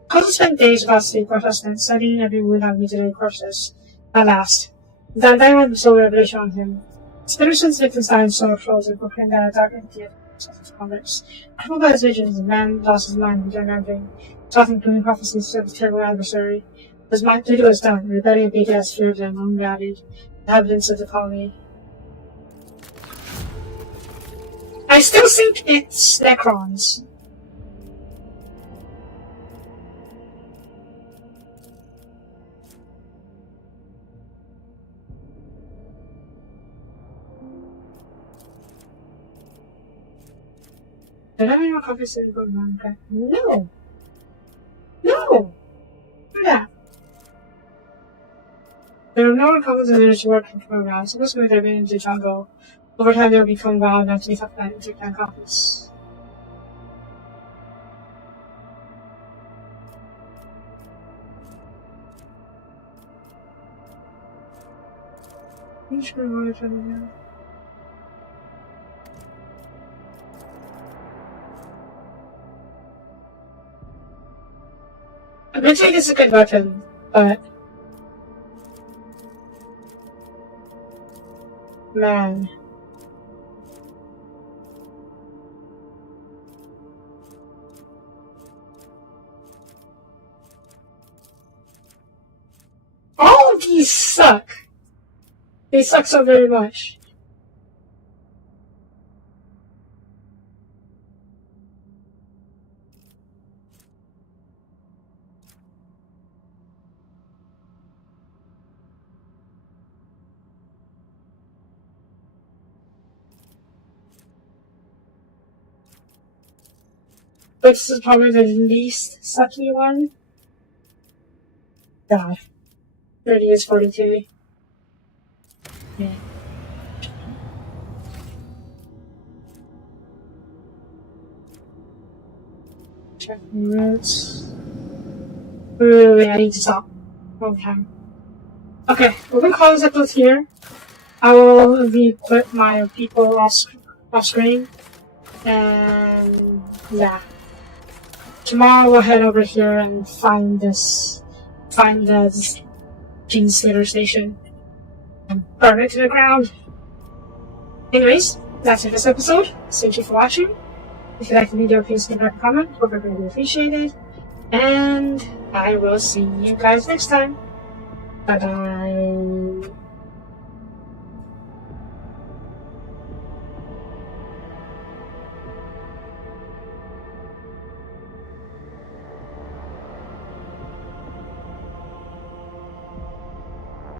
Coulson spent days without sleep or sustenance, studying every wound on mutilated corpses. At last, the diamond saw a revelation on him. Spitterson's Liechtenstein saw trolls and proclaimed that a dark entity had his convicts. Crippled by his visions, the man lost his mind and began rambling, talking gloomy prophecies of his terrible adversary. His duty was done, rebellion beat as fear of them unrallied, inhabitants of the colony. I still think it's Necrons. Did I have any more copies of the Golden Mountain? No! No! Do that. There are no more copies of the work from around, so let's move them into the jungle. Over time, they will become wild enough to be supplemented into 10 copies. Each one of them. I'm gonna say this is a good weapon, but man. All of these suck. They suck so very much. But this is probably the least sucky one. God. 30 is 42. Yeah. Check routes. Wait, I need to stop. Okay. Okay, we're gonna call this episode here. I will put my people off screen. And yeah. Tomorrow we'll head over here and find the Gene Slater station and burn it to the ground. Anyways, that's it for this episode. Thank you for watching. If you like the video, please leave a comment. Would be really appreciated. And I will see you guys next time. Bye bye.